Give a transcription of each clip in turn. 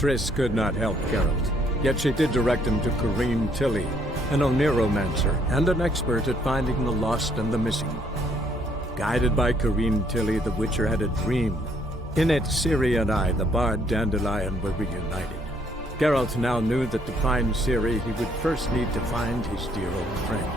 Triss could not help Geralt, yet she did direct him to Corrine Tilly, an Oniromancer and an expert at finding the lost and the missing. Guided by Corrine Tilly, the Witcher had a dream. In it, Ciri and I, the bard Dandelion, were reunited. Geralt now knew that to find Ciri, he would first need to find his dear old friend.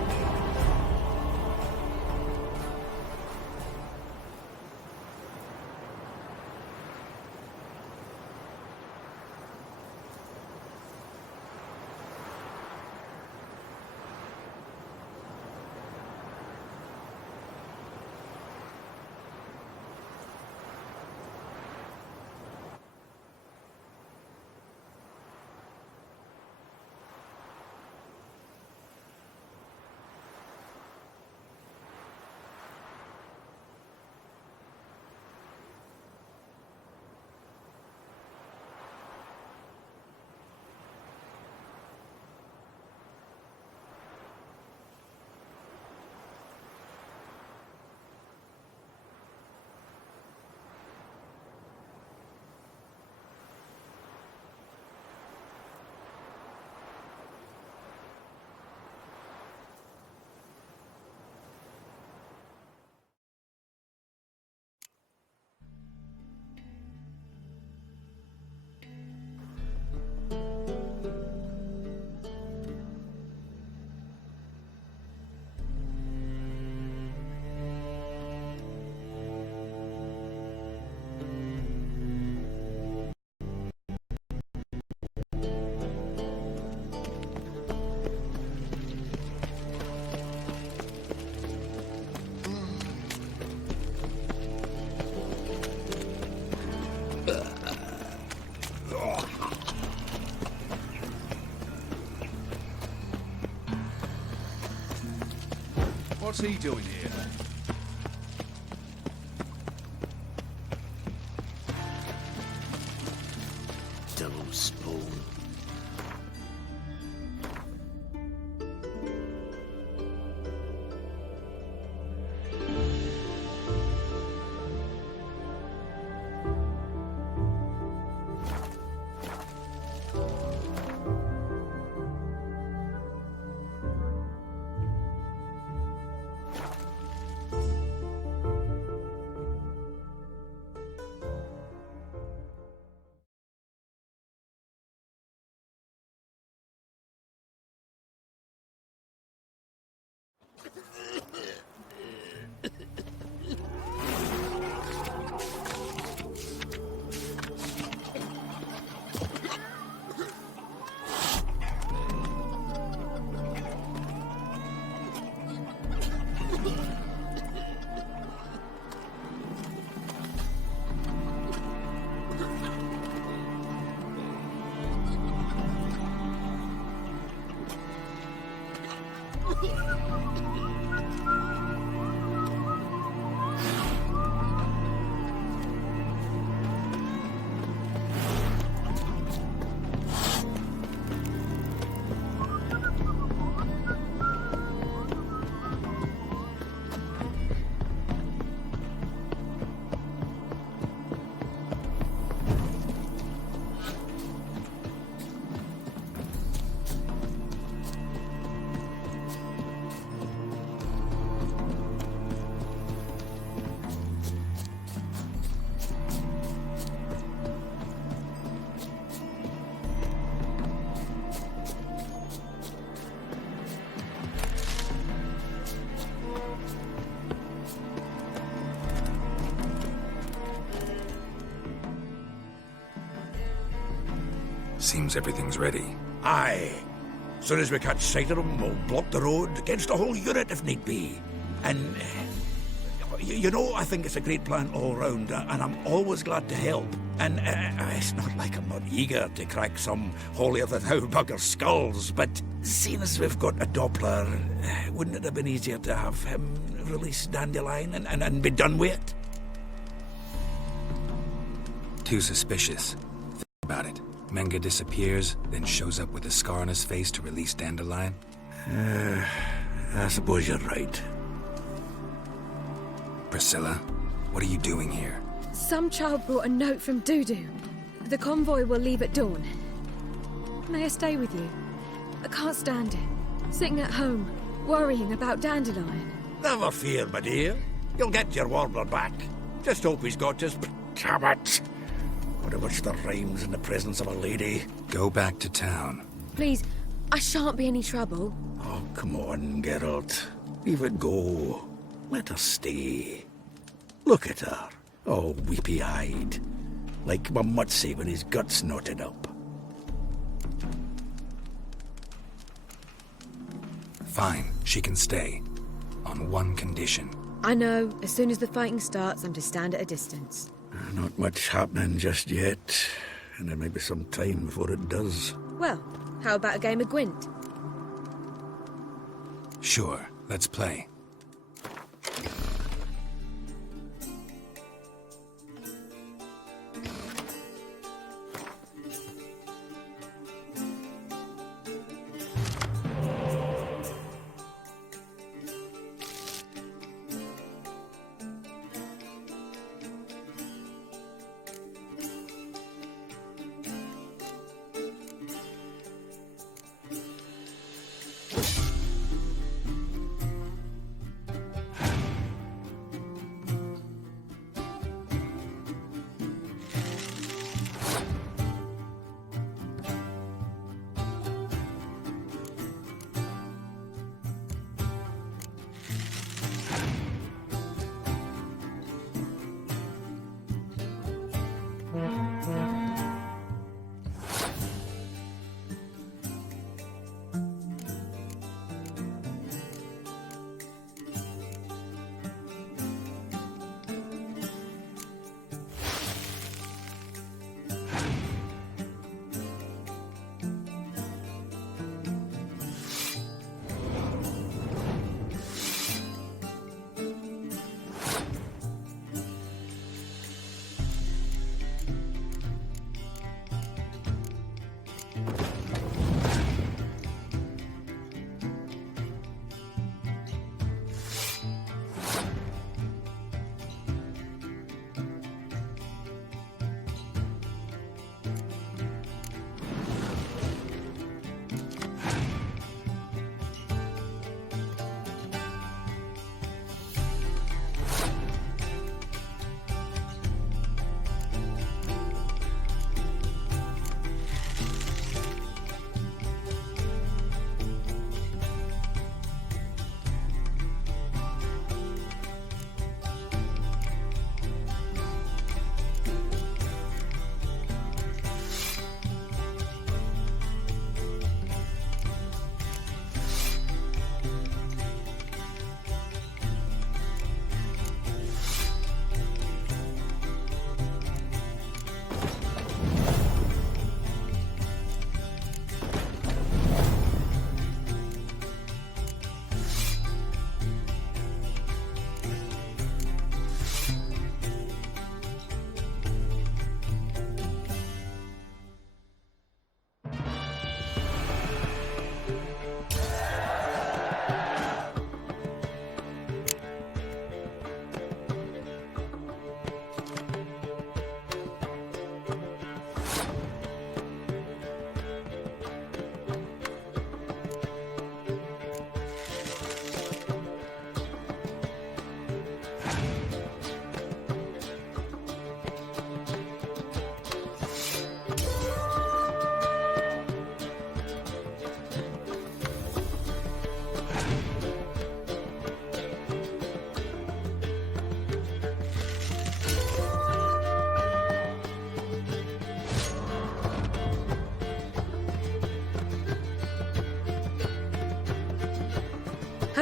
What's he doing here? Dull spawn. Seems everything's ready. Aye. Soon as we catch sight of them, we'll block the road against the whole unit if need be. And, you know, I think it's a great plan all round, and I'm always glad to help. And it's not like I'm not eager to crack some holier-than-thou bugger skulls, but seeing as we've got a Doppler, wouldn't it have been easier to have him release Dandelion and be done with it? Too suspicious. Think about it. Menga disappears, then shows up with a scar on his face to release Dandelion. I suppose you're right. Priscilla, what are you doing here? Some child brought a note from Dudu. The convoy will leave at dawn. May I stay with you? I can't stand it. Sitting at home, worrying about Dandelion. Never fear, my dear. You'll get your warbler back. Just hope he's got his... Damn it! What much there rhymes in the presence of a lady. Go back to town. Please, I shan't be any trouble. Oh, come on, Geralt. Leave it go. Let her stay. Look at her, all weepy-eyed. Like my Mutsy when his guts knotted up. Fine, she can stay. On one condition. I know, as soon as the fighting starts, I'm to stand at a distance. Not much happening just yet. And there may be some time before it does. Well, how about a game of Gwent? Sure, let's play.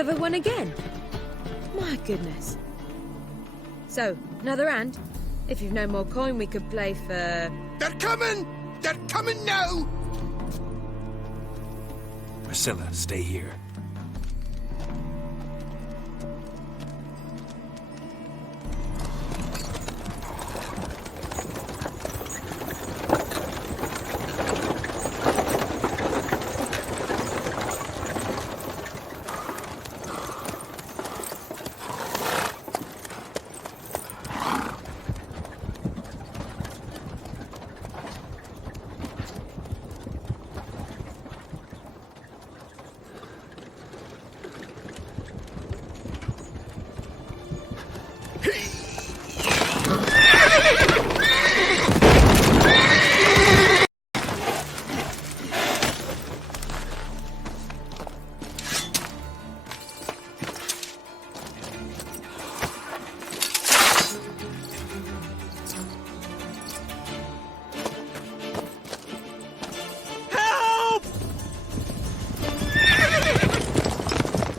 Have I won again? My goodness. So, another hand? If you've no more coin, we could play for... They're coming! They're coming now! Priscilla, stay here.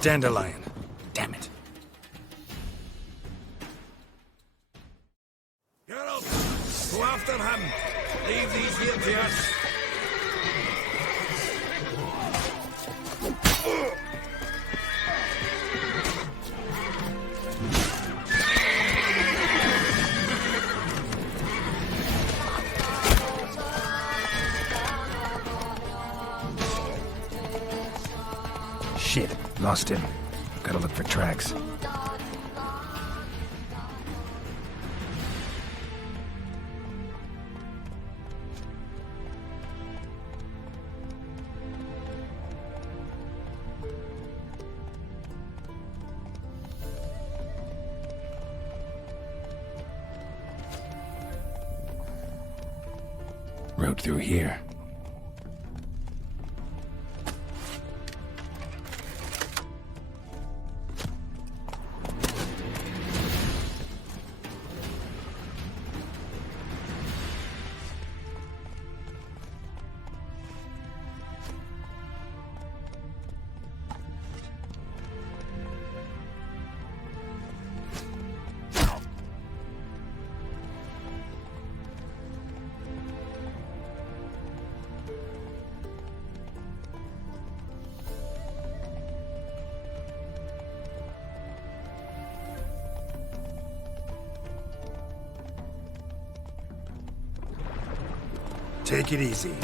Dandelion. Damn it. Geralt, go after him. Leave these here to us. Shit, lost him. Gotta look for tracks. Road through here. Take it easy.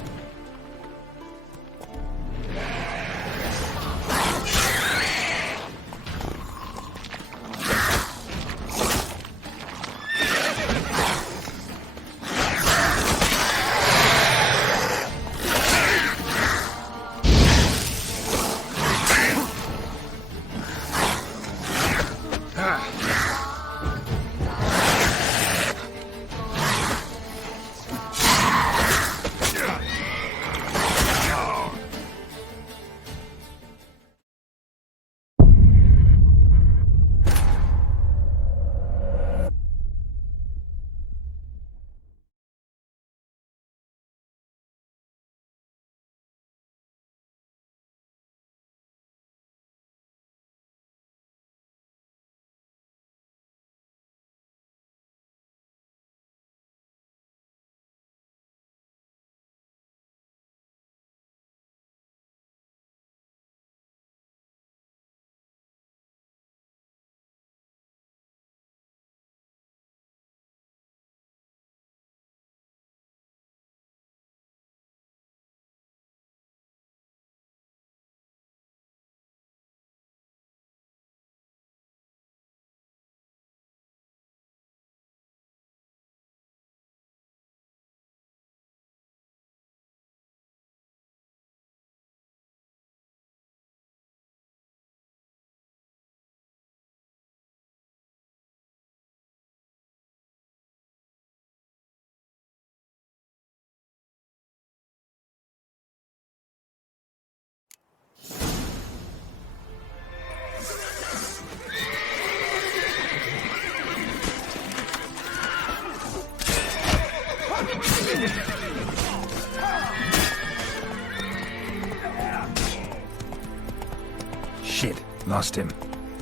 Shit, lost him.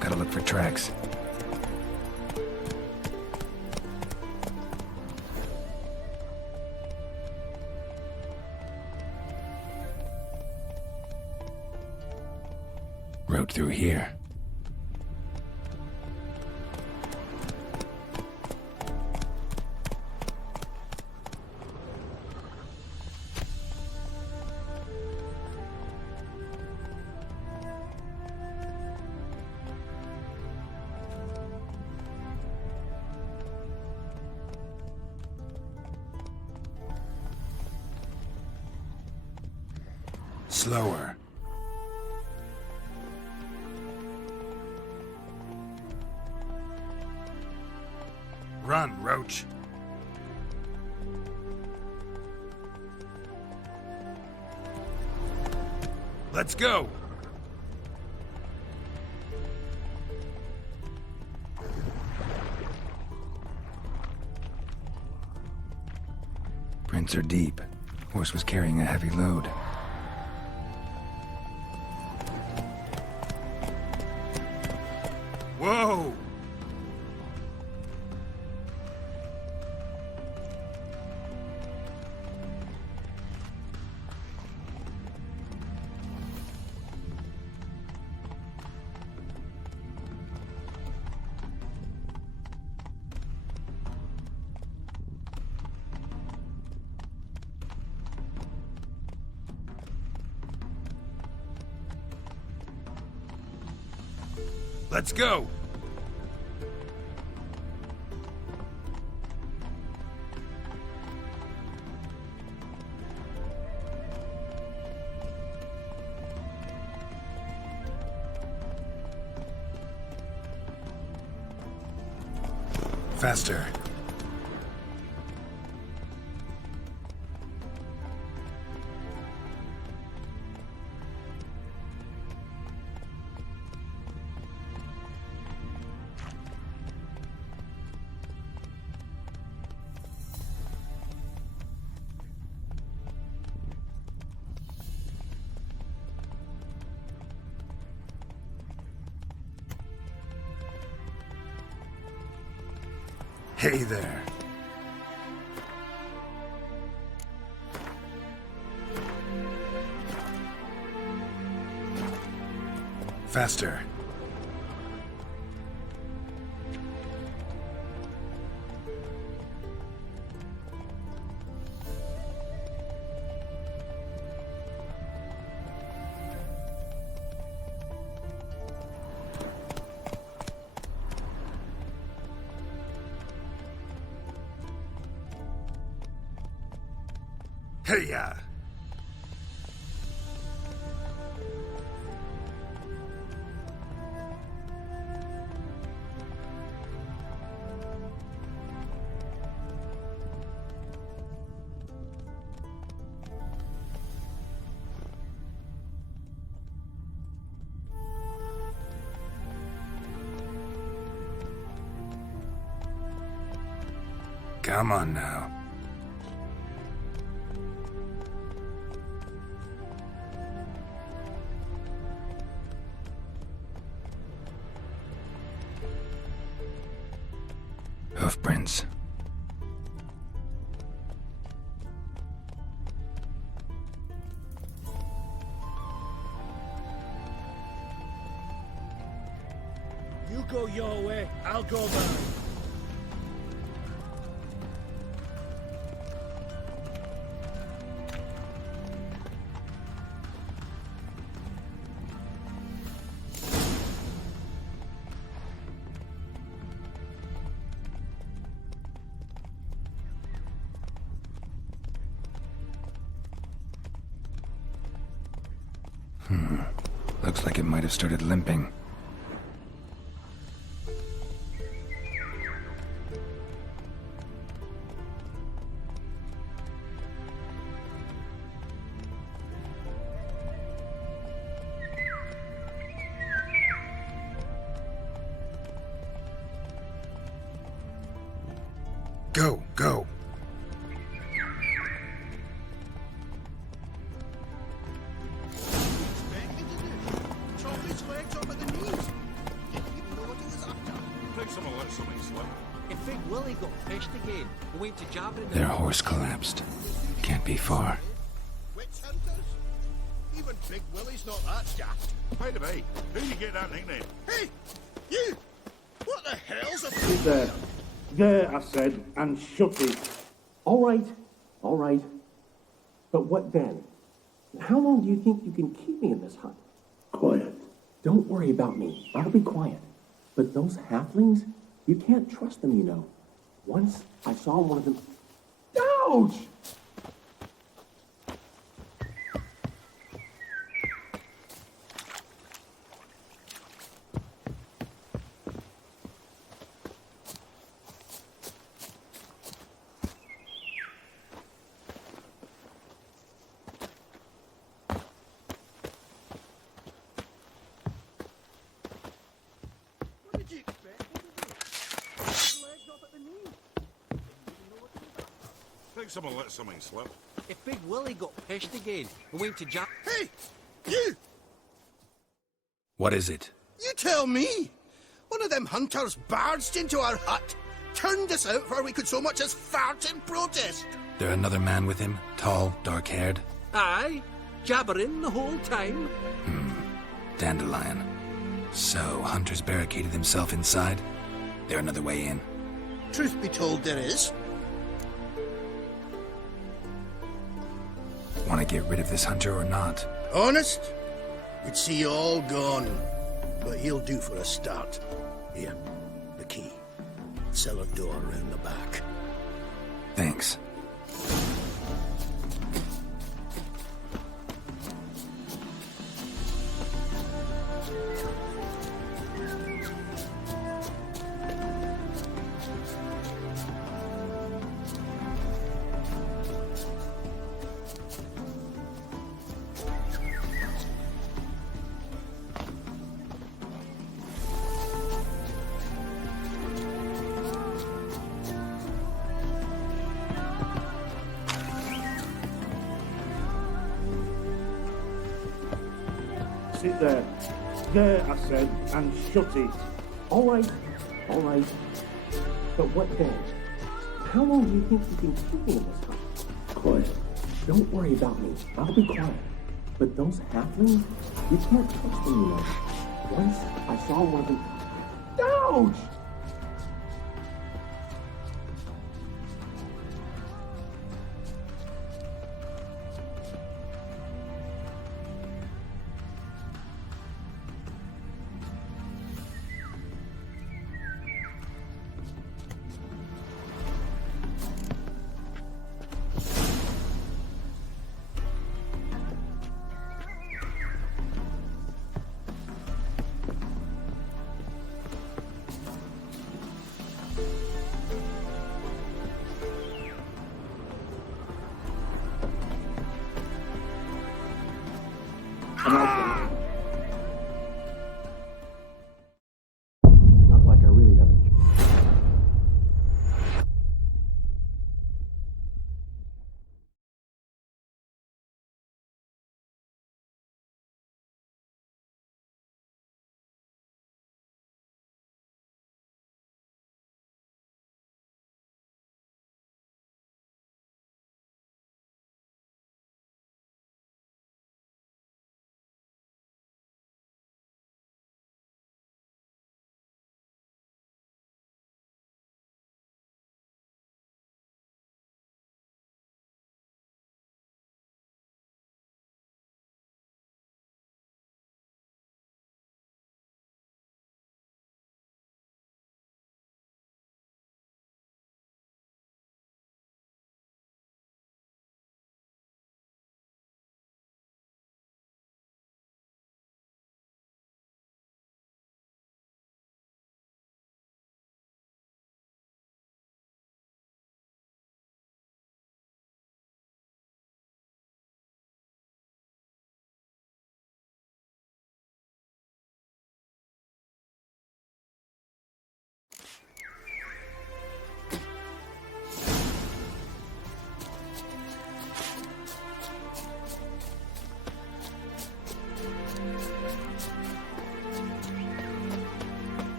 Gotta look for tracks. Road through here. Slower. Run, Roach. Let's go. Prints are deep. Horse was carrying a heavy load. Whoa! Let's go! Faster. Hey there. Faster. Hey-ya! Come on now. Hoofprints. You go your way, I'll go mine. Looks like it might have started limping. Go, go. If Big Willie got fished again, we went to jabbering. Their horse collapsed. Can't be far. Witch hunters? Even Big Willie's not that jacked. By the way, who you get that nickname? Hey! You! What the hell's a Sit there. There, I said, and shut it. All right, all right. But what then? How long do you think you can keep me in this hut? Quiet. Don't worry about me. I'll be quiet. But those halflings, you can't trust them, you know. Once I saw one of them. Ouch! What did you expect? His legs off at the knee. Think someone let something slip. If Big Willie got fished again, we went to jab. Hey! You! What is it? You tell me! One of them hunters barged into our hut, turned us out where we could so much as fart in protest. There another man with him? Tall, dark-haired? Aye, jabbering the whole time. Dandelion. So, Hunter's barricaded himself inside? There another way in? Truth be told, there is. Want to get rid of this Hunter or not? Honest? We'd see you all gone. But he'll do for a start. Here, the key. Cellar door round the back. Thanks. Sit there. There, I said, and shut it. All right, all right. But what then? How long do you think you can keep me in this house? Quiet. Don't worry about me. I'll be quiet. But those halflings, you can't trust them, you know. Once I saw one of them. Ouch! Not like I really have a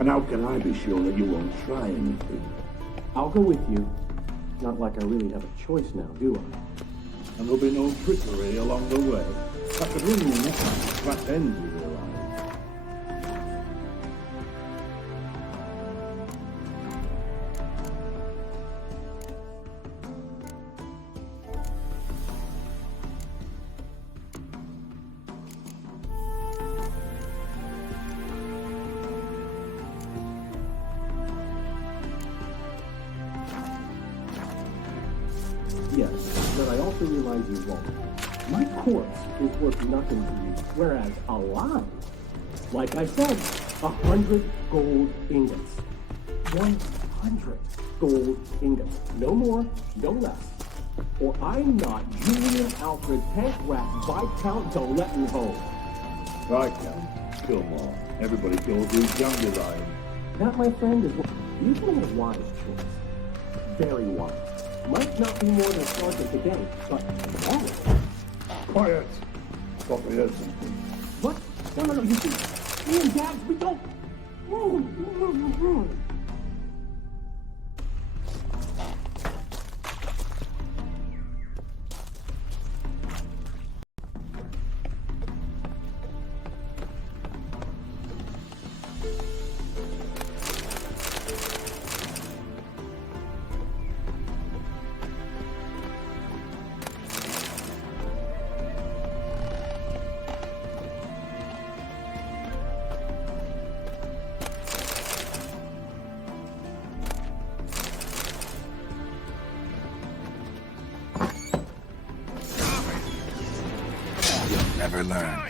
And how can I be sure that you won't try anything? I'll go with you. Not like I really have a choice now, do I? And there'll be no trickery along the way. That could really mean that flat ends with your life. Yes, but I also realize you won't. My corpse is worth nothing to you, whereas alive, like I said, 100 gold ingots. 100 gold ingots. No more, no less. Or I'm not Julian Alfred Tank Rat Viscount de Lettenhove. I can. Kill more. Everybody kills who's younger than him. That, my friend, is what you've made a wise choice. Very wise. Might not be more than sergeant today, but tomorrow. Quiet! Thought we heard something. What? No, you see, me and Dad, we don't. Never learn.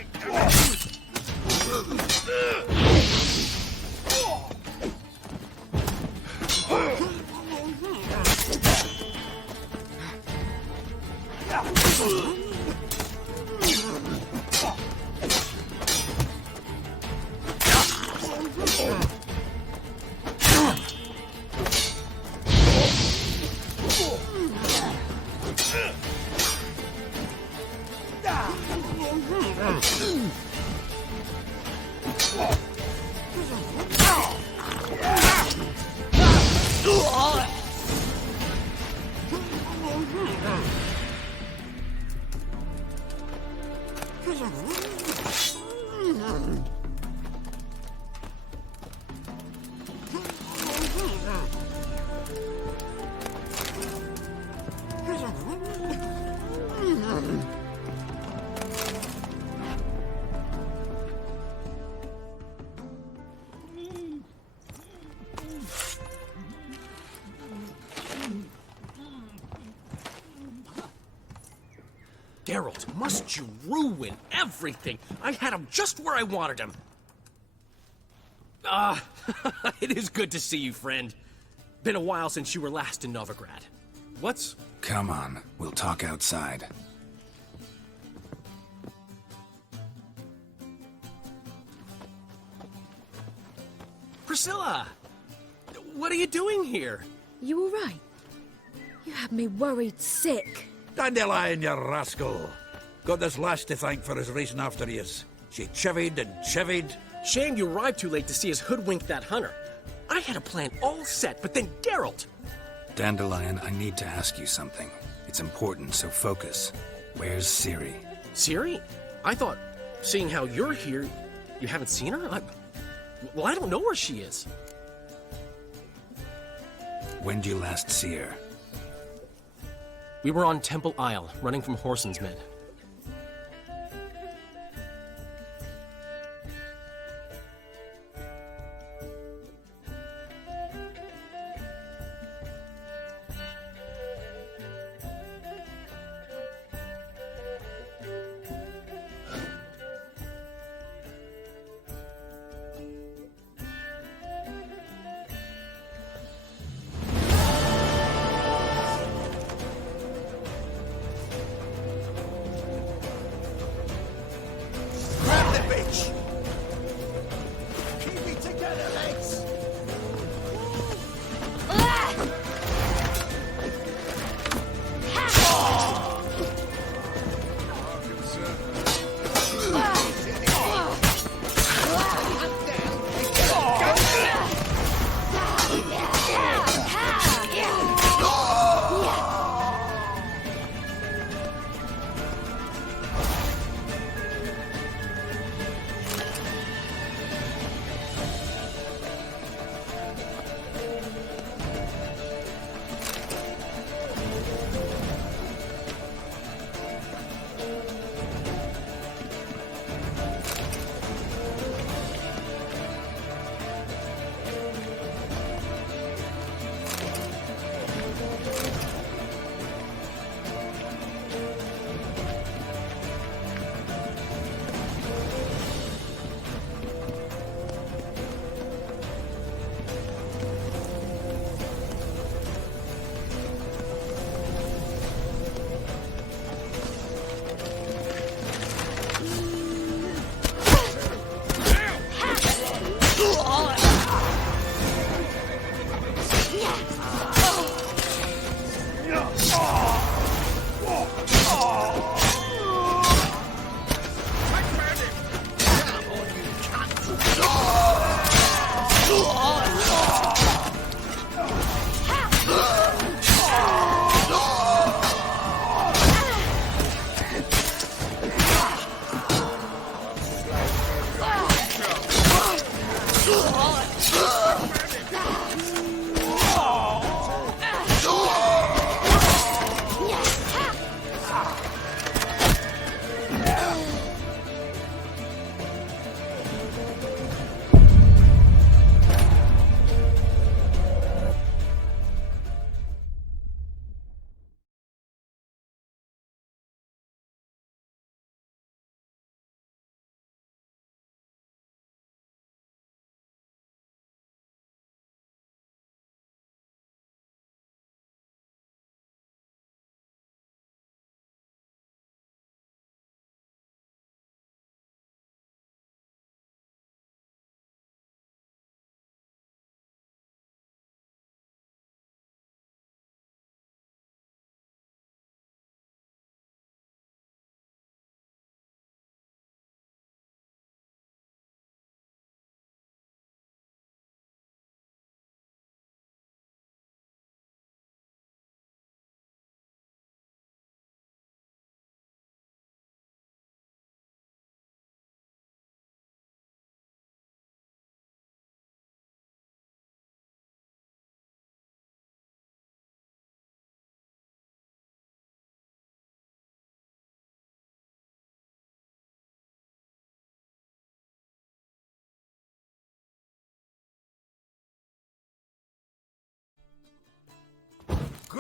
Geralt, must you ruin everything? I had him just where I wanted him. It is good to see you, friend. Been a while since you were last in Novigrad. What's... Come on, we'll talk outside. Priscilla! What are you doing here? You all right? You had me worried sick. Dandelion, you rascal. Got this lass to thank for his racing after yous. She chivied and chivied. Shame you arrived too late to see us hoodwink that hunter. I had a plan all set, but then Geralt... Dandelion, I need to ask you something. It's important, so focus. Where's Ciri? Ciri? I thought, seeing how you're here, you haven't seen her? Well, I don't know where she is. When did you last see her? We were on Temple Isle, running from Whoreson's men.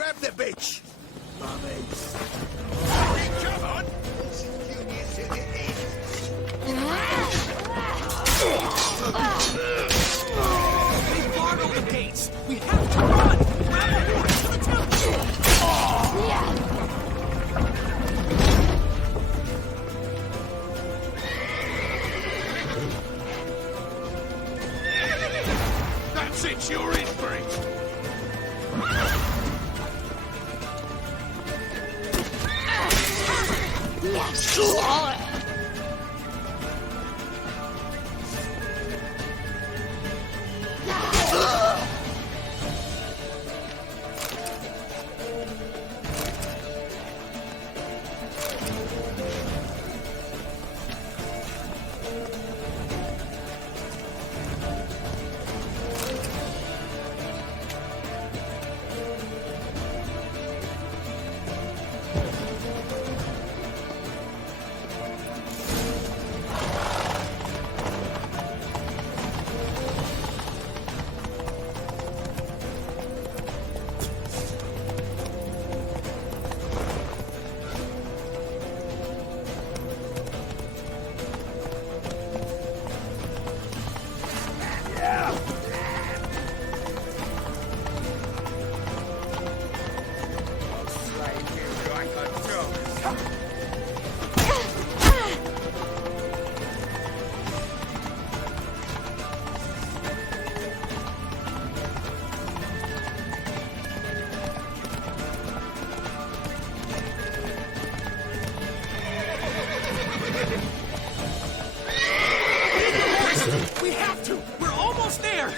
grab the bitch! Come on! They barred all the gates! We have to run! Grab the horse to the temple! That's it, you're in for it! We have to! We're almost there!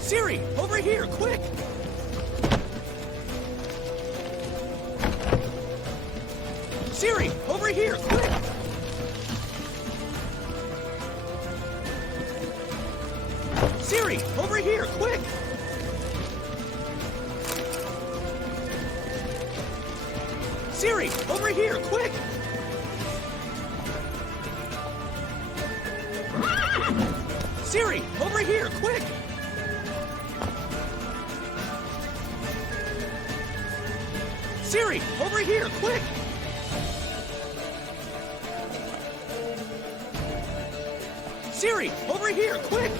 Siri, over here, quick! Siri, over here, quick! Siri, over here, quick! Siri, over here, quick! Siri, over here, quick! Siri, over here, quick! Siri, over here, quick!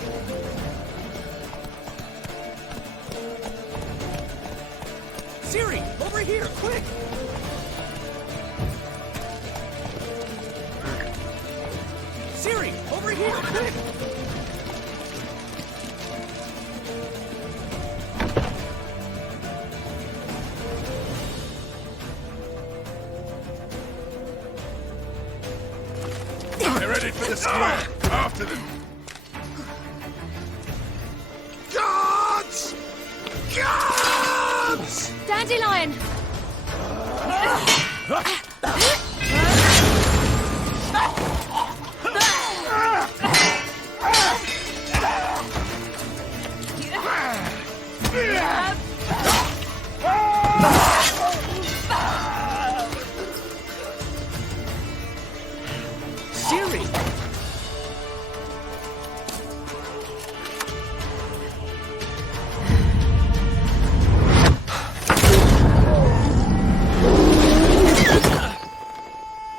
Siri, over here, quick! Siri, over here, quick! They're ready for the square! After them! Guards! Guards! Dandelion! Siri!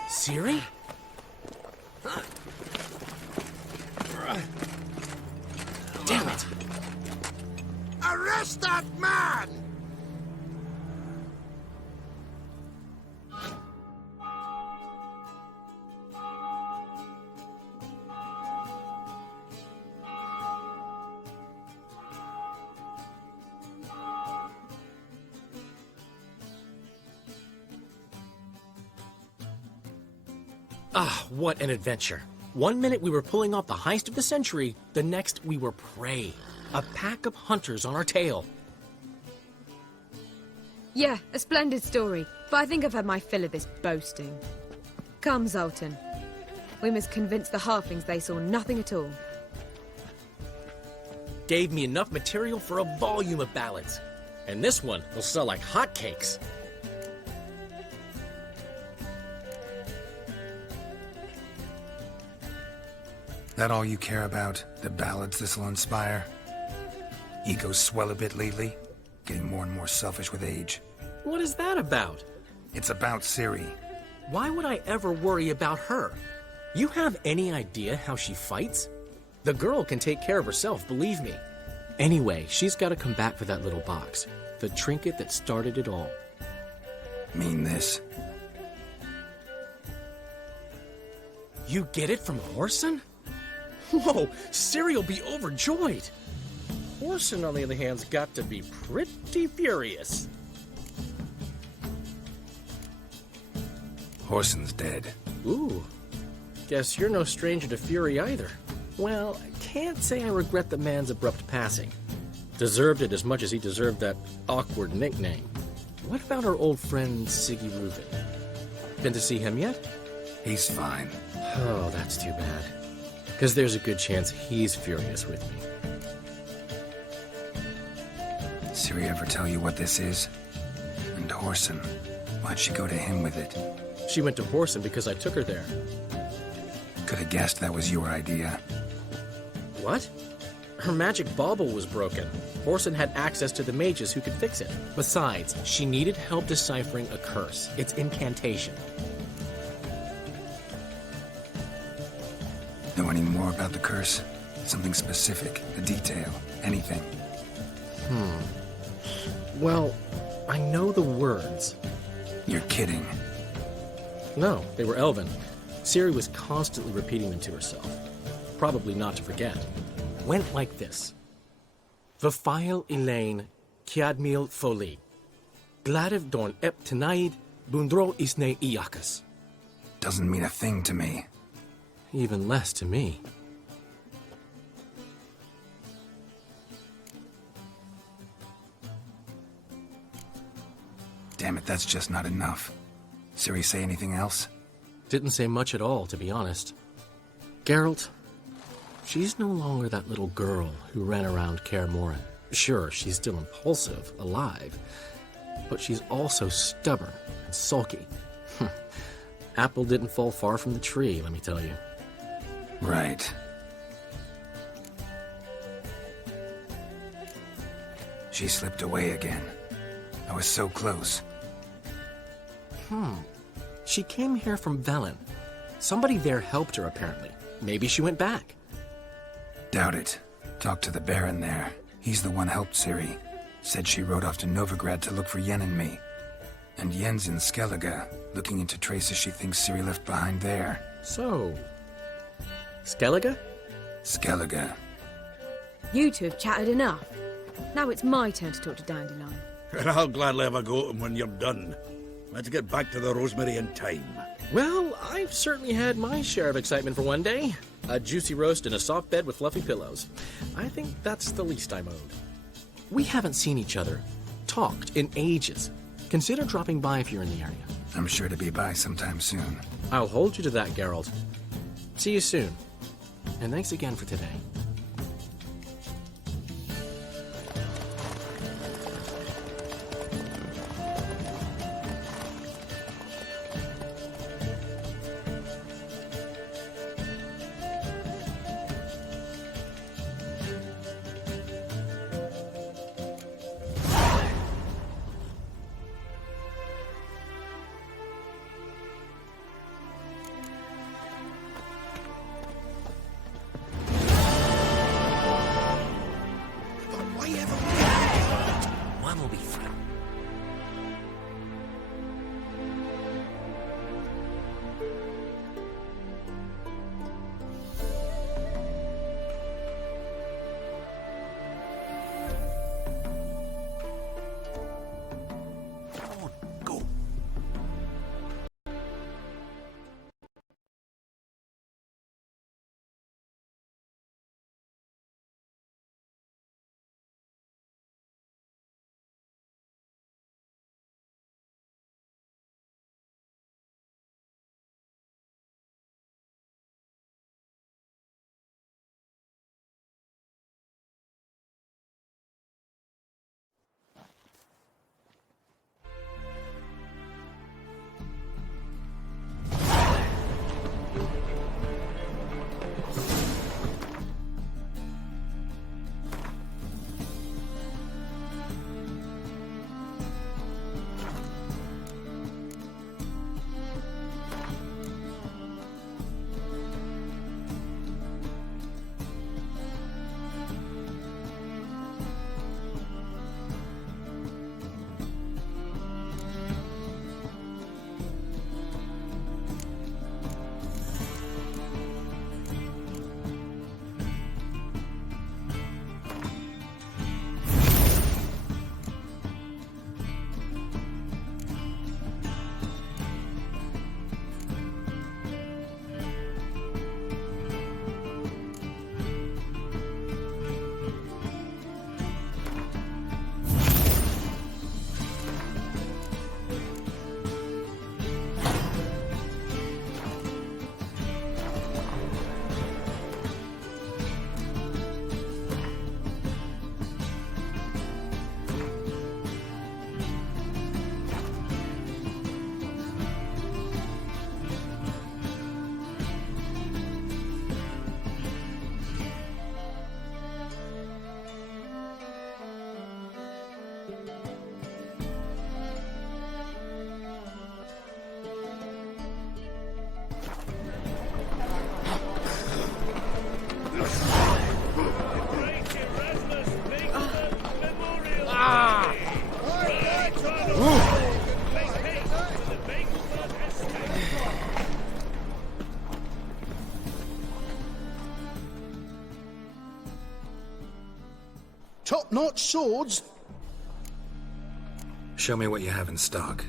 Siri? Damn it! Arrest that man! Ah, what an adventure. One minute we were pulling off the heist of the century, the next we were prey. A pack of hunters on our tail. Yeah, a splendid story, but I think I've had my fill of this boasting. Come, Zoltan. We must convince the halflings they saw nothing at all. Gave me enough material for a volume of ballads. And this one will sell like hotcakes. That all you care about? The ballads this'll inspire? Egos swell a bit lately? Getting more and more selfish with age. What is that about? It's about Ciri. Why would I ever worry about her? You have any idea how she fights? The girl can take care of herself, believe me. Anyway, she's got to come back for that little box. The trinket that started it all. Mean this? You get it from Whoreson? Whoa, Ciri will be overjoyed. Whoreson, on the other hand's got to be pretty furious. Whoreson's dead. Ooh, guess you're no stranger to fury either. Well, I can't say I regret the man's abrupt passing. Deserved it as much as he deserved that awkward nickname. What about our old friend Siggy Reuven? Been to see him yet? He's fine. Oh, that's too bad. Because there's a good chance he's furious with me. Ciri ever tell you what this is? And Whoreson, why'd she go to him with it? She went to Whoreson because I took her there. Could have guessed that was your idea. What? Her magic bauble was broken. Whoreson had access to the mages who could fix it. Besides, she needed help deciphering a curse. Its incantation. Know any more about the curse? Something specific, a detail, anything? Well, I know the words. You're kidding. No, they were Elven. Ciri was constantly repeating them to herself. Probably not to forget. Went like this. Vafile Elaine, Kiadmil Foli. Gladiv Dorn Ep Tenaid, Bundro Isne Iakas. Doesn't mean a thing to me. Even less to me. Damn it, that's just not enough. Ciri say anything else? Didn't say much at all, to be honest. Geralt, she's no longer that little girl who ran around Kaer Morhen. Sure, she's still impulsive, alive, but she's also stubborn and sulky. Apple didn't fall far from the tree, let me tell you. Right. She slipped away again. I was so close. She came here from Velen. Somebody there helped her, apparently. Maybe she went back. Doubt it. Talked to the Baron there. He's the one helped Ciri. Said she rode off to Novigrad to look for Yen and me. And Yen's in Skellige, looking into traces she thinks Ciri left behind there. So, Skellige? Skellige. You two have chatted enough. Now it's my turn to talk to Dandelion. And I'll gladly have a go at him when you're done. Let's get back to the Rosemary in time. Well, I've certainly had my share of excitement for one day. A juicy roast in a soft bed with fluffy pillows. I think that's the least I'm owed. We haven't seen each other, talked in ages. Consider dropping by if you're in the area. I'm sure to be by sometime soon. I'll hold you to that, Geralt. See you soon. And thanks again for today. Top-notch swords? Show me what you have in stock.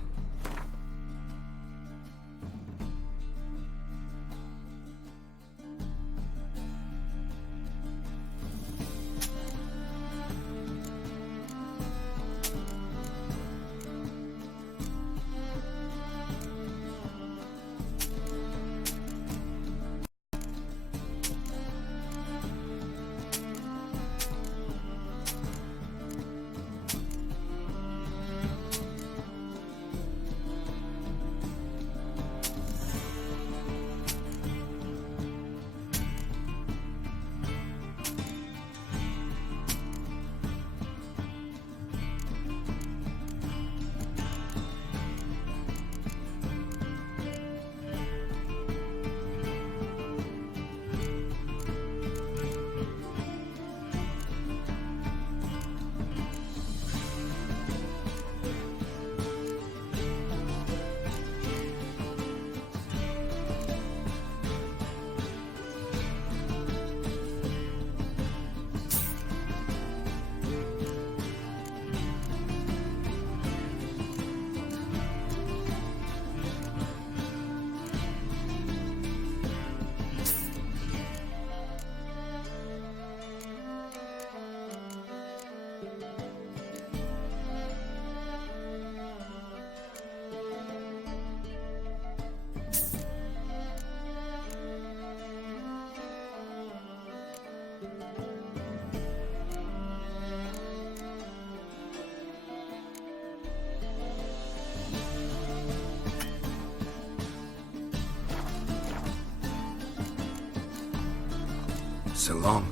So long.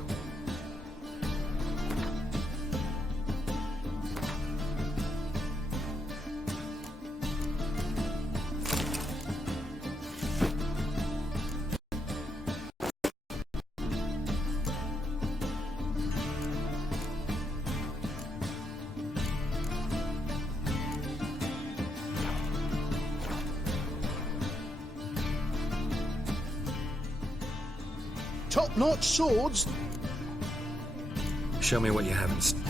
Top-notch swords? Show me what you have in stock.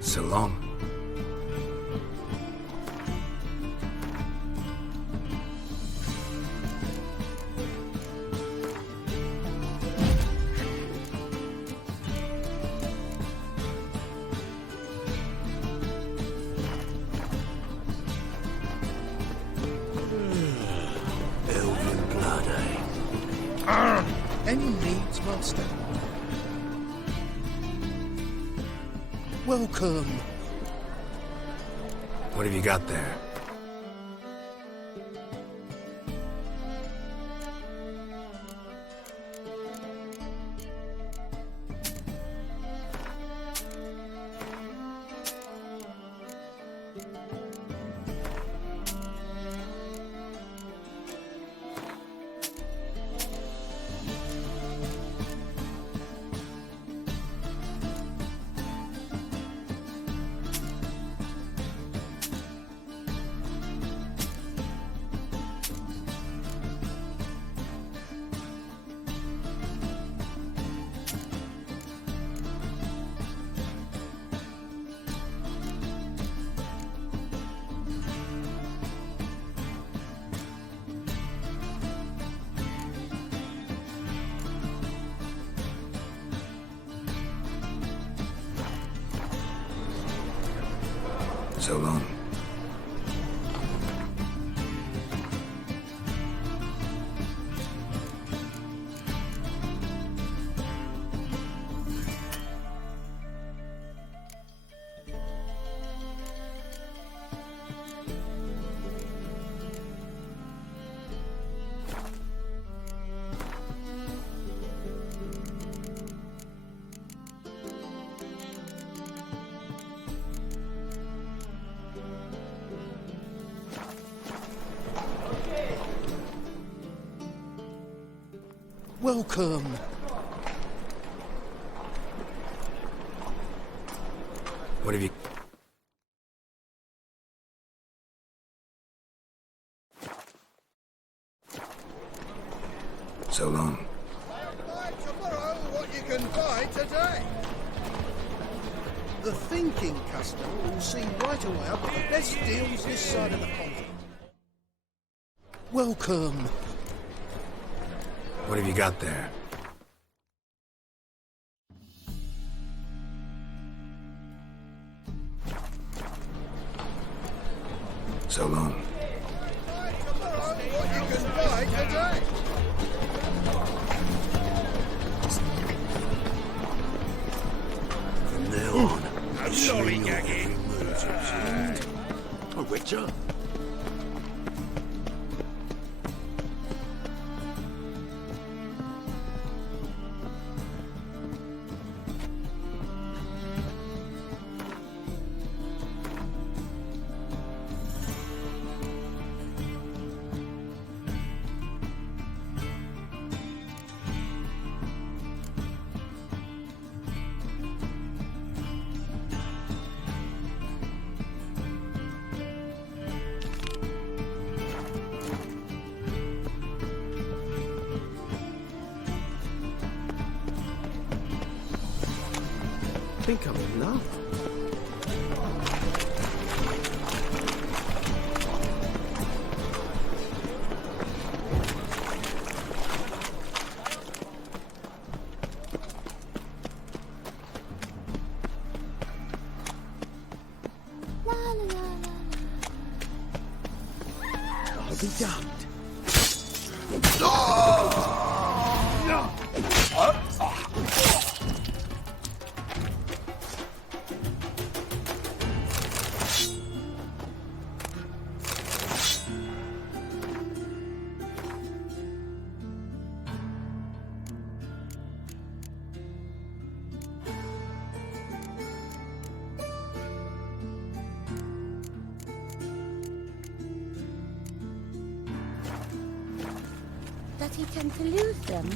So long. Elven blood, eh? Any needs, master? Welcome. What have you got there? So long. Welcome. What have you... So long. Buy tomorrow what you can buy today. The thinking customer will see right away I've got the best deals this side of the continent. Welcome. What have you got there? So long. Buy tomorrow what you can buy today. From now on, I'm lollygagging. A witcher? I think I'm in love. I'll be damned. Does he tend to lose them?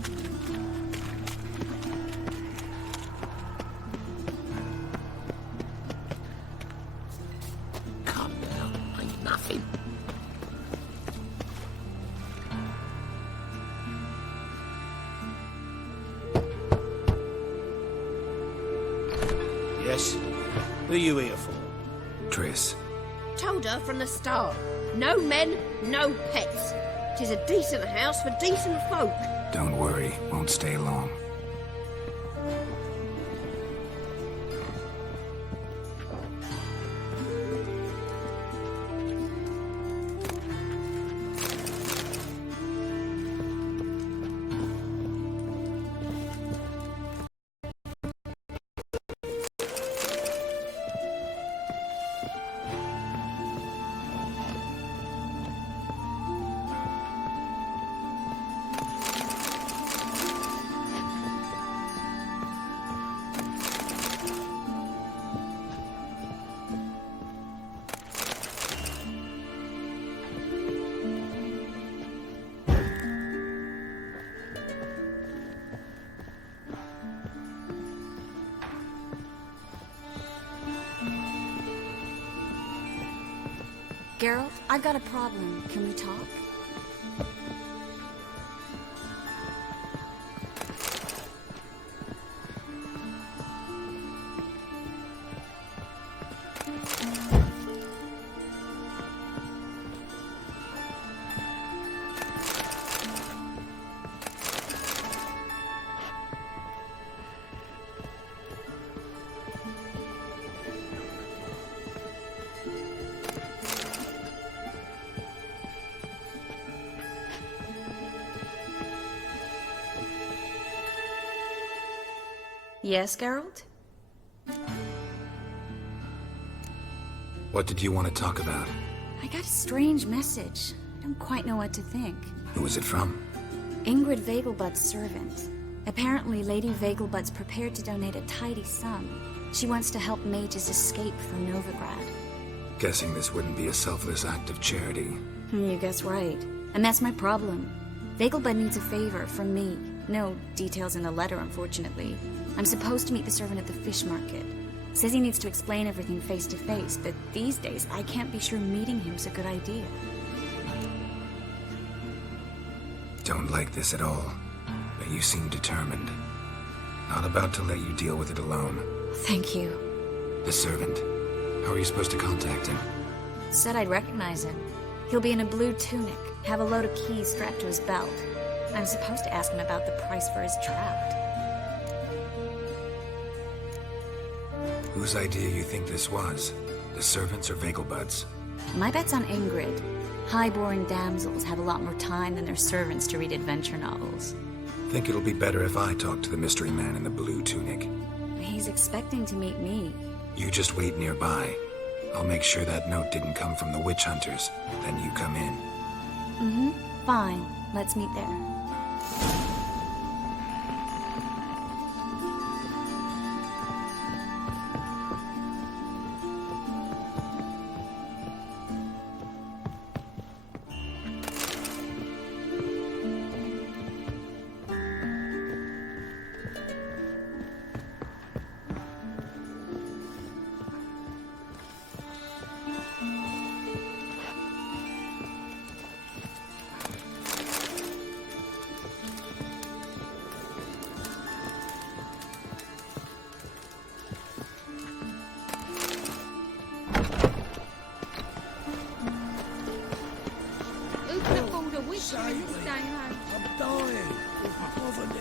Come now, ain't nothing. Yes? Who are you here for? Triss. Told her from the start. No men, no pets. 'Tis a decent house for decent folk. Don't worry, won't stay long. Geralt, I've got a problem. Can we talk? Yes, Geralt? What did you want to talk about? I got a strange message. I don't quite know what to think. Who was it from? Ingrid Vegelbud's servant. Apparently, Lady Vegelbud's prepared to donate a tidy sum. She wants to help mages escape from Novigrad. Guessing this wouldn't be a selfless act of charity. You guess right. And that's my problem. Vegelbud needs a favor from me. No details in the letter, unfortunately. I'm supposed to meet the servant at the fish market. Says he needs to explain everything face to face, but these days I can't be sure meeting him's a good idea. Don't like this at all, but you seem determined. Not about to let you deal with it alone. Thank you. The servant. How are you supposed to contact him? Said I'd recognize him. He'll be in a blue tunic, have a load of keys strapped to his belt. I'm supposed to ask him about the price for his trout. Whose idea you think this was? The servants or Vegelbud's? My bet's on Ingrid. High-born damsels have a lot more time than their servants to read adventure novels. Think it'll be better if I talk to the mystery man in the blue tunic. He's expecting to meet me. You just wait nearby. I'll make sure that note didn't come from the witch hunters. Then you come in. Mm-hmm. Fine. Let's meet there. I'm dying of poverty.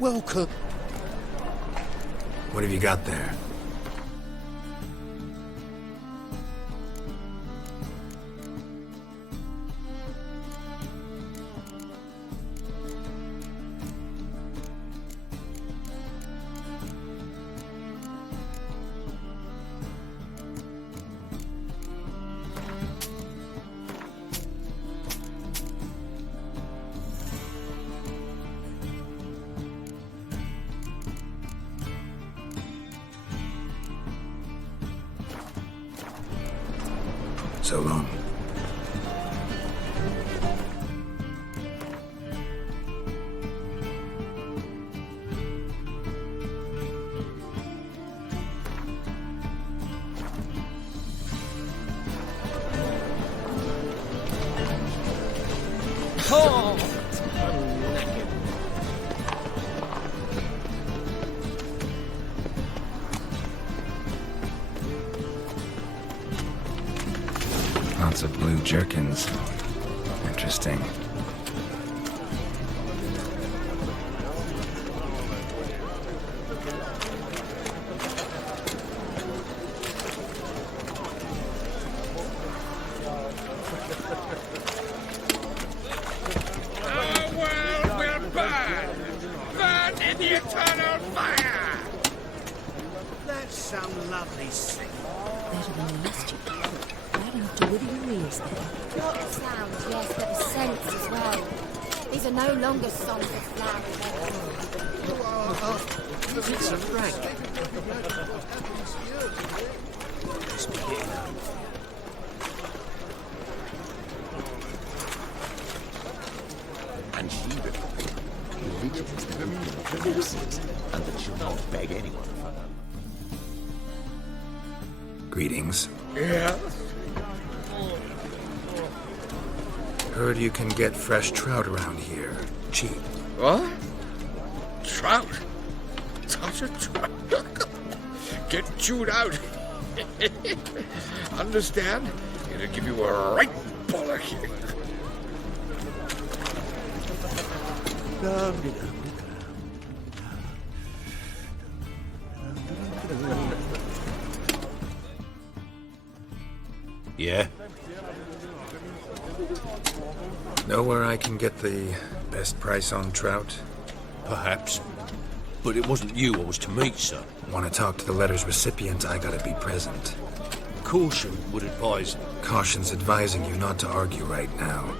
Welcome. What have you got there? So long. Lots of blue jerkins. Interesting. Our world will burn! Burn in the eternal fire! That's some lovely singing. Better than the mischief. Right after with your ears there. Not the sound, yes, but the sense as well. These are no longer songs of flowers. It's a rank. Must be getting on. And she replied, religion is the movement of forces, and that she'll not beg anyone for her. Greetings. Yes? Heard you can get fresh trout around here. Cheap. What? Trout? Touch a trout? Get chewed out. Understand? It'll give you a right bollocking. Yeah? Know where I can get the best price on trout? Perhaps. But it wasn't you I was to meet, sir. Want to talk to the letter's recipient, I gotta be present. Caution would advise. Caution's advising you not to argue right now.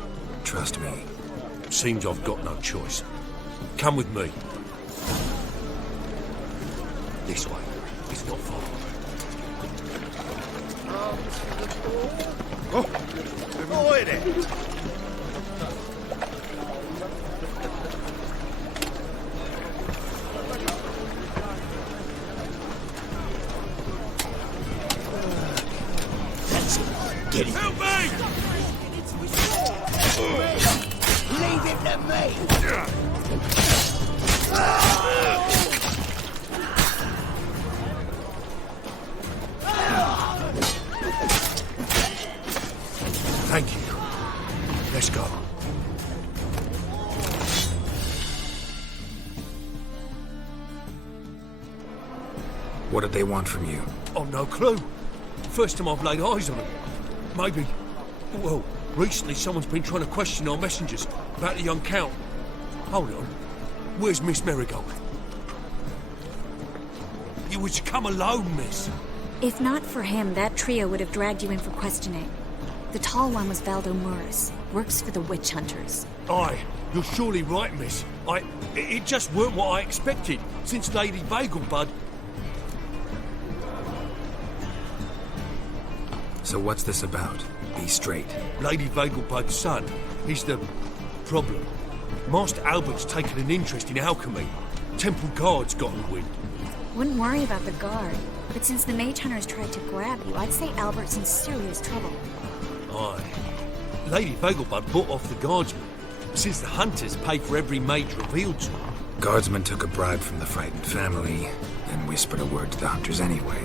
Trust me. Seems I've got no choice. Come with me. This way. It's not far. Oh, it is. That's it. Get it. Help me! Leave it to me. Thank you. Let's go. What did they want from you? I've no clue. First time I've laid eyes on them. Maybe. Well, recently someone's been trying to question our messengers about the young Count. Hold on. Where's Miss Marigold? You was to come alone, miss. If not for him, that trio would have dragged you in for questioning. The tall one was Valdo Morris. Works for the witch hunters. Aye, you're surely right, miss. It just weren't what I expected, since Lady Vegelbud. So what's this about? Be straight. Lady Vegelbud's son, he's the problem. Master Albert's taken an interest in alchemy. Temple Guard's gotten wind. Wouldn't worry about the guard, but since the mage hunters tried to grab you, I'd say Albert's in serious trouble. Aye. Lady Vegelbud bought off the guardsmen, since the hunters pay for every mage revealed to them. Guardsmen took a bribe from the frightened family and whispered a word to the hunters anyway.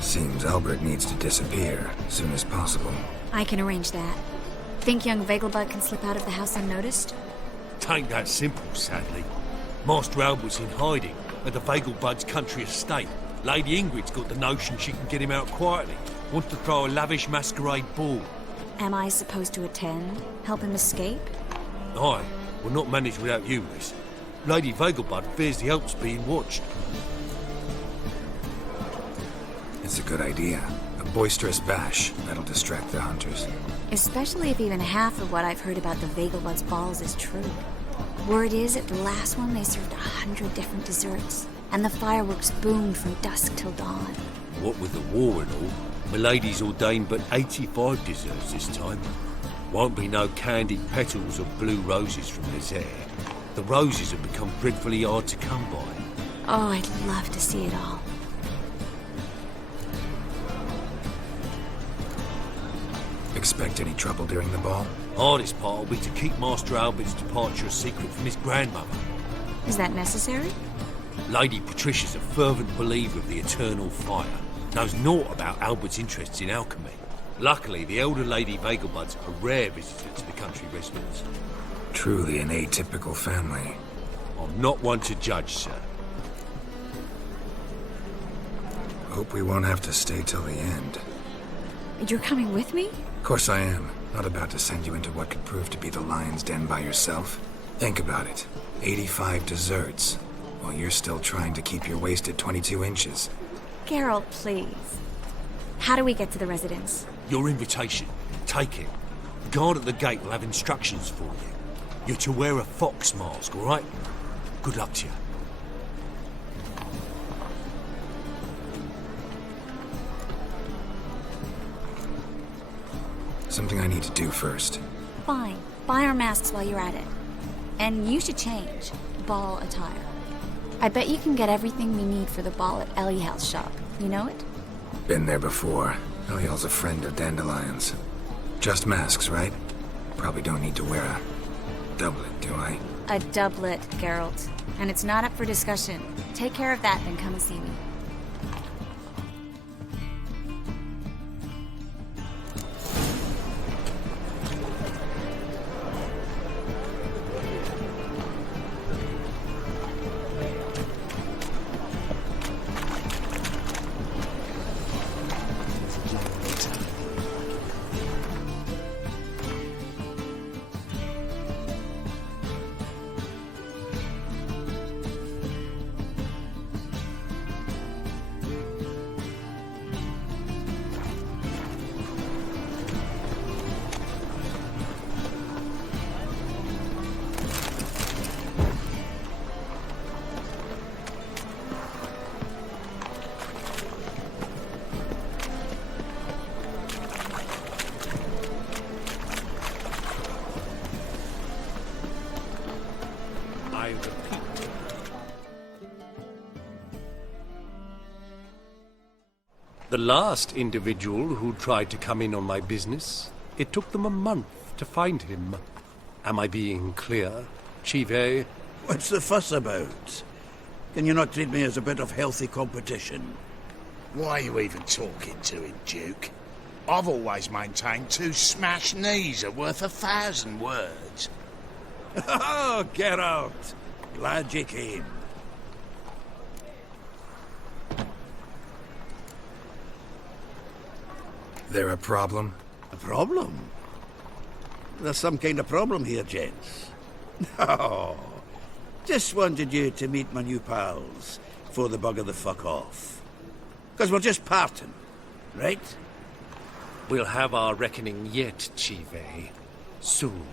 Seems Albert needs to disappear as soon as possible. I can arrange that. Think young Vegelbud can slip out of the house unnoticed? Tain't that simple, sadly. Master Albert's in hiding at the Vegelbud's country estate. Lady Ingrid's got the notion she can get him out quietly. Wants to throw a lavish masquerade ball. Am I supposed to attend? Help him escape? Aye, we'll not manage without you, miss. Lady Vegelbud fears the Alps being watched. It's a good idea. A boisterous bash that'll distract the hunters. Especially if even half of what I've heard about the Vegelbud's balls is true. Word is, at the last one they served 100 different desserts, and the fireworks boomed from dusk till dawn. What with the war and all, Milady's ordained but 85 desserts this time. Won't be no candied petals or blue roses from Nazaire. The roses have become dreadfully hard to come by. Oh, I'd love to see it all. Expect any trouble during the ball? Hardest part will be to keep Master Albert's departure a secret from his grandmother. Is that necessary? Lady Patricia's a fervent believer of the eternal fire. Knows naught about Albert's interests in alchemy. Luckily, the elder Lady Vegelbud's a rare visitor to the country residence. Truly an atypical family. I'm not one to judge, sir. Hope we won't have to stay till the end. You're coming with me? Of course I am. Not about to send you into what could prove to be the lion's den by yourself. Think about it. 85 desserts, while you're still trying to keep your waist at 22 inches. Geralt, please. How do we get to the residence? Your invitation. Take it. Guard at the gate will have instructions for you. You're to wear a fox mask, all right? Good luck to you. Something I need to do first. Fine. Buy our masks while you're at it. And you should change. Ball attire. I bet you can get everything we need for the ball at Ellie House shop. You know it? Been there before. Noel's a friend of Dandelion's. Just masks, right? Probably don't need to wear a doublet, do I? A doublet, Geralt. And it's not up for discussion. Take care of that, then come and see me. I repeat. The last individual who tried to come in on my business, it took them a month to find him. Am I being clear, Chive? What's the fuss about? Can you not treat me as a bit of healthy competition? Why are you even talking to him, Duke? I've always maintained 2 smashed knees are worth 1,000 words. Oh, Geralt! Glad you came. There a problem? A problem? There's some kind of problem here, gents. No. Just wanted you to meet my new pals before they bugger the fuck off. Because we're just parting, right? We'll have our reckoning yet, Chive. Soon.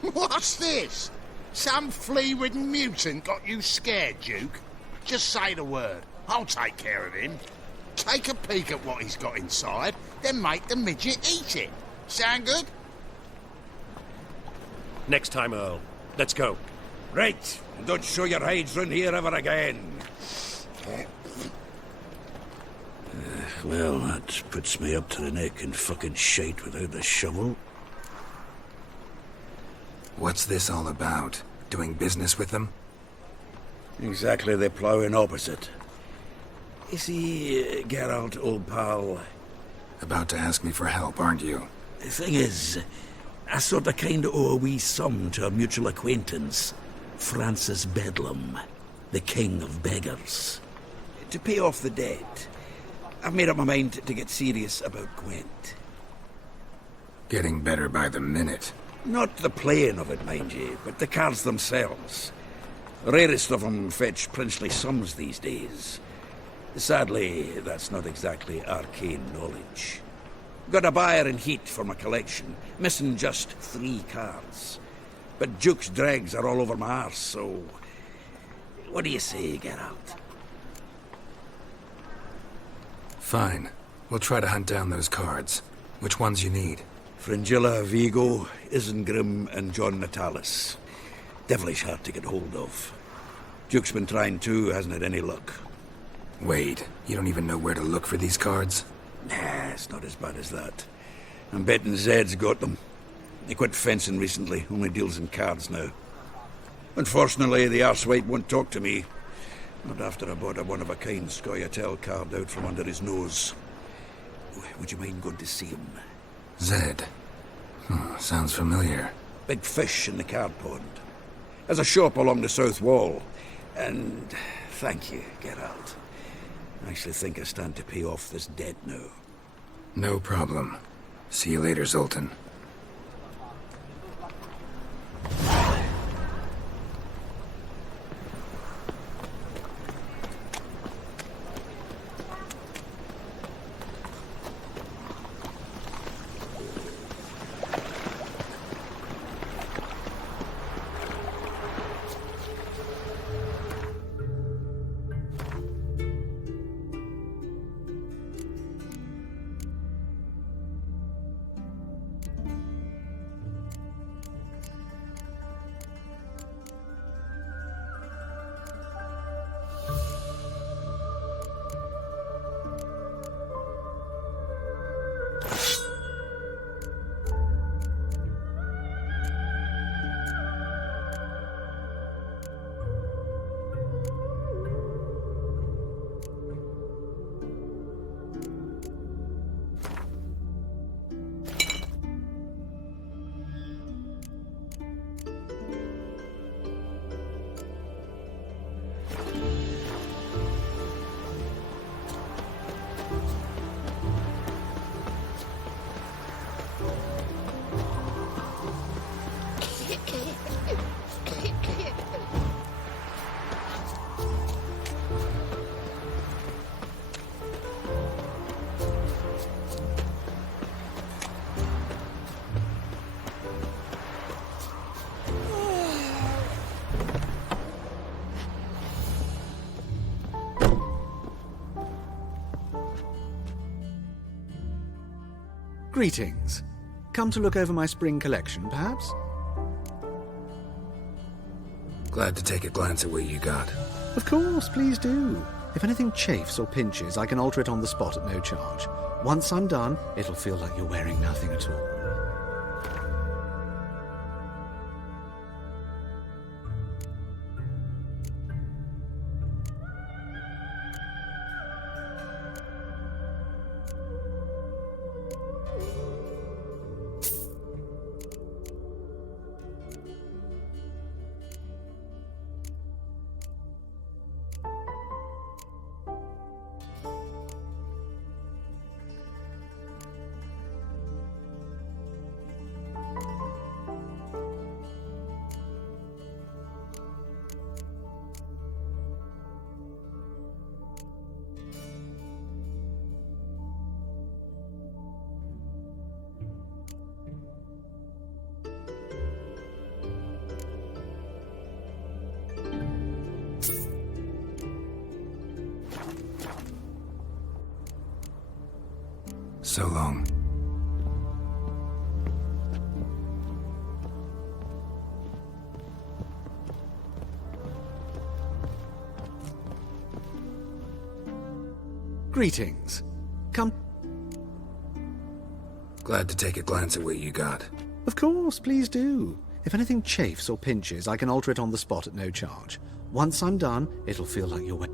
What's this? Some flea-ridden mutant got you scared, Duke? Just say the word. I'll take care of him. Take a peek at what he's got inside, then make the midget eat it. Sound good? Next time, Earl. Let's go. Right. Don't show your hides round here ever again. Well, that puts me up to the neck in fucking shite without the shovel. What's this all about? Doing business with them? Exactly the ploughing opposite. You see, Geralt, old pal... About to ask me for help, aren't you? The thing is, I sort of kind of owe a wee sum to a mutual acquaintance, Francis Bedlam, the king of beggars. To pay off the debt, I've made up my mind to get serious about Gwent. Getting better by the minute. Not the playing of it, mind you, but the cards themselves. The rarest of them fetch princely sums these days. Sadly, that's not exactly arcane knowledge. Got a buyer in heat for my collection, missing just 3 cards. But Duke's dregs are all over my arse, so... What do you say, Geralt? Fine. We'll try to hunt down those cards. Which ones you need? Fringilla, Vigo, Isengrim, and John Natalis. Devilish hard to get hold of. Duke's been trying too, hasn't had any luck. Wait, you don't even know where to look for these cards? Nah, it's not as bad as that. I'm betting Zed's got them. He quit fencing recently, only deals in cards now. Unfortunately, the arsewipe won't talk to me. Not after I bought a one-of-a-kind Scoia'tael card out from under his nose. Would you mind going to see him? Zed. Sounds familiar. Big fish in the card pond. Has a shop along the south wall. And thank you, Geralt. I actually think I stand to pay off this debt now. No problem. See you later, Zoltan. Greetings. Come to look over my spring collection, perhaps? Glad to take a glance at what you got. Of course, please do. If anything chafes or pinches, I can alter it on the spot at no charge. Once I'm done, it'll feel like you're wearing nothing at all. So long. Greetings. Come. Glad to take a glance at what you got. Of course, please do. If anything chafes or pinches, I can alter it on the spot at no charge. Once I'm done, it'll feel like you're...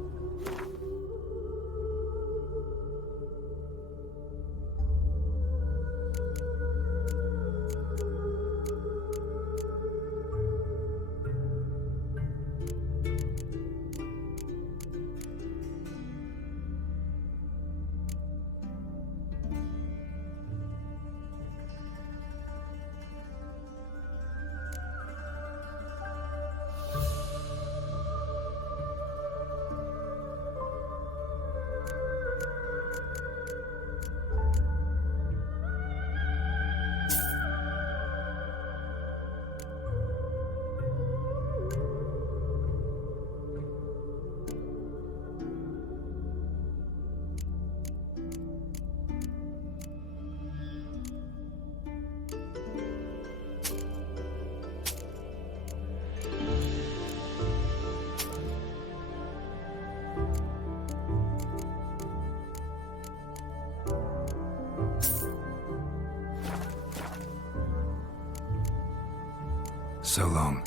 So long.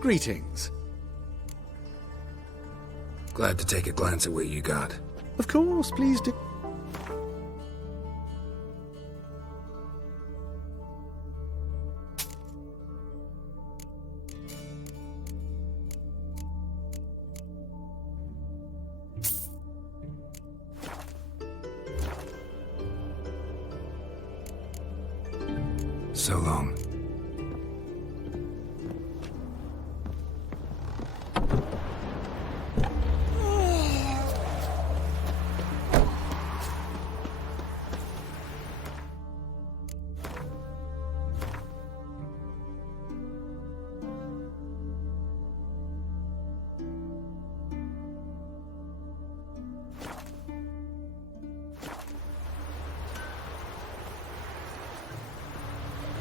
Greetings. Glad to take a glance at what you got. Of course, please do. So long.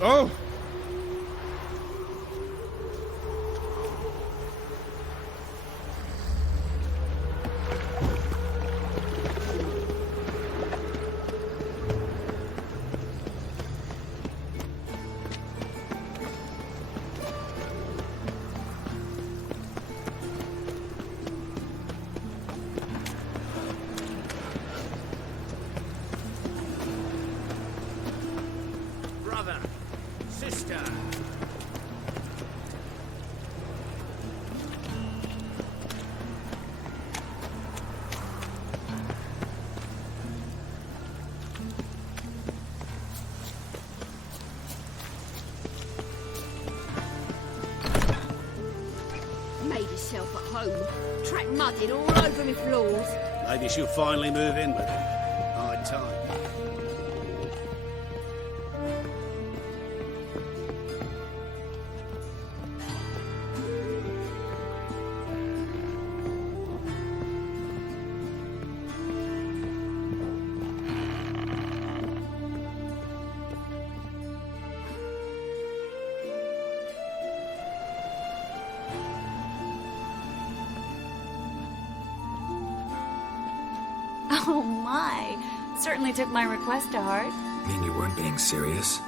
Oh! die. Made herself at home. Track mudded all over me floors. Maybe she'll finally move in with him. High time. Oh my. Certainly took my request to heart. Mean you weren't being serious?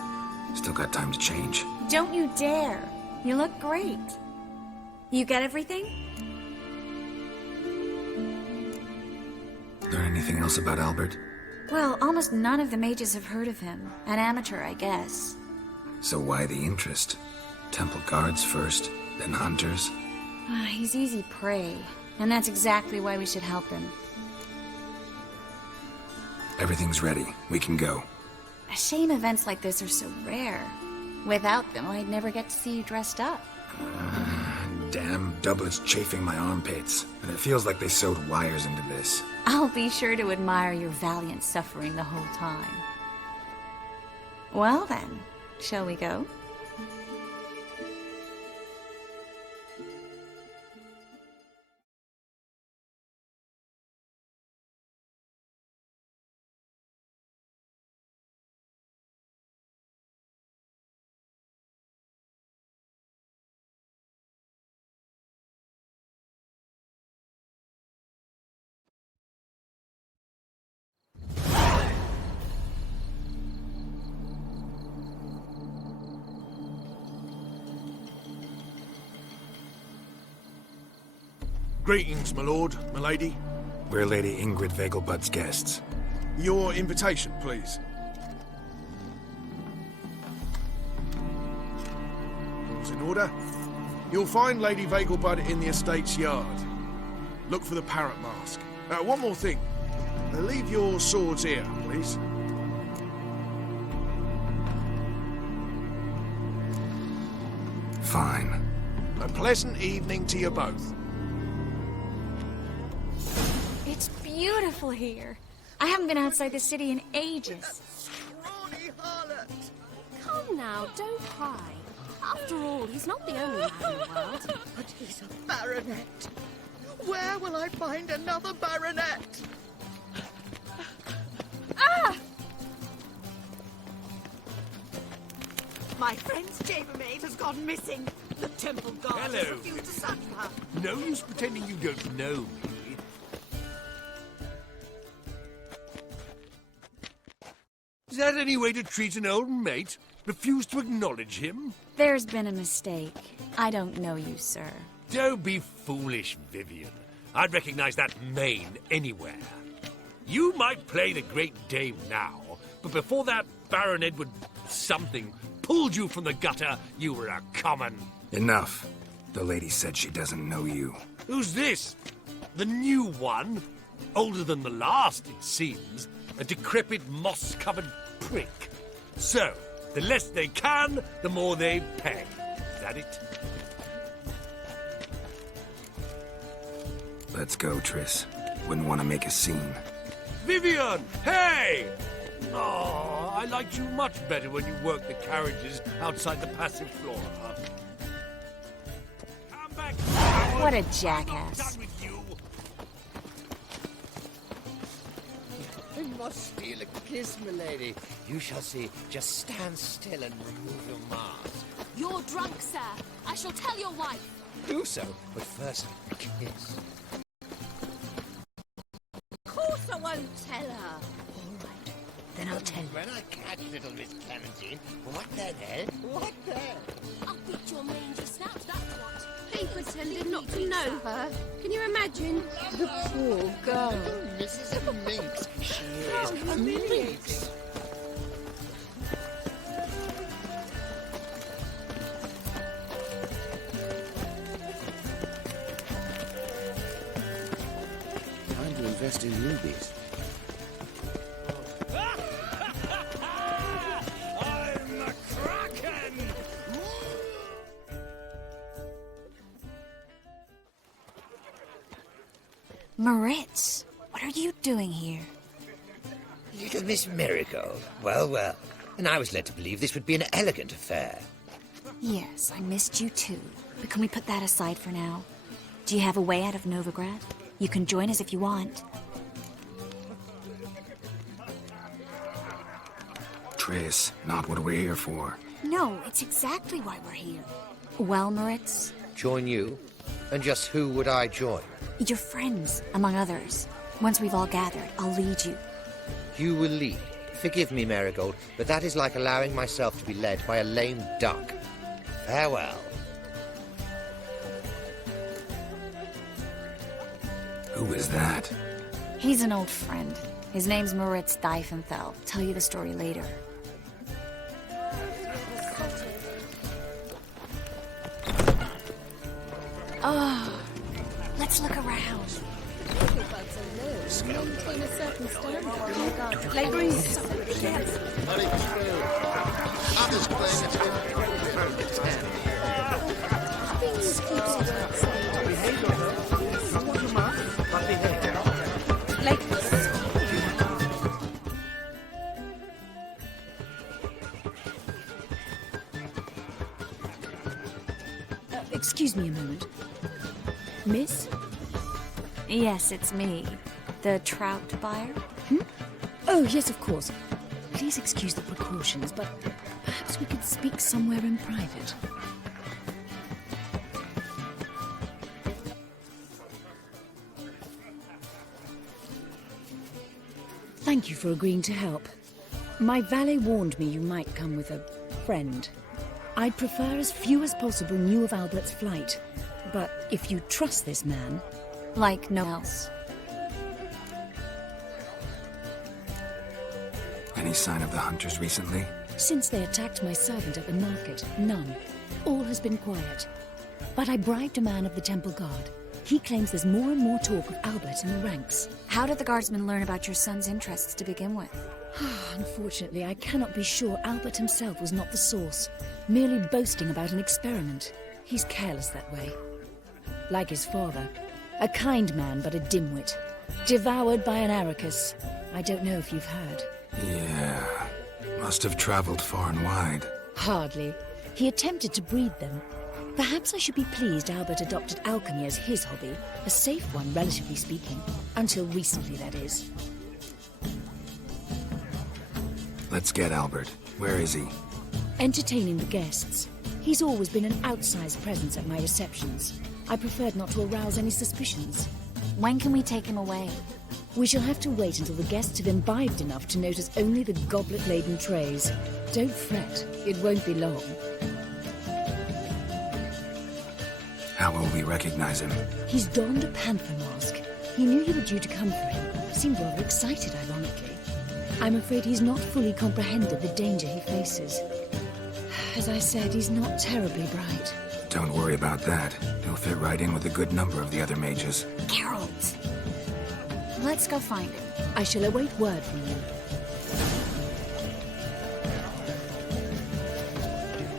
Still got time to change. Don't you dare. You look great. You get everything? Learn anything else about Albert? Well, almost none of the mages have heard of him. An amateur, I guess. So why the interest? Temple guards first, then hunters? He's easy prey. And that's exactly why we should help him. Everything's ready. We can go. A shame events like this are so rare. Without them, I'd never get to see you dressed up. Damn doublets chafing my armpits. And it feels like they sewed wires into this. I'll be sure to admire your valiant suffering the whole time. Well then, shall we go? Greetings, my lord, my lady. We're Lady Ingrid Vegelbud's guests. Your invitation, please. All's in order. You'll find Lady Vegelbud in the estate's yard. Look for the parrot mask. One more thing. Leave your swords here, please. Fine. A pleasant evening to you both. It's beautiful here. I haven't been outside the city in ages. Scrawny harlot! Come now, don't cry. After all, he's not the only man in the world. But he's a baronet. Where will I find another baronet? Ah! My friend's chambermaid has gone missing. The temple guards Hello. refused to search for her. No use pretending you don't know me. Is that any way to treat an old mate? Refuse to acknowledge him? There's been a mistake. I don't know you, sir. Don't be foolish, Vivian. I'd recognize that mane anywhere. You might play the Great Dame now, but before that Baron Edward something pulled you from the gutter, you were a common... Enough. The lady said she doesn't know you. Who's this? The new one? Older than the last, it seems. A decrepit, moss-covered prick. So, the less they can, the more they pay. Is that it? Let's go, Triss. Wouldn't want to make a scene. Vivian! Hey! Oh, I liked you much better when you worked the carriages outside the Passiflora. Come back! What a jackass. I must feel a kiss, milady. You shall see. Just stand still and remove your mask. You're drunk, sir. I shall tell your wife. Do so, but first, a kiss. Of course I won't tell her. Then I'll tell you. When I catch little Miss Clementine, what then, eh? What then? I'll beat your mangy snout, that's what. He pretended not to know her. Can you imagine? The poor girl. Mrs. Minx. She is a minx. interesting rubies. I'm a kraken! Moritz, what are you doing here? Little Miss Marigold. Well, well. And I was led to believe this would be an elegant affair. Yes, I missed you too. But can we put that aside for now? Do you have a way out of Novigrad? You can join us if you want. Triss, not what we're here for. No, it's exactly why we're here. Well, Moritz? Join you? And just who would I join? Your friends, among others. Once we've all gathered, I'll lead you. You will lead. Forgive me, Marigold, but that is like allowing myself to be led by a lame duck. Farewell. Who is that? He's an old friend. His name's Moritz Diefenthal. Tell you the story later. Oh, let's look around. Maintain a certain standard. Like, Yes. Very true. Others claim it's been perfect ten. Things keep it outside. Excuse me a moment. Miss? Yes, it's me. The trout buyer? Oh, yes, of course. Please excuse the precautions, but perhaps we could speak somewhere in private. Thank you for agreeing to help. My valet warned me you might come with a friend. I'd prefer as few as possible knew of Albert's flight. But if you trust this man... Like no else. Any sign of the hunters recently? Since they attacked my servant at the market, none. All has been quiet. But I bribed a man of the Temple Guard. He claims there's more and more talk of Albert in the ranks. How did the guardsmen learn about your son's interests to begin with? Unfortunately, I cannot be sure Albert himself was not the source, merely boasting about an experiment. He's careless that way. Like his father. A kind man, but a dimwit. Devoured by an Arrakis. I don't know if you've heard. Yeah. Must have traveled far and wide. Hardly. He attempted to breed them. Perhaps I should be pleased Albert adopted alchemy as his hobby. A safe one, relatively speaking. Until recently, that is. Let's get Albert. Where is he? Entertaining the guests. He's always been an outsized presence at my receptions. I preferred not to arouse any suspicions. When can we take him away? We shall have to wait until the guests have imbibed enough to notice only the goblet-laden trays. Don't fret, it won't be long. How will we recognize him? He's donned a panther mask. He knew you were due to come for him. Seemed rather excited, ironically. I'm afraid he's not fully comprehended the danger he faces. As I said, he's not terribly bright. Don't worry about that. He'll fit right in with a good number of the other mages. Geralt! Let's go find him. I shall await word from you.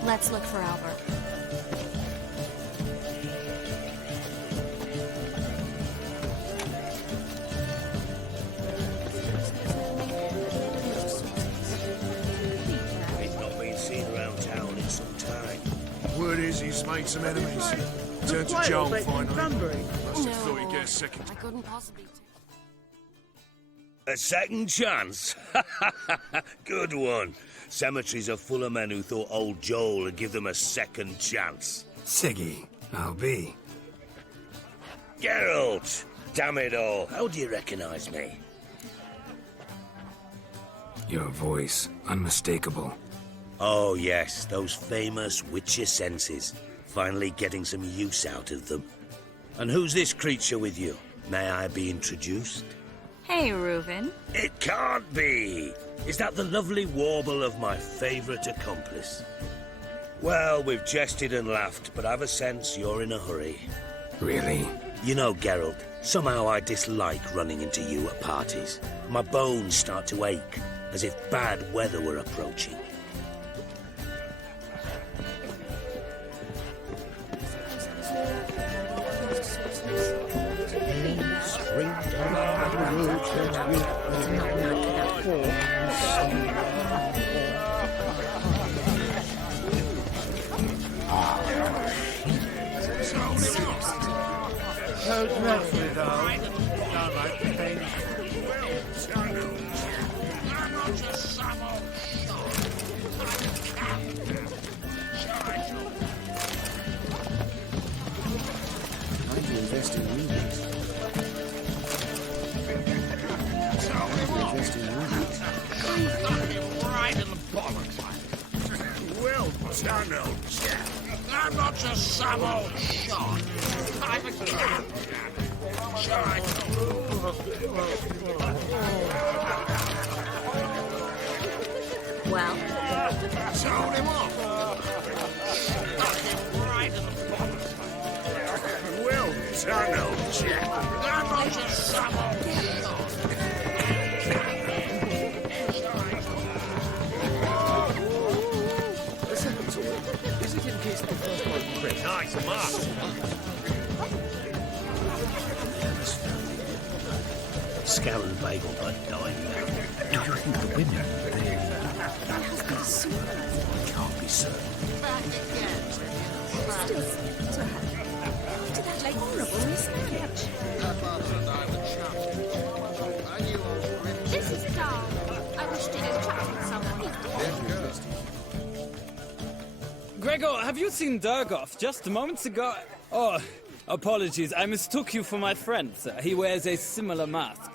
Let's look for Albert. He's not been seen around town in some time. Word is he's made some enemies. Turned to Joel finally. Must have thought he'd get a second. I couldn't possibly. A second chance? Good one. Cemeteries are full of men who thought old Joel would give them a second chance. Siggy, I'll be. Geralt! Damn it all, how do you recognize me? Your voice, unmistakable. Oh yes, those famous witcher senses. Finally getting some use out of them. And who's this creature with you? May I be introduced? Hey, Reuven. It can't be! Is that the lovely warble of my favourite accomplice? Well, we've jested and laughed, but I've a sense you're in a hurry. Really? You know, Geralt, Somehow I dislike running into you at parties. My bones start to ache, as if bad weather were approaching. So dreadfully dull. Don't like the thing. I'm not just some old Time to invest in rubies. Invest in rubies. Right in the bollocks. Well done, old chap. I'm not just some old shot. I'm a cat. Well? Told him off. Stuck him right in the bollocks. Well done, old chap. I'm not just some old shot. The second sword. Is it in case the first one breaks? Nice mark. Scowl and Bagel Bud dying now. Do you think the women, can't be certain. Still speak to her. After that horrible miscarriage. This is dull. I wish to go chat with someone. Gregor, have you seen Durgoff just moments ago? Oh, apologies. I mistook you for my friend, sir. He wears a similar mask.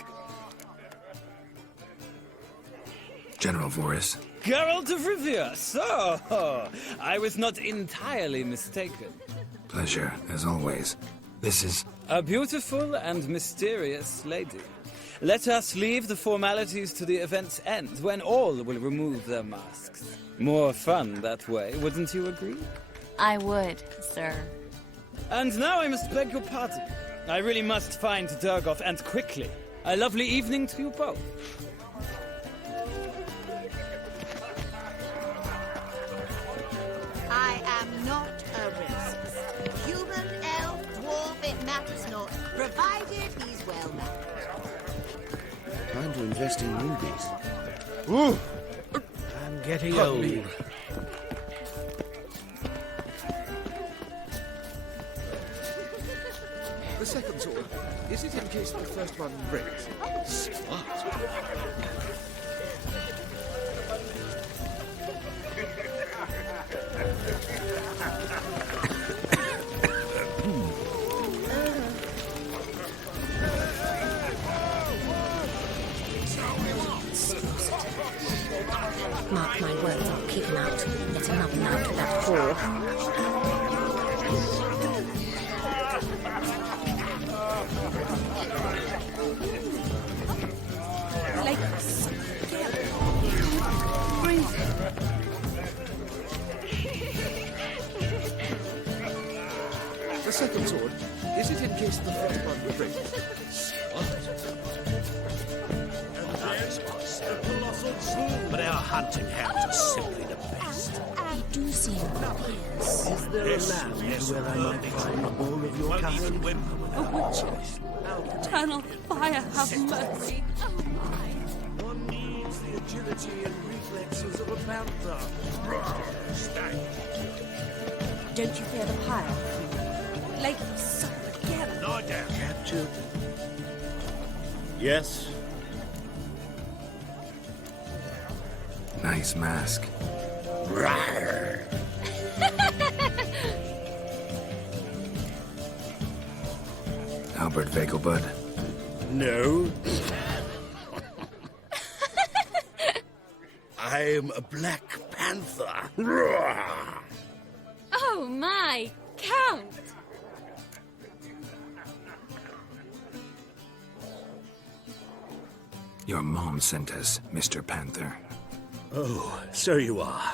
General Voris. Geralt of Rivia. So, I was not entirely mistaken. Pleasure, as always. This is... A beautiful and mysterious lady. Let us leave the formalities to the event's end, when all will remove their masks. More fun that way, wouldn't you agree? I would, sir. And now I must beg your pardon. I really must find Durgoff, and quickly. A lovely evening to you both. I am not a racist. Human, elf, dwarf, it matters not, provided he's well mannered. Time to invest in rubies. Ooh! I'm getting old. The second sword. Is it in case the first one breaks? Smart. Mark my words, I'll kick him out. It's another night with that whore. The second sword. Is it in case the first one breaks? But our hunting hounds are simply the best. I do see rubies. Is there a land where I might find more of your kind? A witch. Eternal fire, have mercy. One needs the agility and reflexes of a panther. Don't you fear the pyre? Lake son of a Geralt. Lie down. Captured? Yes. Nice mask. Rawr. Albert Vegelbud. No. I'm a Black Panther. Rawr. Oh my, Count! Your mom sent us, Mr. Panther. Oh, so you are.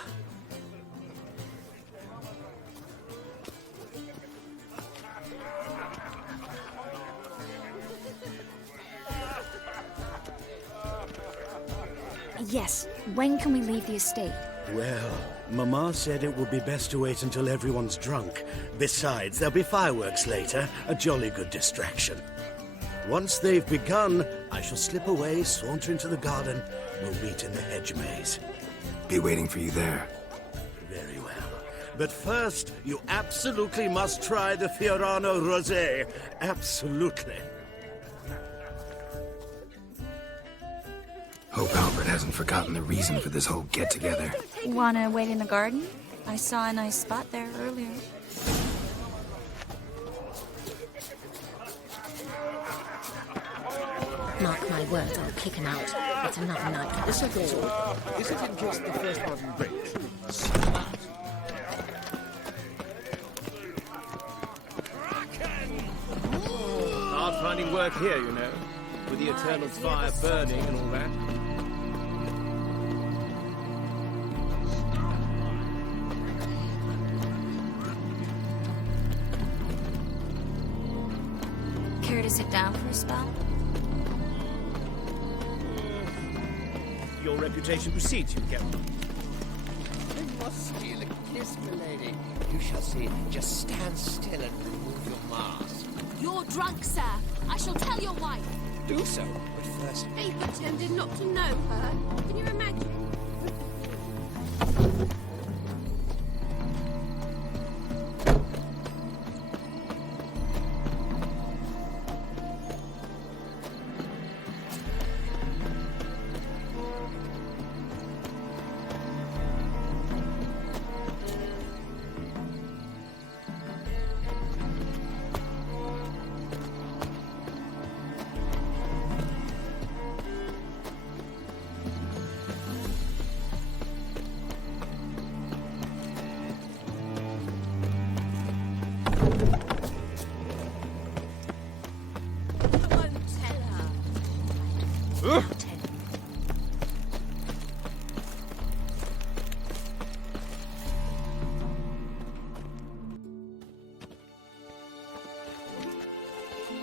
Yes, when can we leave the estate? Well, Mama said it would be best to wait until everyone's drunk. Besides, there'll be fireworks later, a jolly good distraction. Once they've begun, I shall slip away, saunter into the garden. We'll meet in the hedge maze. Be waiting for you there. Very well. But first, you absolutely must try the Fiorano Rosé. Absolutely. Hope Albert hasn't forgotten the reason for this whole get-together. Wanna wait in the garden? I saw a nice spot there earlier. Mark my words, I'll kick him out. It's another night. Is that all? Isn't it just the first modern bridge? Hard finding work here, you know, with the eternal fire burning and all that. Care to sit down for a spell? Your reputation precedes you, Captain. You must steal a kiss, milady. You shall see. Just stand still and remove your mask. You're drunk, sir. I shall tell your wife. Do so, but first... They pretended not to know her. Can you imagine?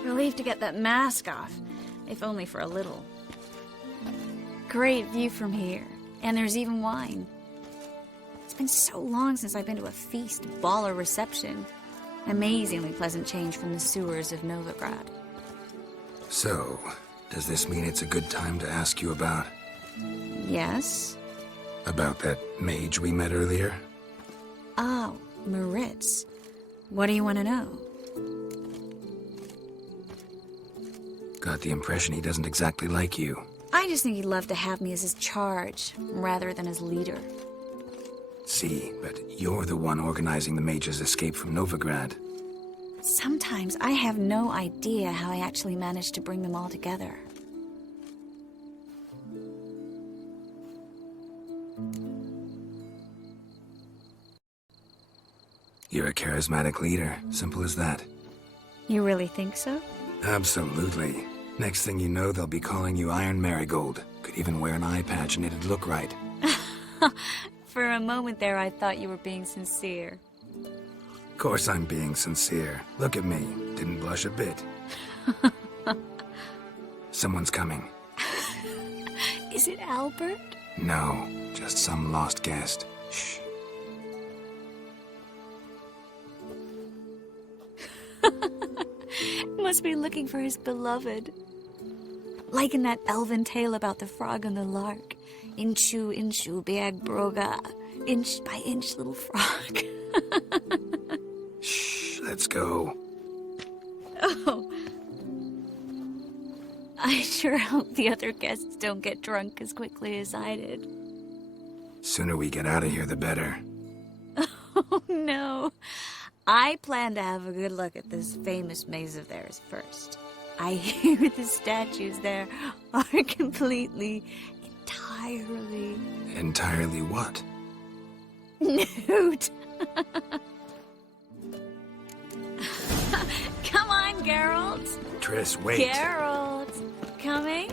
Relieved to get that mask off, if only for a little. Great view from here, and there's even wine. It's been so long since I've been to a feast, ball, or reception. Amazingly pleasant change from the sewers of Novigrad. So, does this mean it's a good time to ask you about... Yes? About that mage we met earlier? Oh, Moritz. What do you want to know? Got the impression he doesn't exactly like you. I just think he'd love to have me as his charge, rather than as leader. See, but you're the one organizing the mage's escape from Novigrad. Sometimes I have no idea how I actually managed to bring them all together. You're a charismatic leader, simple as that. You really think so? Absolutely. Next thing you know, they'll be calling you Iron Marigold. Could even wear an eye patch and it'd look right. For a moment there, I thought you were being sincere. Of course I'm being sincere. Look at me. Didn't blush a bit. Someone's coming. Is it Albert? No, just some lost guest. Shh. Must be looking for his beloved. Like in that elven tale about the frog and the lark. Inchu, inchu, beag broga. Inch by inch, little frog. Shh, let's go. Oh. I sure hope the other guests don't get drunk as quickly as I did. Sooner we get out of here, the better. Oh, no. I plan to have a good look at this famous maze of theirs first. I hear the statues there are entirely... Entirely what? Nude. Come on, Geralt. Triss, wait. Geralt. Coming?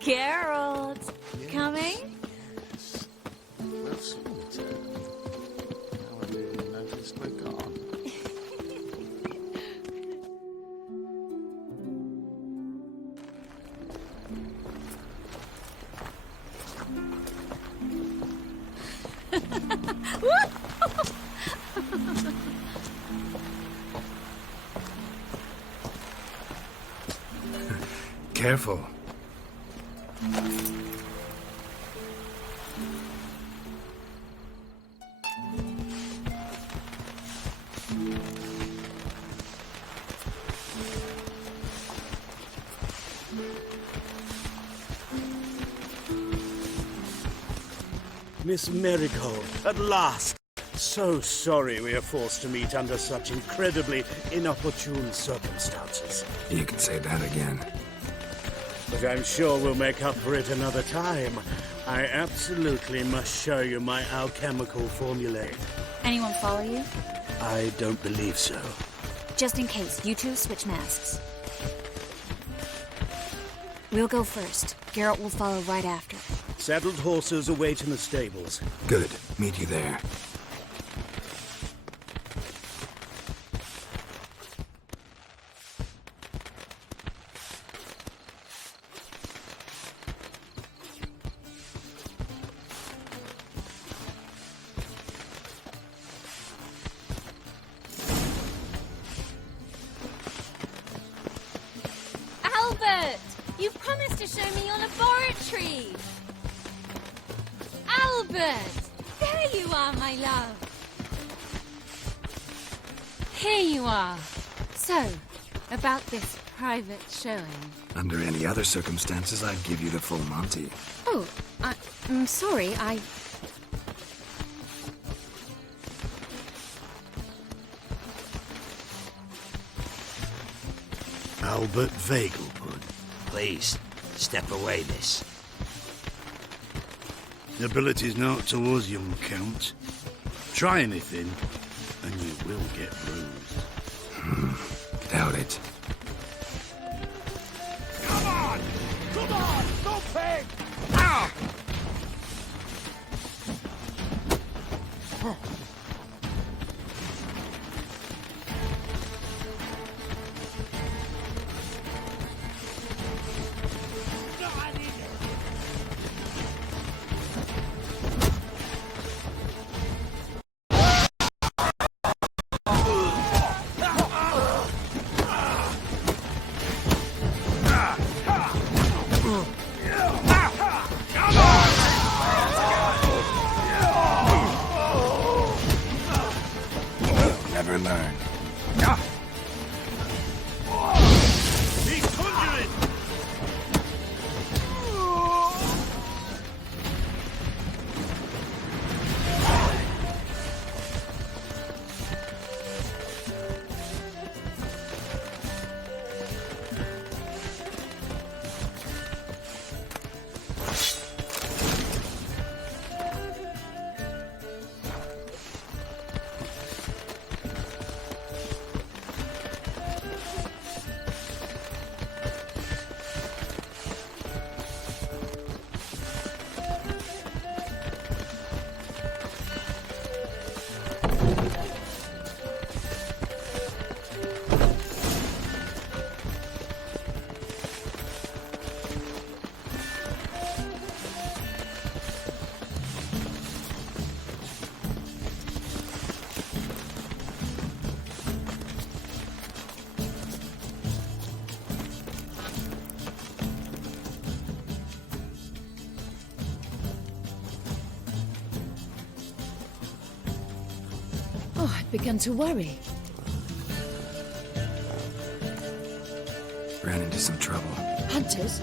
Geralt, coming? Well seen, How I didn't even notice we're gone. Careful. Miss Marigold, at last! So sorry we are forced to meet under such incredibly inopportune circumstances. You can say that again. But I'm sure we'll make up for it another time. I absolutely must show you my alchemical formulae. Anyone follow you? I don't believe so. Just in case, you two switch masks. We'll go first. Geralt will follow right after. Saddled horses await in the stables. Good. Meet you there. Albert! You promised to show me your laboratory! Albert! There you are, my love! Here you are. So, about this private showing. Under any other circumstances, I'd give you the full Monty. Oh, I'm sorry, Albert Vegelbud. Please, step away, miss. Ability's not towards young Count. Try anything, and you will get bruised. Doubt it. Come on! Come on! Stop it! Ah! Never learn. He's conjuring! Oh, I'd begun to worry. Ran into some trouble. Hunters?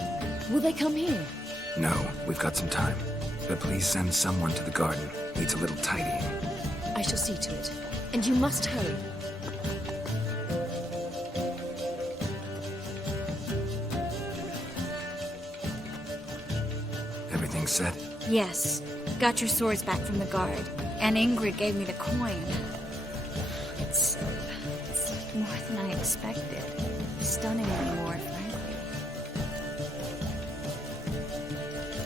Will they come here? No, we've got some time. But please send someone to the garden. Needs a little tidying. I shall see to it. And you must hurry. Everything set? Yes. Got your swords back from the guard. And Ingrid gave me the coin. It's more than I expected. Stunningly more, frankly.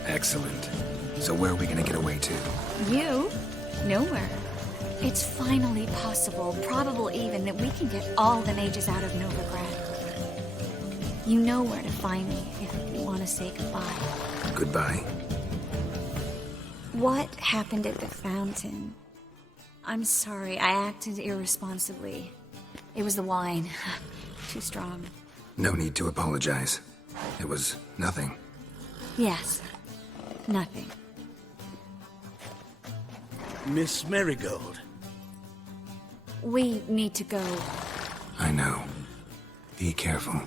Excellent. So where are we gonna get away to? You? Nowhere. It's finally possible, probable even, that we can get all the mages out of Novigrad. You know where to find me if you want to say goodbye. Goodbye. What happened at the fountain? I'm sorry, I acted irresponsibly. It was the wine. Too strong. No need to apologize. It was nothing. Yes. Nothing. Miss Marigold. We need to go. I know. Be careful.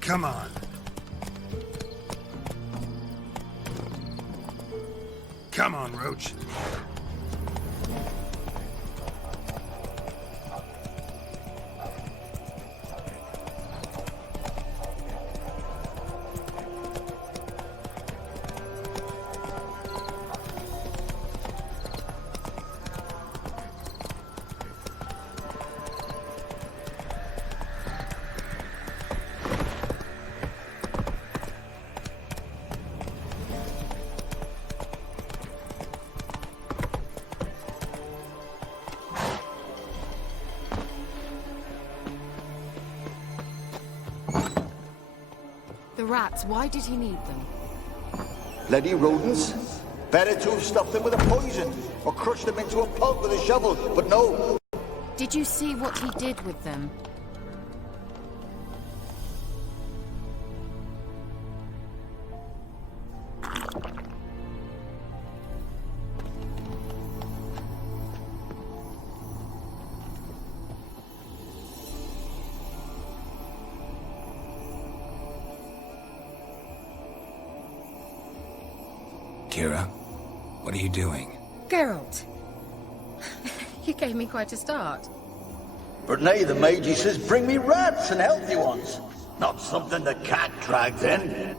Come on. Come on, Roach. The rats, why did he need them? Bloody rodents. Better to have stopped them with a poison, or crushed them into a pulp with a shovel, but no. Did you see what he did with them? Kira. What are you doing? Geralt. You gave me quite a start. But now the mage says bring me rats and healthy ones. Not something the cat drags in.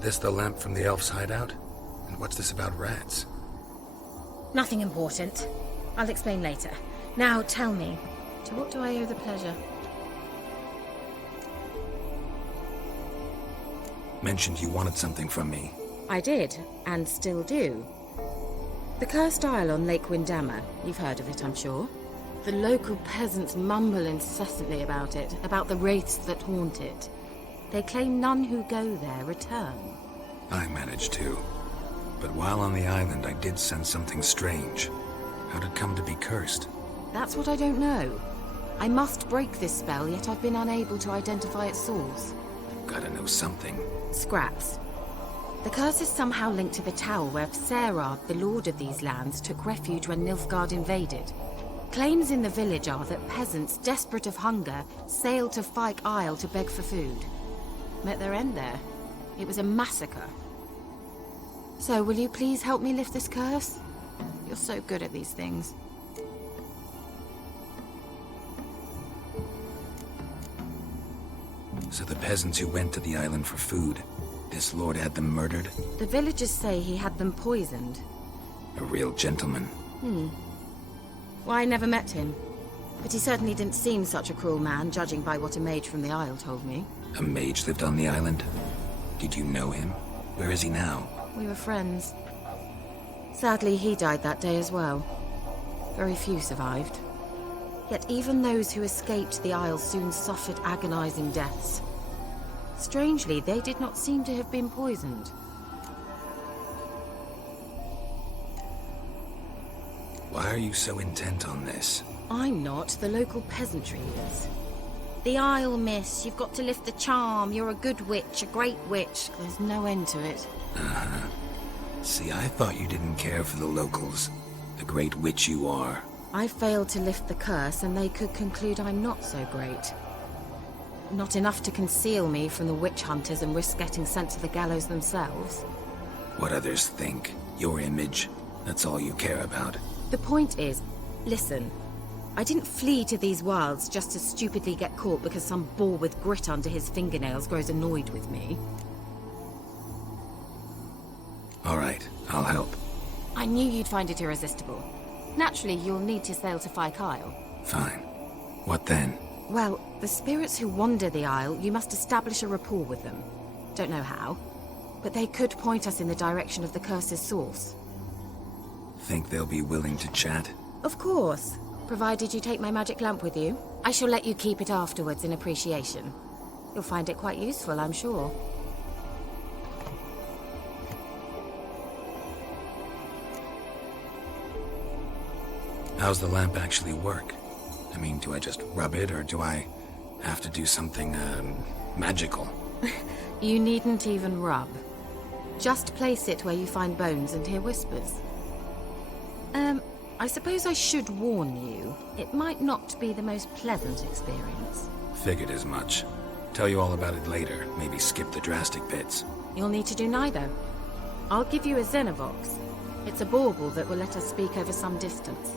This the lamp from the elf's hideout? And what's this about rats? Nothing important. I'll explain later. Now tell me, To what do I owe the pleasure? Mentioned you wanted something from me. I did, and still do. The Cursed Isle on Lake Windammer. You've heard of it, I'm sure. The local peasants mumble incessantly about it, about the wraiths that haunt it. They claim none who go there return. I managed to. But while on the island, I did sense something strange. How'd it come to be cursed? That's what I don't know. I must break this spell, yet I've been unable to identify its source. Gotta know something. Scraps. The curse is somehow linked to the tower where Serad, the lord of these lands, took refuge when Nilfgaard invaded. Claims in the village are that peasants, desperate of hunger, sailed to Fyke Isle to beg for food. Met their end there. It was a massacre. So, will you please help me lift this curse? You're so good at these things. So the peasants who went to the island for food, this lord had them murdered? The villagers say he had them poisoned. A real gentleman. Well, I never met him. But he certainly didn't seem such a cruel man, judging by what a mage from the Isle told me. A mage lived on the island? Did you know him? Where is he now? We were friends. Sadly, he died that day as well. Very few survived. Yet even those who escaped the Isle soon suffered agonizing deaths. Strangely, they did not seem to have been poisoned. Why are you so intent on this? I'm not. The local peasantry is. The Isle, miss. You've got to lift the charm. You're a good witch, a great witch. There's no end to it. Uh-huh. See, I thought you didn't care for the locals. The great witch you are. I failed to lift the curse, and they could conclude I'm not so great. Not enough to conceal me from the witch hunters and risk getting sent to the gallows themselves. What others think. Your image. That's all you care about. The point is, listen, I didn't flee to these wilds just to stupidly get caught because some boar with grit under his fingernails grows annoyed with me. All right, I'll help. I knew you'd find it irresistible. Naturally, you'll need to sail to Fyke Isle. Fine. What then? Well, the spirits who wander the Isle, you must establish a rapport with them. Don't know how, but they could point us in the direction of the curse's source. Think they'll be willing to chat? Of course, provided you take my magic lamp with you. I shall let you keep it afterwards in appreciation. You'll find it quite useful, I'm sure. How's the lamp actually work? I mean, do I just rub it, or do I have to do something, magical? You needn't even rub. Just place it where you find bones and hear whispers. I suppose I should warn you. It might not be the most pleasant experience. Figured as much. Tell you all about it later. Maybe skip the drastic bits. You'll need to do neither. I'll give you a Xenovox. It's a bauble that will let us speak over some distance.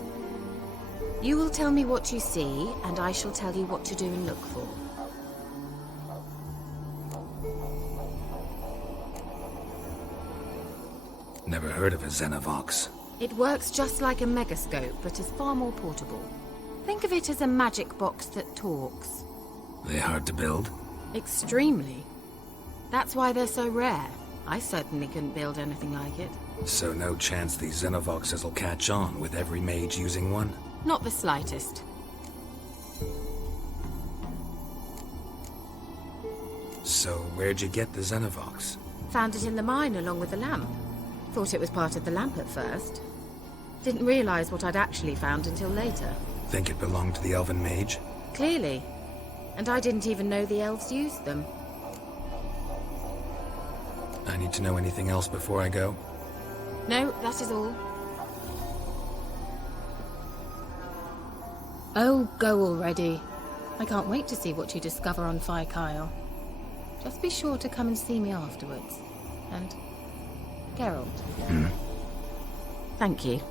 You will tell me what you see, and I shall tell you what to do and look for. Never heard of a Xenovox. It works just like a megascope, but is far more portable. Think of it as a magic box that talks. They hard to build? Extremely. That's why they're so rare. I certainly couldn't build anything like it. So no chance these Xenovoxes will catch on with every mage using one? Not the slightest. So where'd you get the Xenovox? Found it in the mine along with the lamp. Thought it was part of the lamp at first. Didn't realize what I'd actually found until later. Think it belonged to the elven mage? Clearly. And I didn't even know the elves used them. I need to know anything else before I go? No, that is all. Oh, go already. I can't wait to see what you discover on Fyke Isle. Just be sure to come and see me afterwards. And Geralt. Thank you.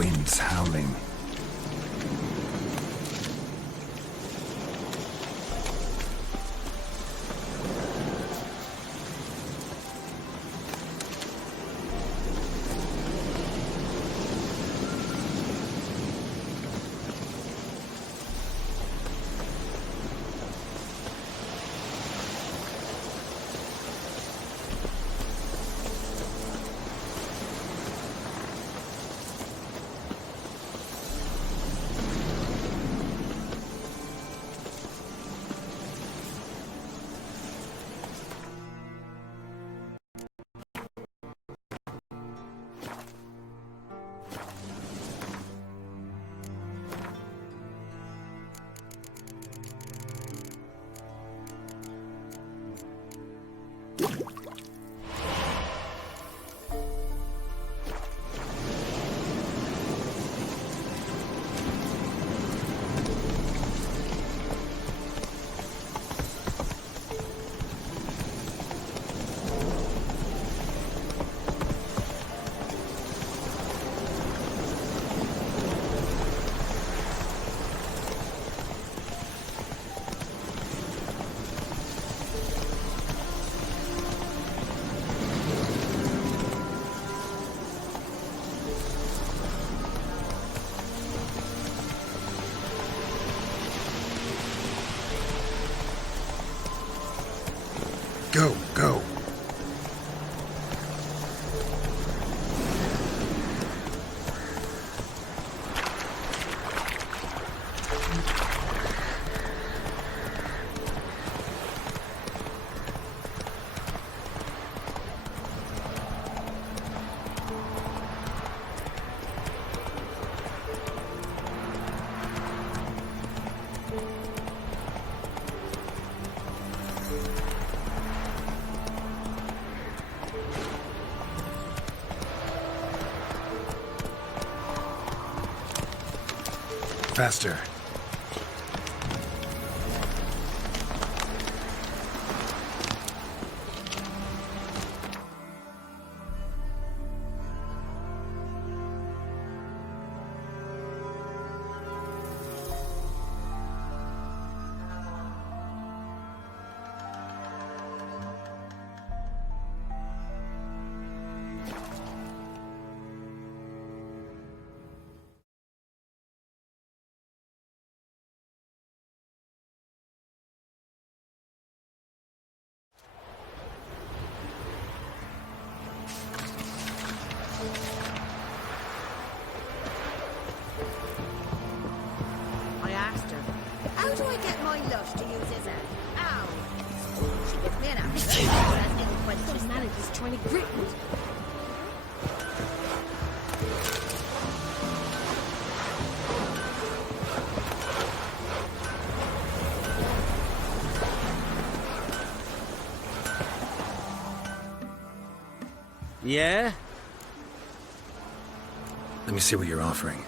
Winds howling. faster. I asked her, how do I get my lush to use his hand? Ow! She gives me an answer. That little question. The manager's trying to grip me. Yeah? Let me see what you're offering.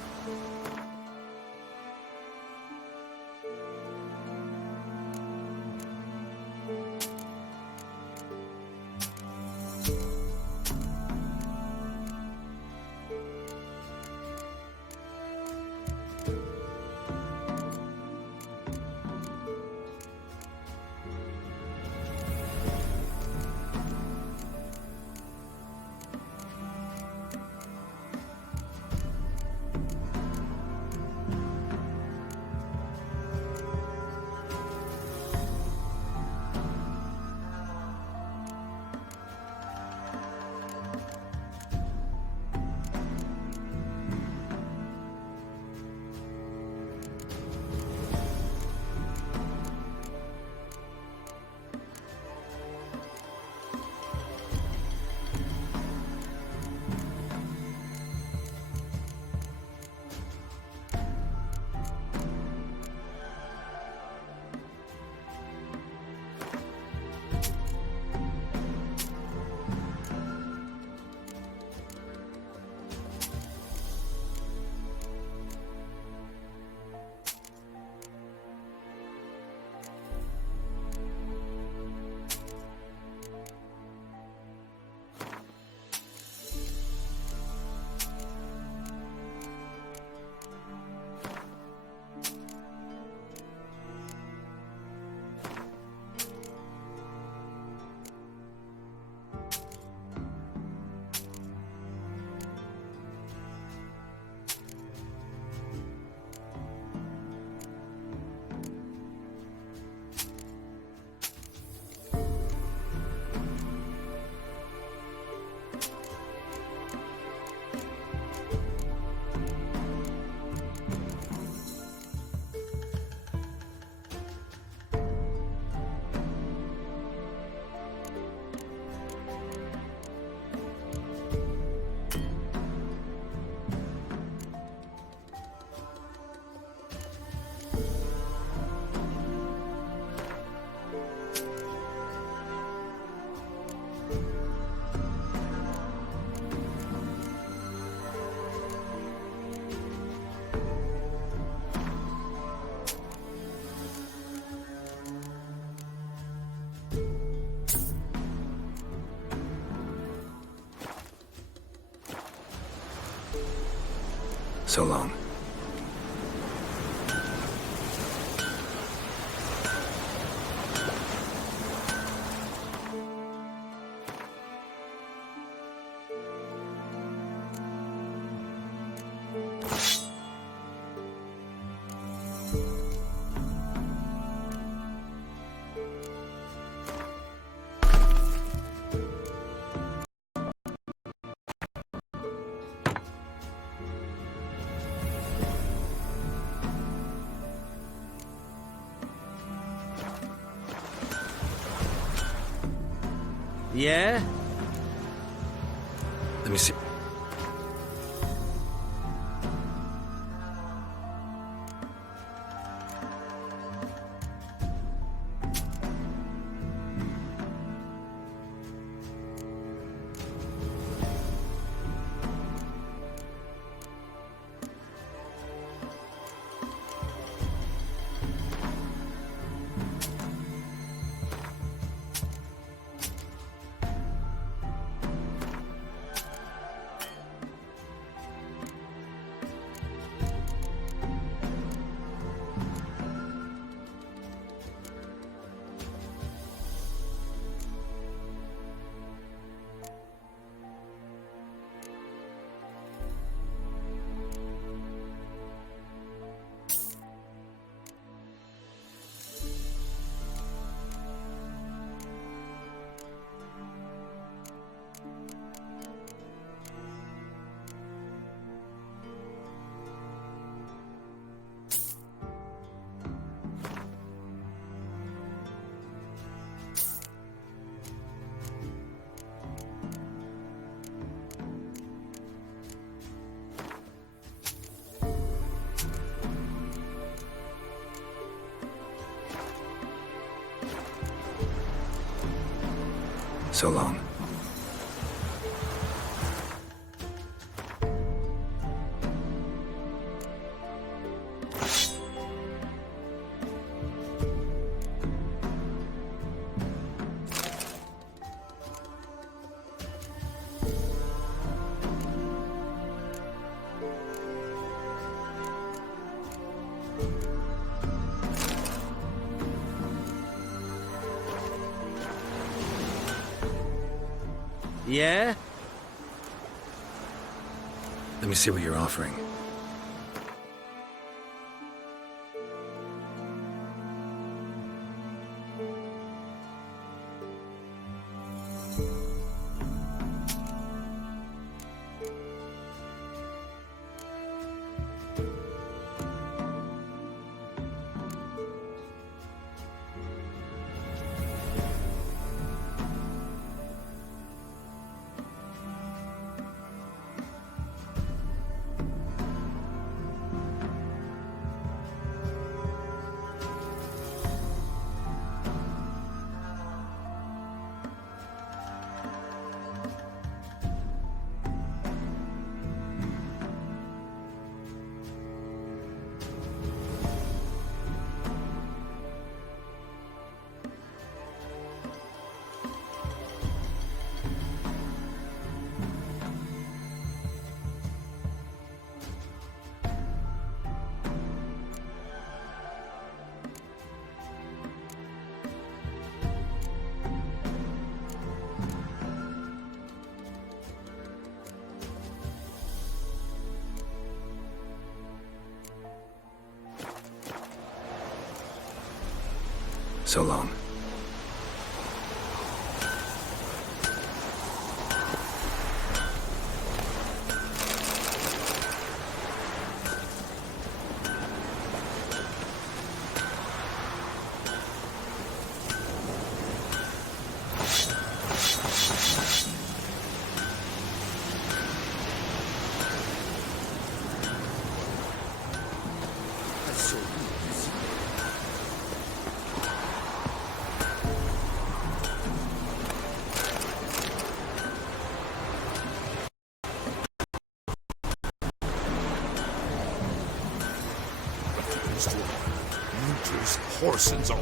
So long. Yeah? Let me see. So long. Yeah? Let me see what you're offering. So long. Muter's horsens all.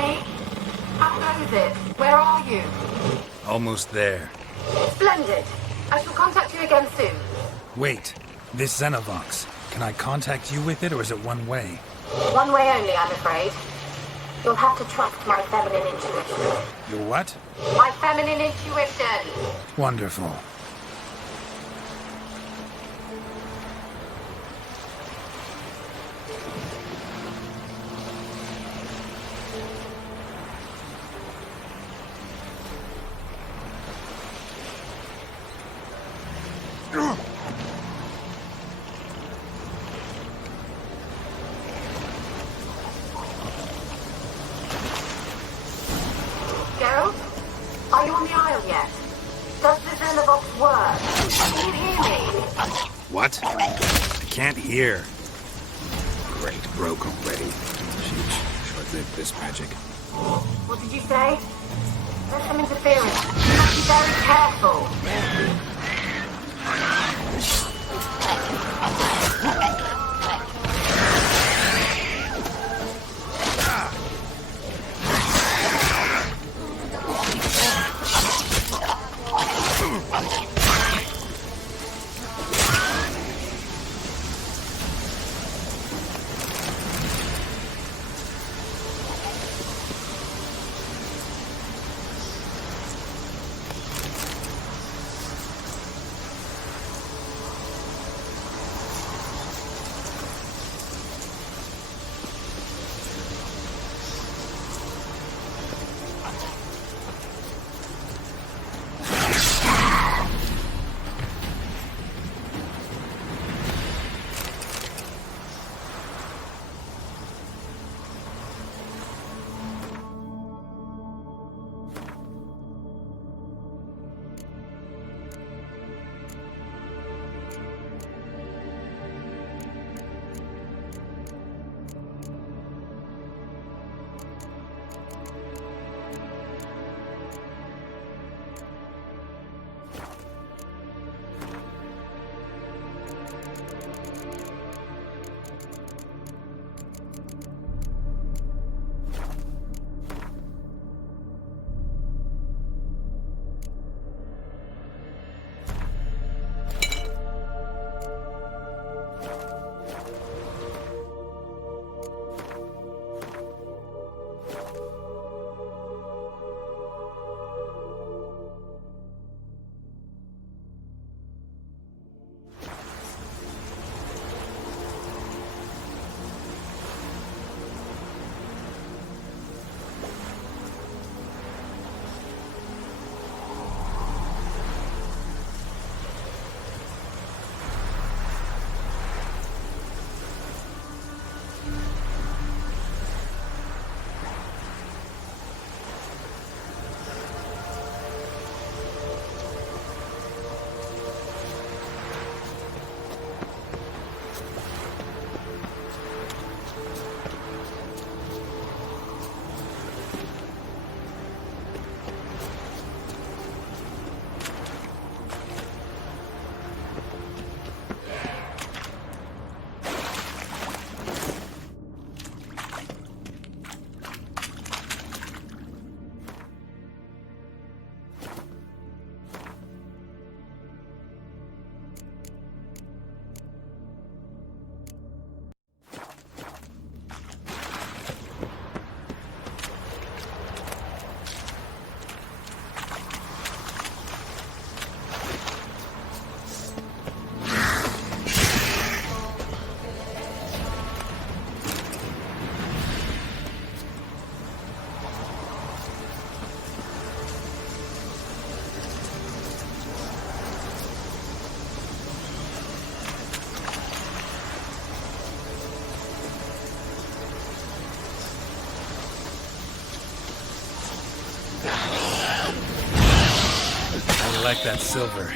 me? How goes it? Where are you? Almost there. Splendid. I shall contact you again soon. Wait, this Xenovox. Can I contact you with it, or is it one way? One way only, I'm afraid. You'll have to trust my feminine intuition. Your what? My feminine intuition. Wonderful. Geralt? Are you on the Isle yet? Does the Xenovox work? Can you hear me? What? I can't hear. Great, broke already. Shoot, short-lived this magic. What did you say? There's some interference. You must be very careful. I like that silver.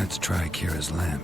Let's try Kira's lamp.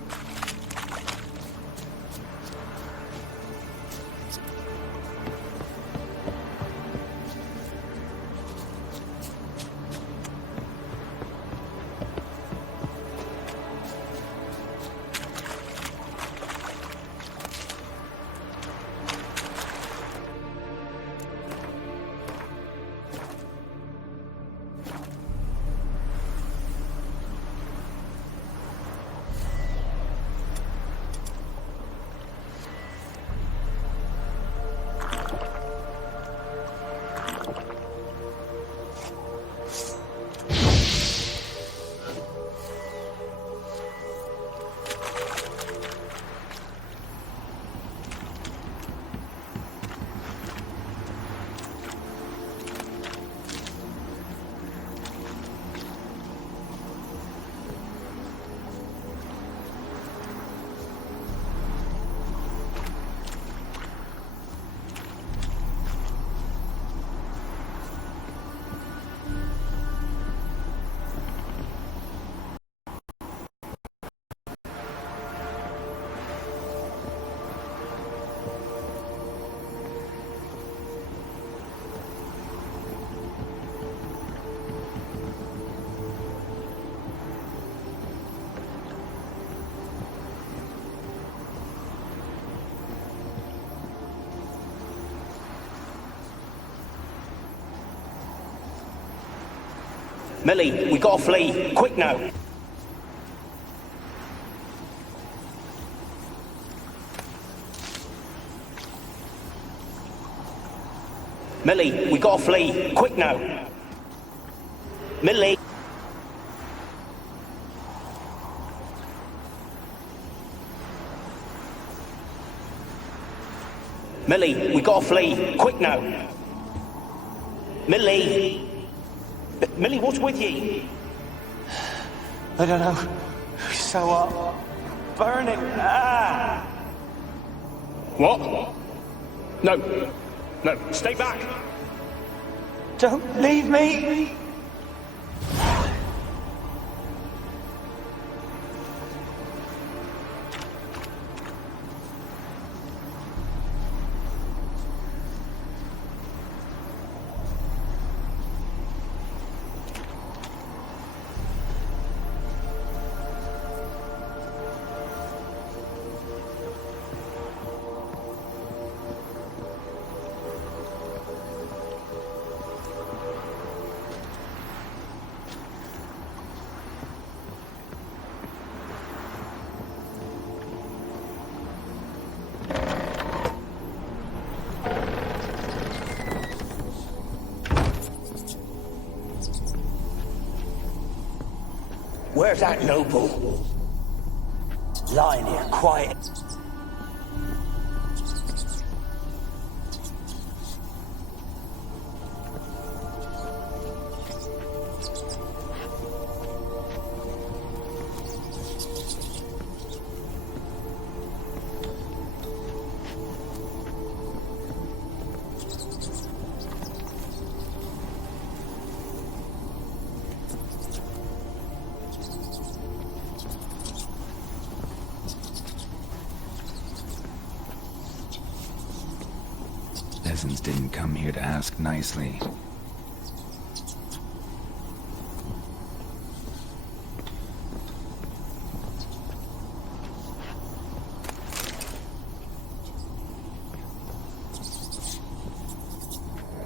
Millie, we gotta flee. Quick now. Millie, we gotta flee. Quick now. Millie. Millie, we gotta flee. Quick now. Millie. Millie, what's with you? I don't know. So up. Burning. Ah! What? No. No, stay back. Don't leave me. Where's that noble? Lying here, quiet. Peasants didn't come here to ask nicely.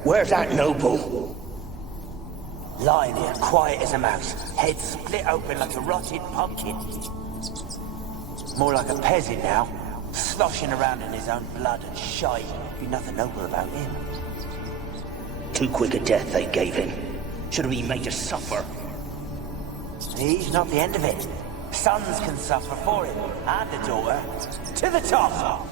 Where's that noble? Lying here, quiet as a mouse, head split open like a rotted pumpkin. More like a peasant now, sloshing around in his own blood and shite. Be nothing noble about him. Too quick a death they gave him. Should have been made to suffer. He's not the end of it. Sons can suffer for him, and the daughter. To the top!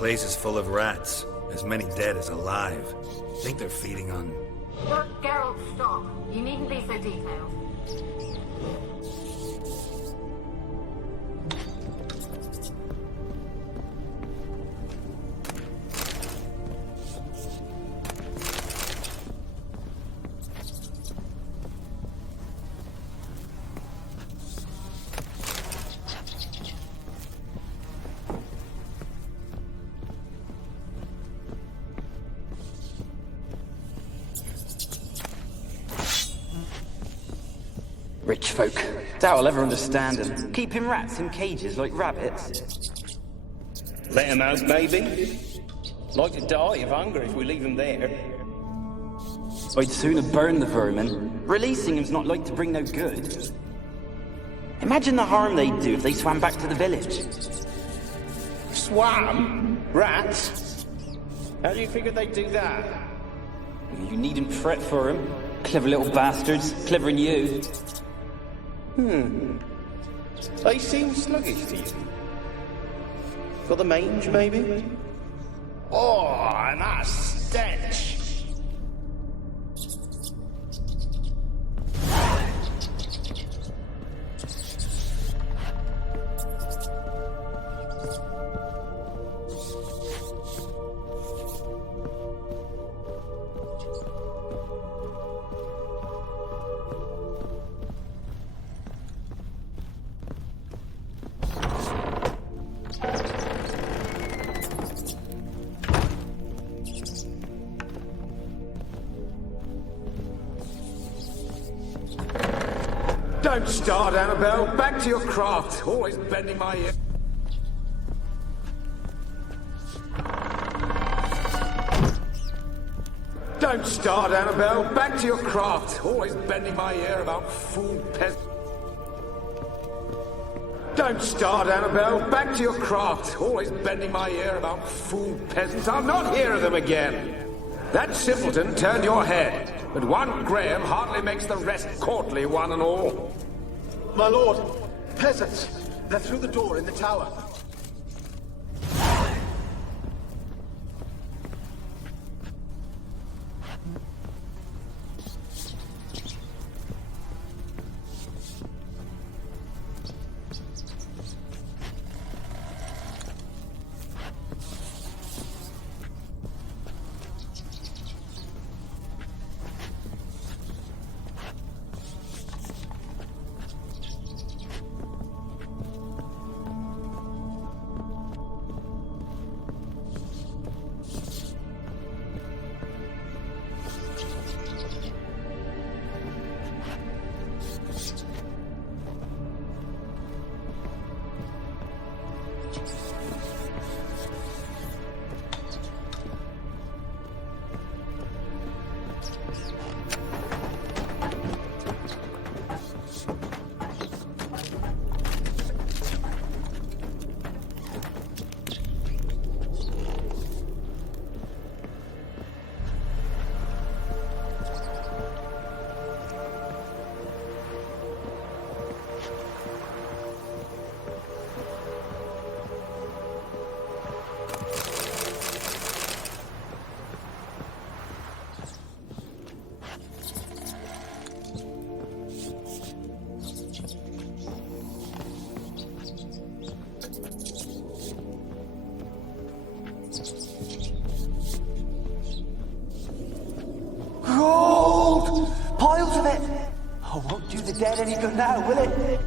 Place is full of rats. As many dead as alive. Think they're feeding on... Look, Geralt, stop. You needn't be so detailed. Rich folk. Doubt I'll ever understand them. Keeping rats in cages like rabbits. Let them out, maybe? Like to die of hunger if we leave them there. I'd sooner burn the vermin. Releasing them's not like to bring no good. Imagine the harm they'd do if they swam back to the village. Swam? Rats? How do you figure they'd do that? You needn't fret for them. Clever little bastards. Clever than you. They seem sluggish to you. Got the mange, maybe? Oh, and that stench! Don't start, Annabelle. Back to your craft. Always bending my ear. Don't start, Annabelle. Back to your craft. Always bending my ear about fool peasants. Don't start, Annabelle. Back to your craft. Always bending my ear about fool peasants. I'll not hear of them again. That simpleton turned your head, but one Graham hardly makes the rest courtly, one and all. My lord, peasants. They're through the door in the tower. Gold! Piles of it! Oh, won't do the dead any good now, will it?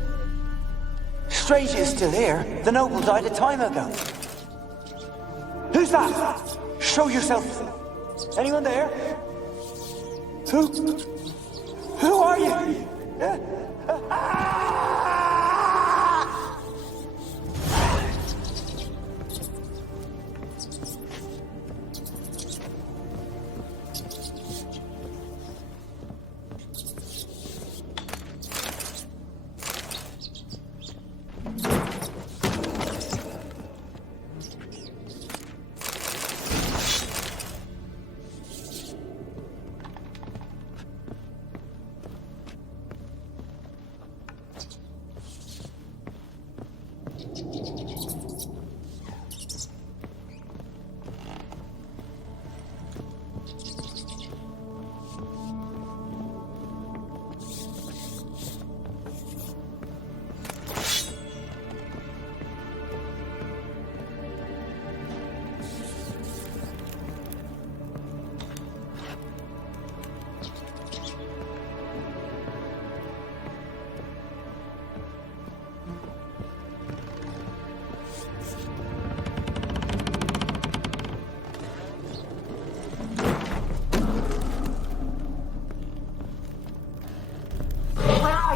Strange it's still here. The noble died a time ago. Who's that? Show yourself. Anyone there? Who are you?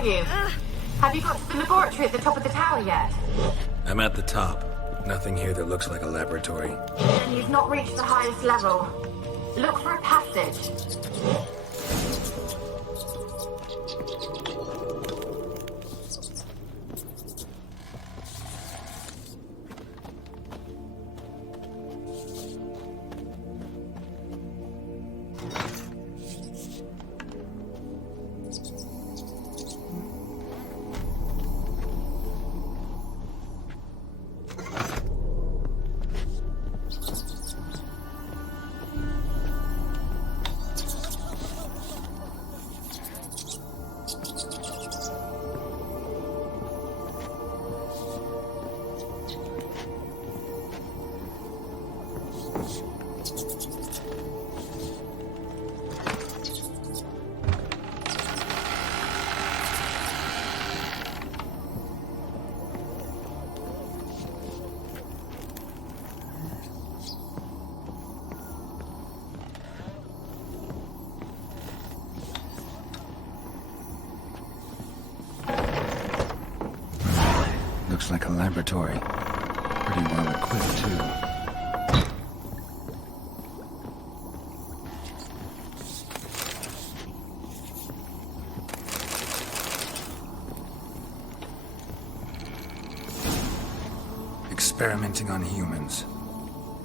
you? Have you got to the laboratory at the top of the tower yet? I'm at the top. Nothing here that looks like a laboratory. Then you've not reached the highest level. Look for a passage. Looks like a laboratory. Pretty well equipped, too. Experimenting on humans.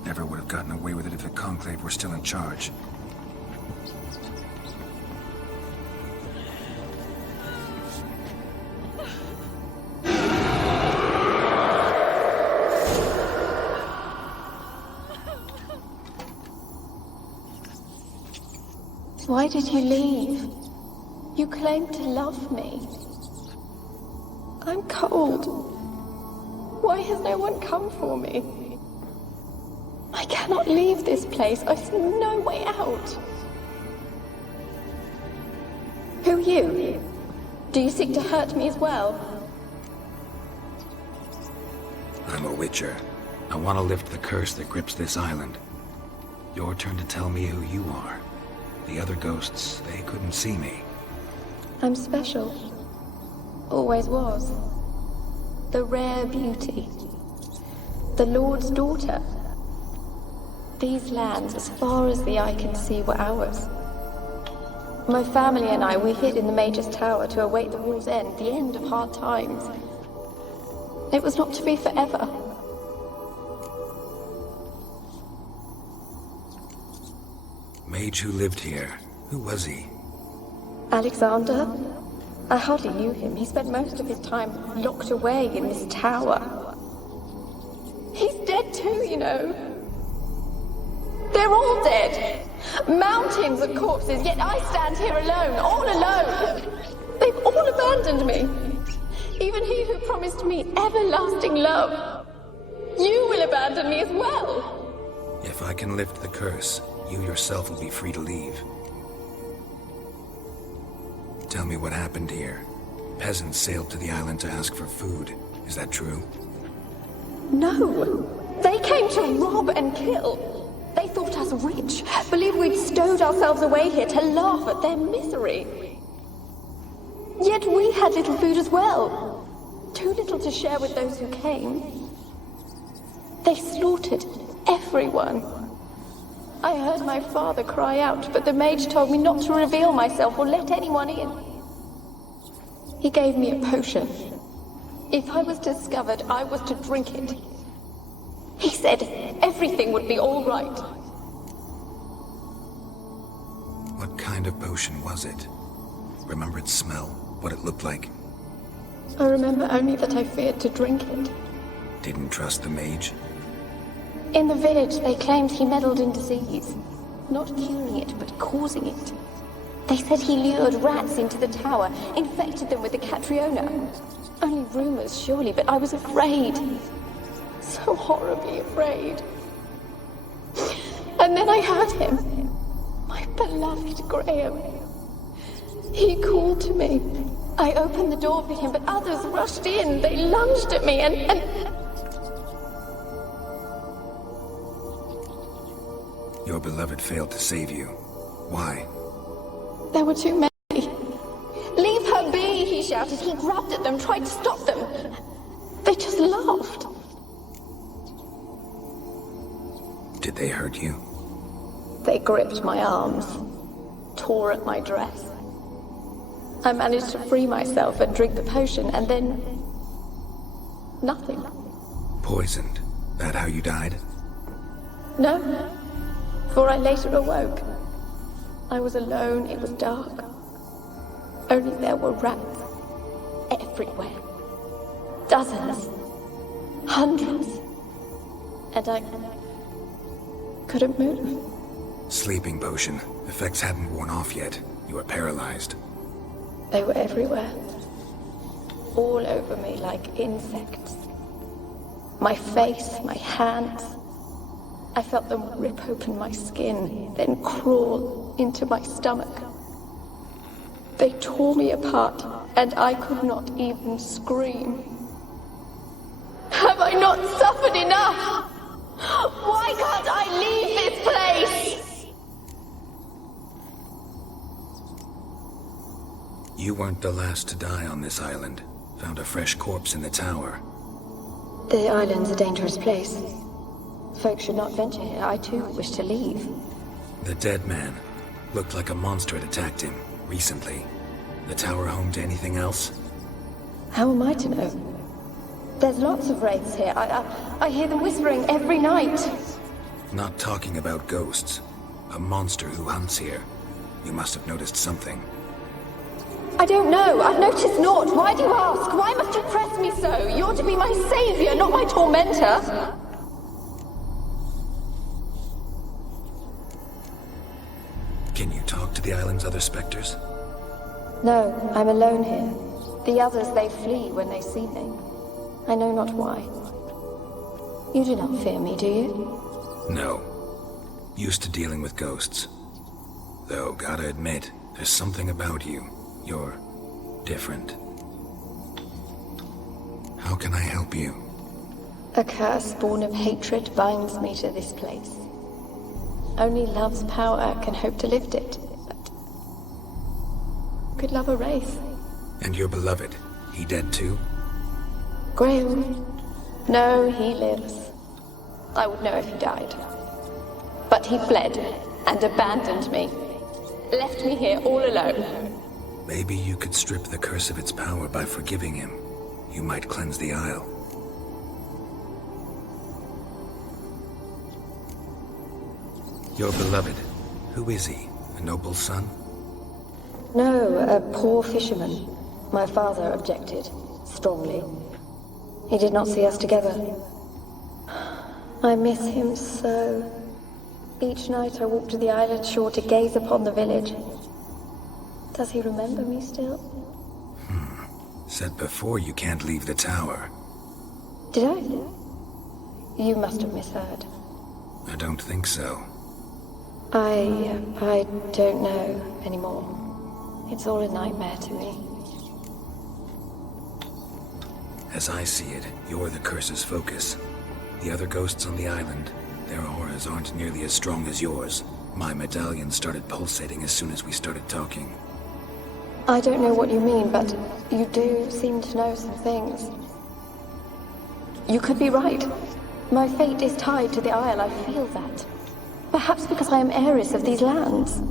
Never would have gotten away with it if the Conclave were still in charge. Why did you leave? You claimed to love me. I'm cold. Why has no one come for me? I cannot leave this place. I see no way out. Who are you? Do you seek to hurt me as well? I'm a Witcher. I want to lift the curse that grips this island. Your turn to tell me who you are. The other ghosts, they couldn't see me. I'm special. Always was. The rare beauty. The Lord's daughter. These lands, as far as the eye can see, were ours. My family and I, we hid in the Mage's Tower to await the war's end, the end of hard times. It was not to be forever. Mage who lived here. Who was he? Alexander? I hardly knew him. He spent most of his time locked away in this tower. He's dead too, you know. They're all dead. Mountains of corpses, yet I stand here alone, all alone. They've all abandoned me. Even he who promised me everlasting love. You will abandon me as well. If I can lift the curse, you yourself will be free to leave. Tell me what happened here. Peasants sailed to the island to ask for food. Is that true? No. They came to rob and kill. They thought us rich, believed we'd stowed ourselves away here to laugh at their misery. Yet we had little food as well. Too little to share with those who came. They slaughtered everyone. I heard my father cry out, but the mage told me not to reveal myself or let anyone in. He gave me a potion. If I was discovered, I was to drink it. He said everything would be all right. What kind of potion was it? Remember its smell? What it looked like? I remember only that I feared to drink it. Didn't trust the mage? In the village, they claimed he meddled in disease. Not curing it, but causing it. They said he lured rats into the tower, infected them with the Catriona. Only rumors, surely, but I was afraid. So horribly afraid. And then I heard him. My beloved Graham. He called to me. I opened the door for him, but others rushed in. They lunged at me and... Your beloved failed to save you. Why? There were too many. Leave her be, he shouted, he grabbed at them, tried to stop them. They just laughed. Did they hurt you? They gripped my arms, tore at my dress. I managed to free myself and drink the potion, and then... nothing. Poisoned. That how you died? No, for I later awoke. I was alone, it was dark. Only there were rats everywhere. Dozens. Hundreds. And I couldn't move. Sleeping potion. Effects hadn't worn off yet. You were paralyzed. They were everywhere. All over me like insects. My face, my hands. I felt them rip open my skin, then crawl into my stomach. They tore me apart, and I could not even scream. Have I not suffered enough? Why can't I leave this place? You weren't the last to die on this island. Found a fresh corpse in the tower. The island's a dangerous place. Folks should not venture here. I too wish to leave. The dead man. Looked like a monster had attacked him, recently. The tower home to anything else? How am I to know? There's lots of wraiths here. I hear them whispering every night. Not talking about ghosts. A monster who hunts here. You must have noticed something. I don't know. I've noticed naught. Why do you ask? Why must you press me so? You're to be my savior, not my tormentor. Can you talk to the island's other specters? No, I'm alone here. The others, they flee when they see me. I know not why. You do not fear me, do you? No. Used to dealing with ghosts. Though, gotta admit, there's something about you. You're different. How can I help you? A curse born of hatred binds me to this place. Only love's power can hope to lift it, but... could love a wraith? And your beloved, he dead too? Graham? No, he lives. I would know if he died. But he fled and abandoned me. Left me here all alone. Maybe you could strip the curse of its power by forgiving him. You might cleanse the Isle. Your beloved, who is he? A noble son? No, a poor fisherman. My father objected, strongly. He did not see us together. I miss him so. Each night I walk to the island shore to gaze upon the village. Does he remember me still? Said before you can't leave the tower. Did I? You must have misheard. I don't think so. I don't know anymore. It's all a nightmare to me. As I see it, you're the curse's focus. The other ghosts on the island, their auras aren't nearly as strong as yours. My medallion started pulsating as soon as we started talking. I don't know what you mean, but you do seem to know some things. You could be right. My fate is tied to the Isle, I feel that. Perhaps because I am heiress of these lands.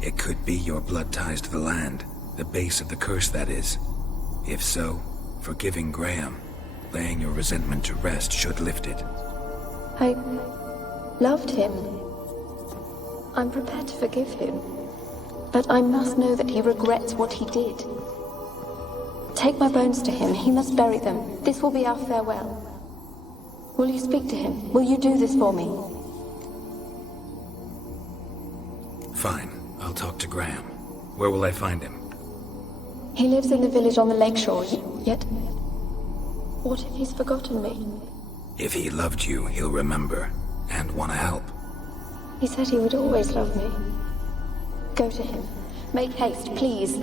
It could be your blood ties to the land, the base of the curse, that is. If so, forgiving Graham, laying your resentment to rest should lift it. I loved him. I'm prepared to forgive him. But I must know that he regrets what he did. Take my bones to him. He must bury them. This will be our farewell. Will you speak to him? Will you do this for me? Fine. I'll talk to Graham. Where will I find him? He lives in the village on the lakeshore, yet... what if he's forgotten me? If he loved you, he'll remember, and want to help. He said he would always love me. Go to him. Make haste, please.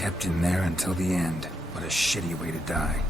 Kept in there until the end. What a shitty way to die.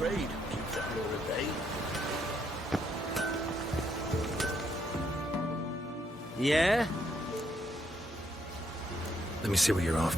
trade. Keep that law at bay. Yeah? Let me see what you're off.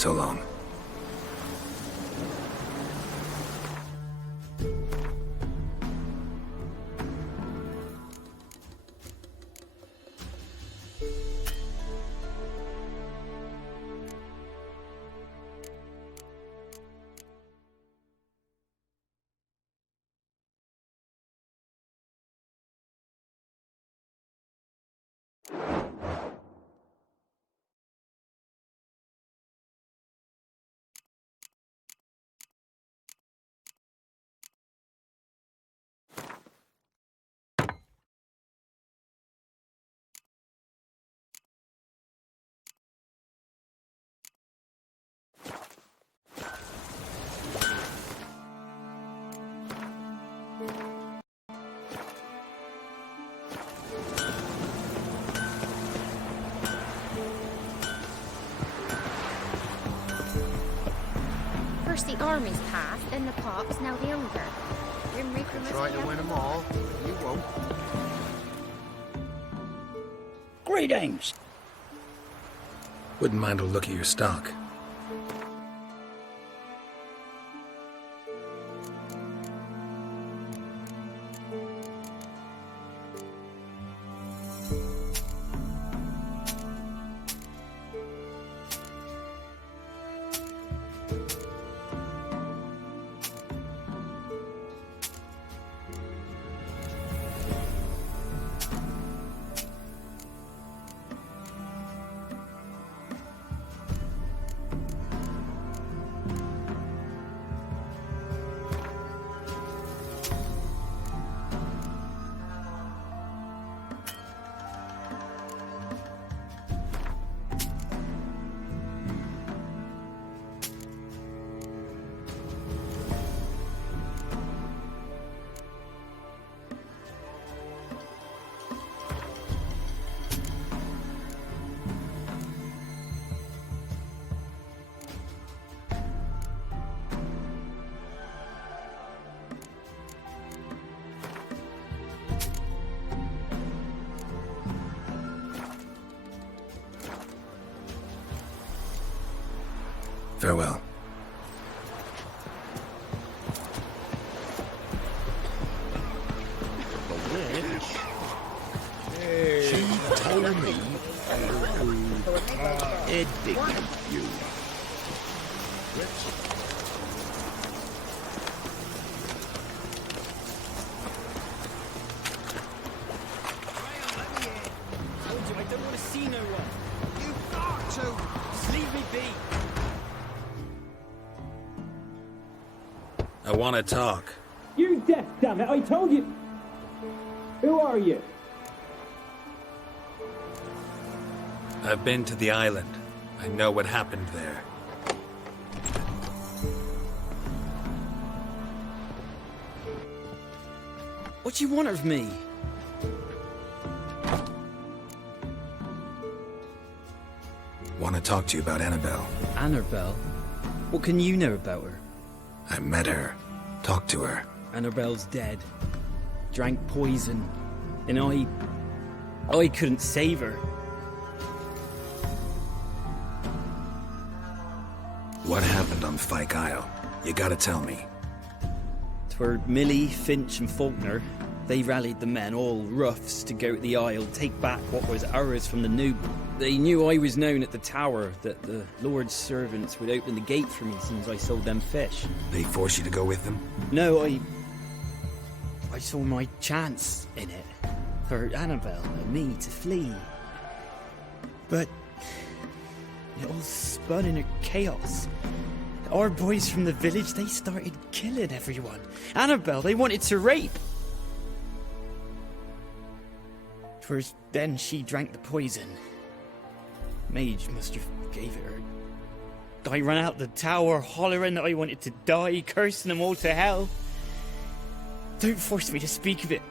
So long. First the army's passed, then the pox, now the hunger. Grim Reaper must Try be to up win to them much. all, but you won't. Greetings. Wouldn't mind a look at your stock. Farewell. She told me head digging you. Told you I don't want to see no one. You've got to. Just leave me be. I want to talk. You're deaf, damn it! I told you. Who are you? I've been to the island. I know what happened there. What do you want of me? Want to talk to you about Annabelle. Annabelle? What can you know about her? I met her. Talked to her. Annabelle's dead. Drank poison. And I couldn't save her. What happened on Fyke Isle? You gotta tell me. Twere Millie, Finch and Faulkner. They rallied the men, all roughs, to go to the Isle, take back what was ours from the noob. They knew I was known at the tower, that the Lord's servants would open the gate for me since I sold them fish. They forced you to go with them? No, I saw my chance in it. For Annabelle and me to flee. But it all spun in a chaos. Our boys from the village, they started killing everyone. Annabelle, they wanted to rape. Twas then she drank the poison. Mage must have gave it her. I ran out the tower hollering that I wanted to die, cursing them all to hell. Don't force me to speak of it.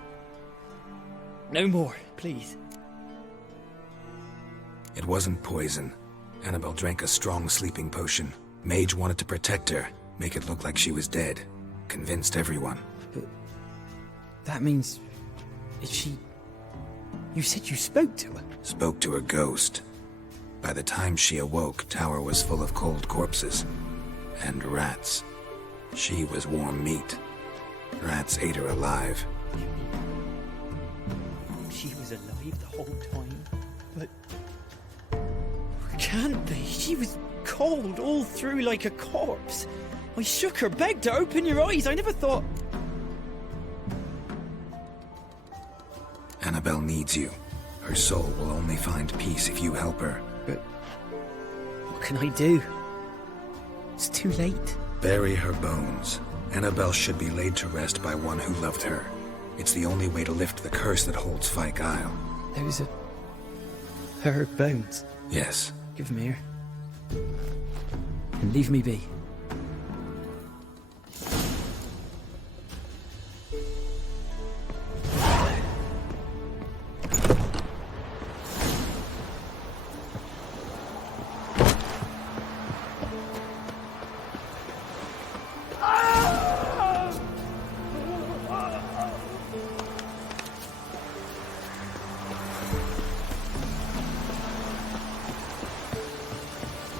No more, please. It wasn't poison. Annabelle drank a strong sleeping potion. Mage wanted to protect her, make it look like she was dead. Convinced everyone. But that means... Is she... You said you spoke to her? Spoke to her ghost. By the time she awoke, Tower was full of cold corpses. And rats. She was warm meat. Rats ate her alive. She was alive the whole time, but... Can't be. She was cold all through like a corpse. I shook her, begged her, open your eyes. I never thought... Annabelle needs you. Her soul will only find peace if you help her. But... what can I do? It's too late. Bury her bones. Annabelle should be laid to rest by one who loved her. It's the only way to lift the curse that holds Fyke Isle. Those are... her bones? Yes. Give them here. And leave me be.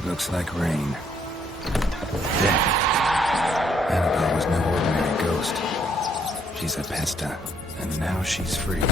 Looks like rain. Death. Annabelle was no ordinary ghost. She's a Pesta, and now she's free.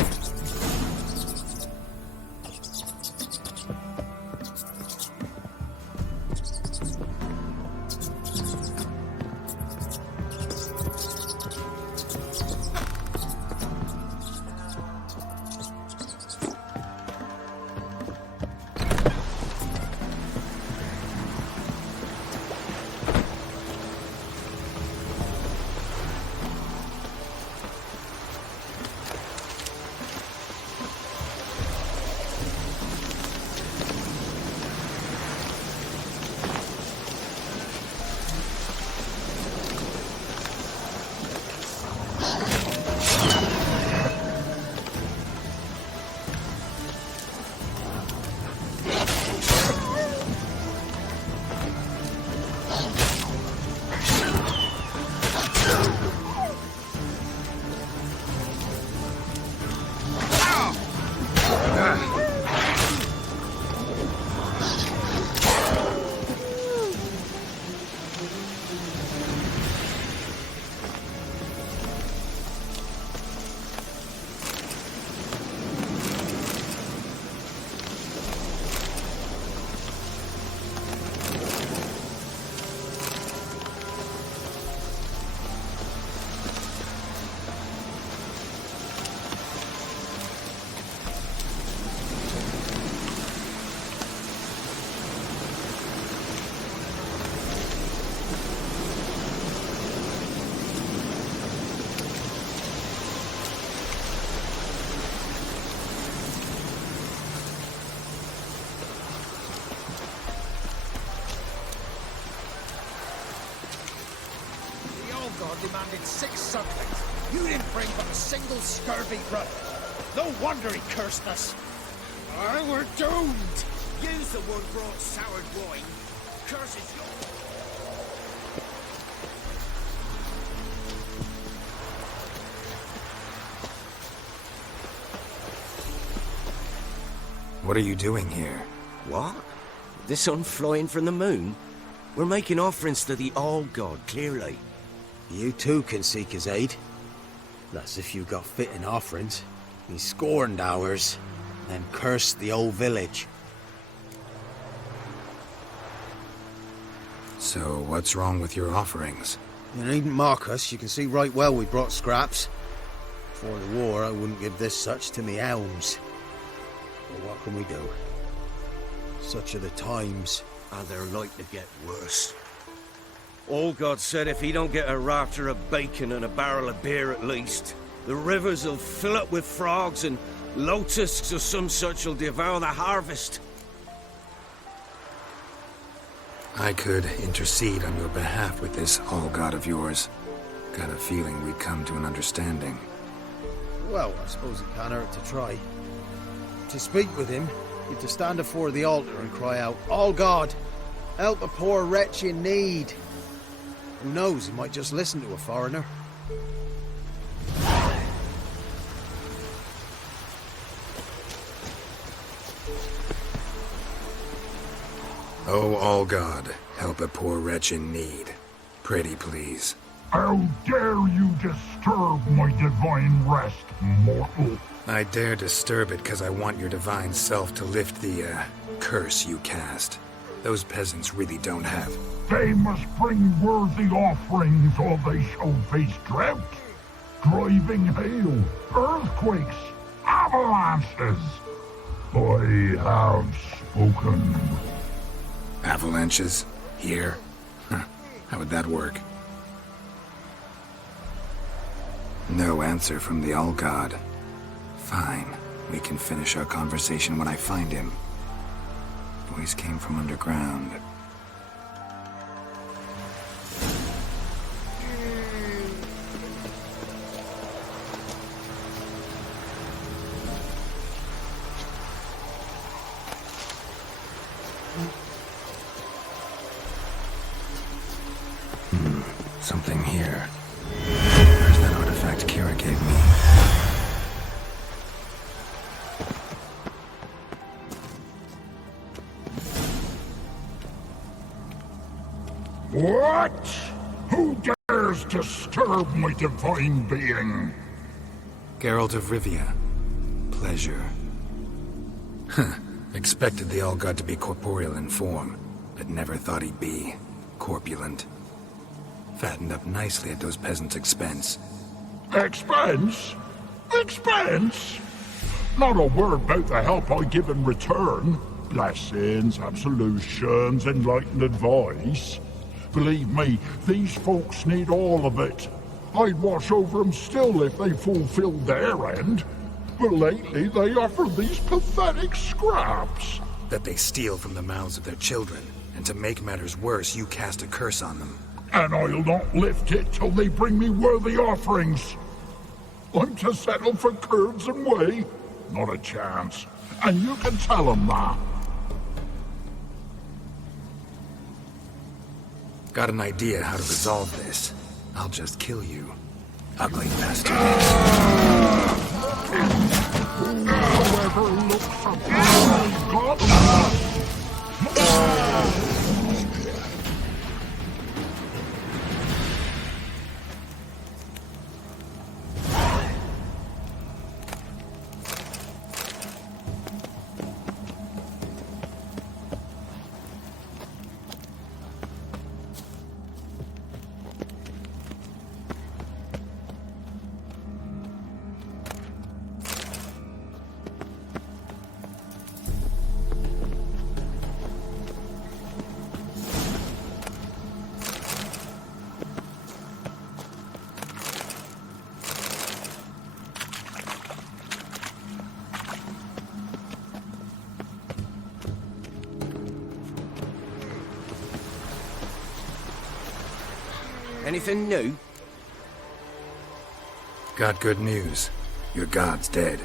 Demanded 6 sucklings. You didn't bring but a single scurvy brother. No wonder he cursed us. We're doomed. Use the one brought soured wine. Curse is yours. What are you doing here? What? The sun flying from the moon? We're making offerings to the All-God, clearly. You too can seek his aid. That's if you got fitting offerings. He scorned ours, then cursed the old village. So, what's wrong with your offerings? You needn't mock us. You can see right well we brought scraps. Before the war, I wouldn't give this such to me elms. But what can we do? Such are the times. And they're like to get worse. All-God said if he don't get a rafter of bacon and a barrel of beer at least, the rivers will fill up with frogs and locusts or some such will devour the harvest. I could intercede on your behalf with this All-God of yours. Got a feeling we'd come to an understanding. Well, I suppose it can't hurt to try. To speak with him, you've to stand before the altar and cry out, "All God, help a poor wretch in need." Who knows, he might just listen to a foreigner. Oh, all God, help a poor wretch in need. Pretty please. How dare you disturb my divine rest, mortal? I dare disturb it because I want your divine self to lift the, curse you cast. Those peasants really don't have. They must bring worthy offerings or they shall face drought, driving hail, earthquakes, avalanches. I have spoken. Avalanches? Here? Huh. How would that work? No answer from the All-God. Fine. We can finish our conversation when I find him. Voice came from underground. Something here. Where's that artifact Kira gave me? What? Who dares disturb my divine being? Geralt of Rivia. Pleasure. Huh. Expected the All-God to be corporeal in form, but never thought he'd be corpulent. Fattened up nicely at those peasants' expense. Expense? Expense? Not a word about the help I give in return. Blessings, absolutions, enlightened advice. Believe me, these folks need all of it. I'd watch over them still if they fulfilled their end. But lately they offer these pathetic scraps. That they steal from the mouths of their children, and to make matters worse, you cast a curse on them. And I'll not lift it till they bring me worthy offerings. I'm to settle for curds and whey? Not a chance. And you can tell them that. Got an idea how to resolve this. I'll just kill you. Ugly bastard. Whoever looks upon God. Anything new? Got good news. Your god's dead.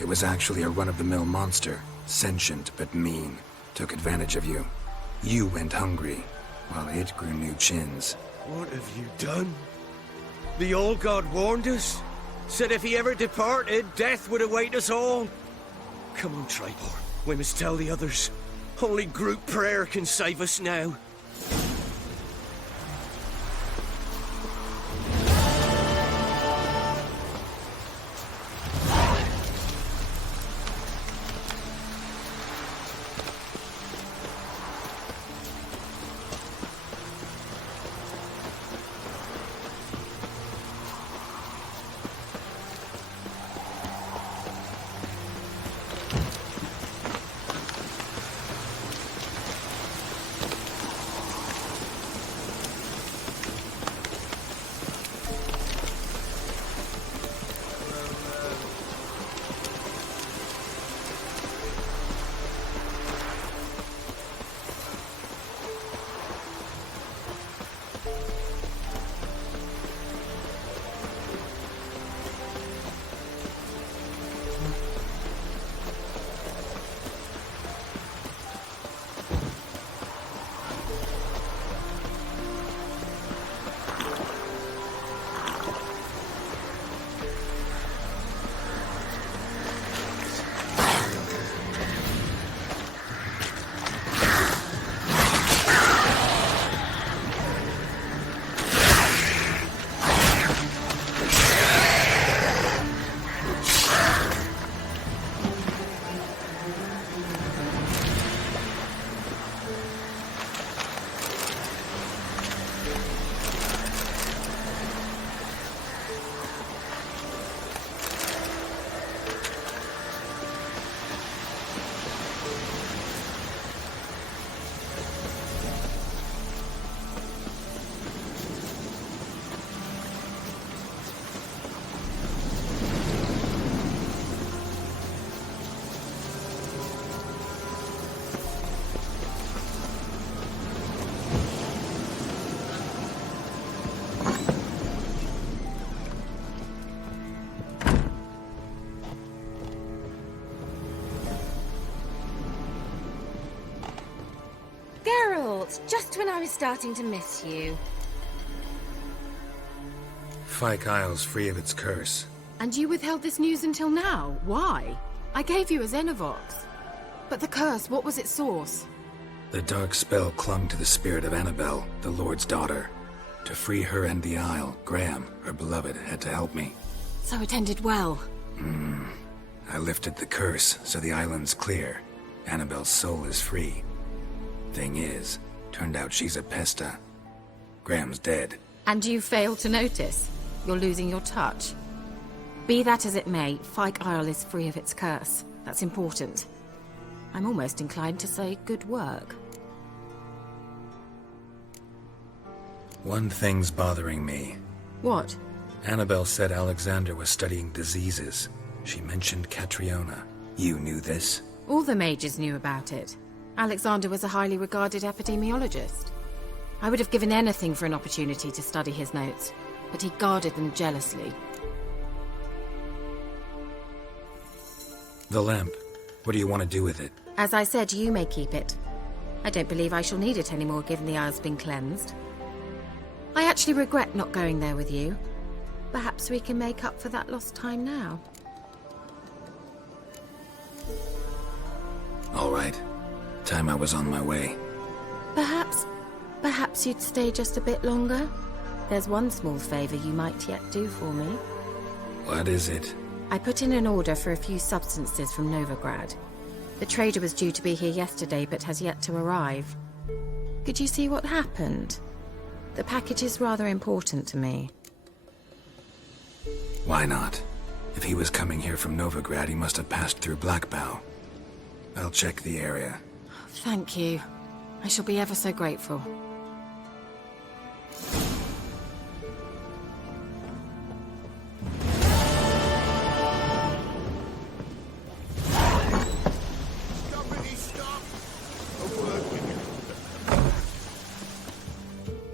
It was actually a run-of-the-mill monster. Sentient, but mean. Took advantage of you. You went hungry, while it grew new chins. What have you done? The All-God warned us. Said if he ever departed, death would await us all. Come on, Tribor. We must tell the others. Only group prayer can save us now. just when I was starting to miss you. Fyke Isle's free of its curse. And you withheld this news until now? Why? I gave you a Xenovox. But the curse, what was its source? The dark spell clung to the spirit of Annabelle, the Lord's daughter. To free her and the Isle, Graham, her beloved, had to help me. So it ended well. I lifted the curse, so the island's clear. Annabelle's soul is free. Thing is, turned out she's a Pesta. Graham's dead. And you failed to notice? You're losing your touch. Be that as it may, Fyke Isle is free of its curse. That's important. I'm almost inclined to say good work. One thing's bothering me. What? Annabelle said Alexander was studying diseases. She mentioned Catriona. You knew this? All the mages knew about it. Alexander was a highly regarded epidemiologist. I would have given anything for an opportunity to study his notes, but he guarded them jealously. The lamp. What do you want to do with it? As I said, you may keep it. I don't believe I shall need it anymore, given the Isle's been cleansed. I actually regret not going there with you. Perhaps we can make up for that lost time now. All right. Time I was on my way. Perhaps you'd stay just a bit longer? There's one small favor you might yet do for me. What is it? I put in an order for a few substances from Novigrad. The trader was due to be here yesterday, but has yet to arrive. Could you see what happened? The package is rather important to me. Why not? If he was coming here from Novigrad, he must have passed through Blackbow. I'll check the area. Thank you. I shall be ever so grateful.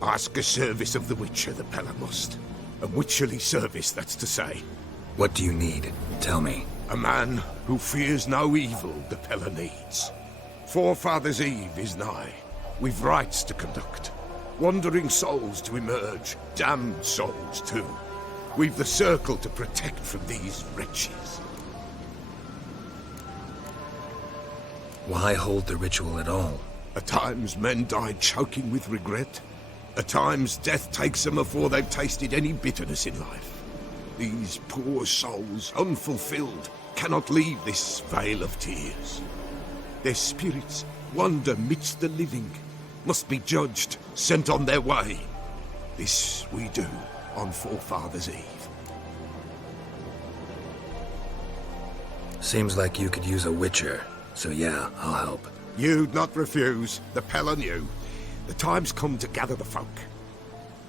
Ask a service of the Witcher, the Pella must. A witcherly service, that's to say. What do you need? Tell me. A man who fears no evil the Pella needs. Forefathers' Eve is nigh. We've rites to conduct. Wandering souls to emerge. Damned souls, too. We've the circle to protect from these wretches. Why hold the ritual at all? At times men die choking with regret. At times death takes them before they've tasted any bitterness in life. These poor souls, unfulfilled, cannot leave this vale of tears. Their spirits wander midst the living, must be judged, sent on their way. This we do on Forefathers' Eve. Seems like you could use a witcher, so yeah, I'll help. You'd not refuse, the Pella knew. The time's come to gather the folk.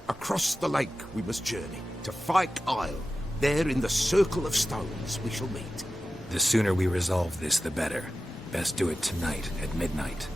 Across the lake we must journey, to Fyke Isle. There in the Circle of Stones we shall meet. The sooner we resolve this, the better. Best do it tonight at midnight.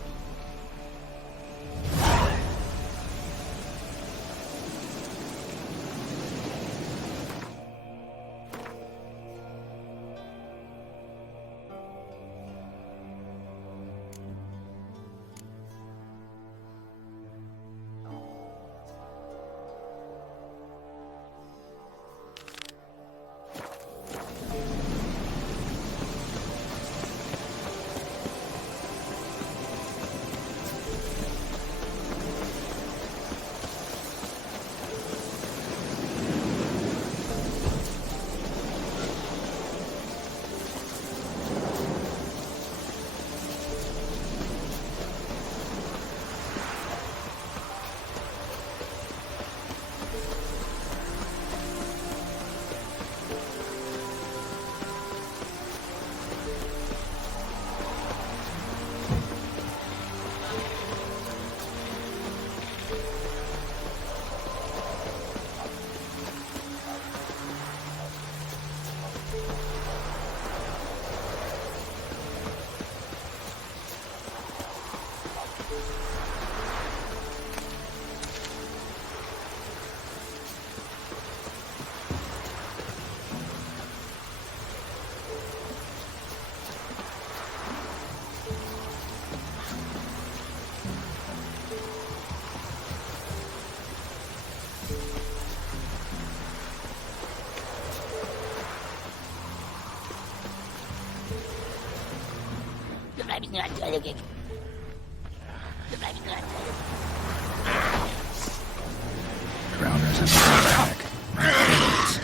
Drowners and back. My favorites.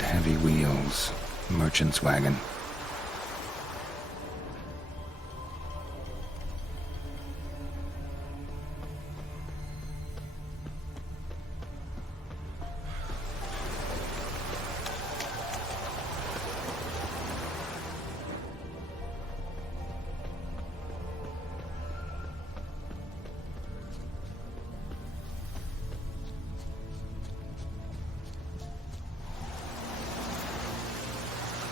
Heavy wheels. Merchant's wagon.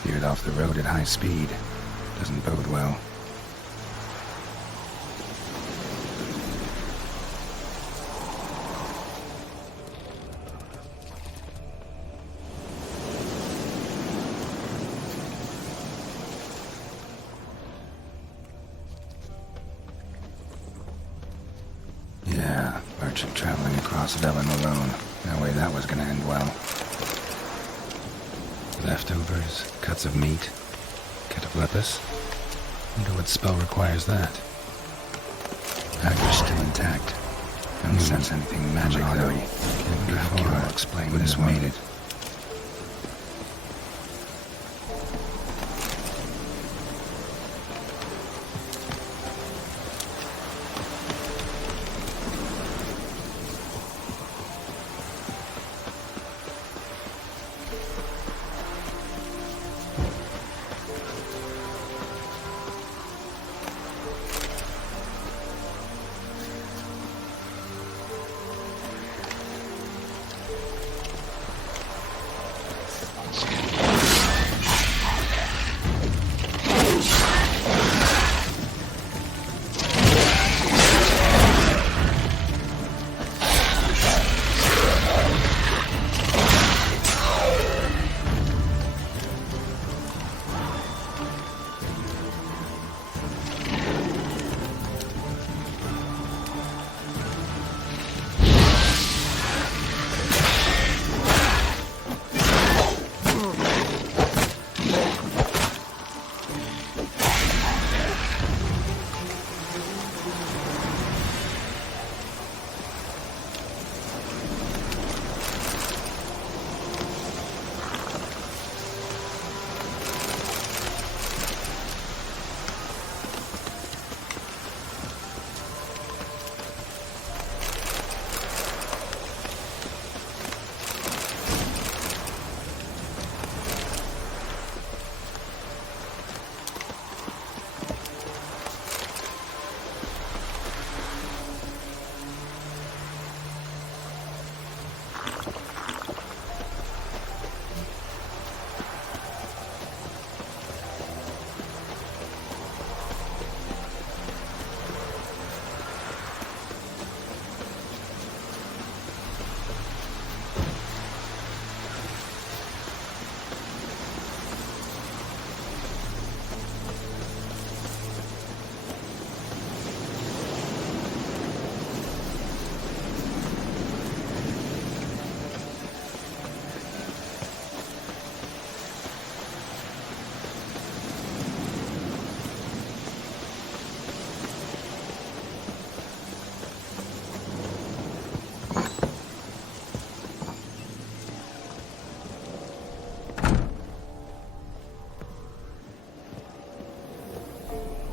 Veered off the road at high speed. Doesn't bode well. Yeah, merchant traveling across Velen alone. No way that was gonna end well. Leftovers, cuts of meat, Cataplepus. Wonder what spell requires that. Dagger's still intact. Don't sense anything magic though. Can't be far. I'll explain this one. Made it.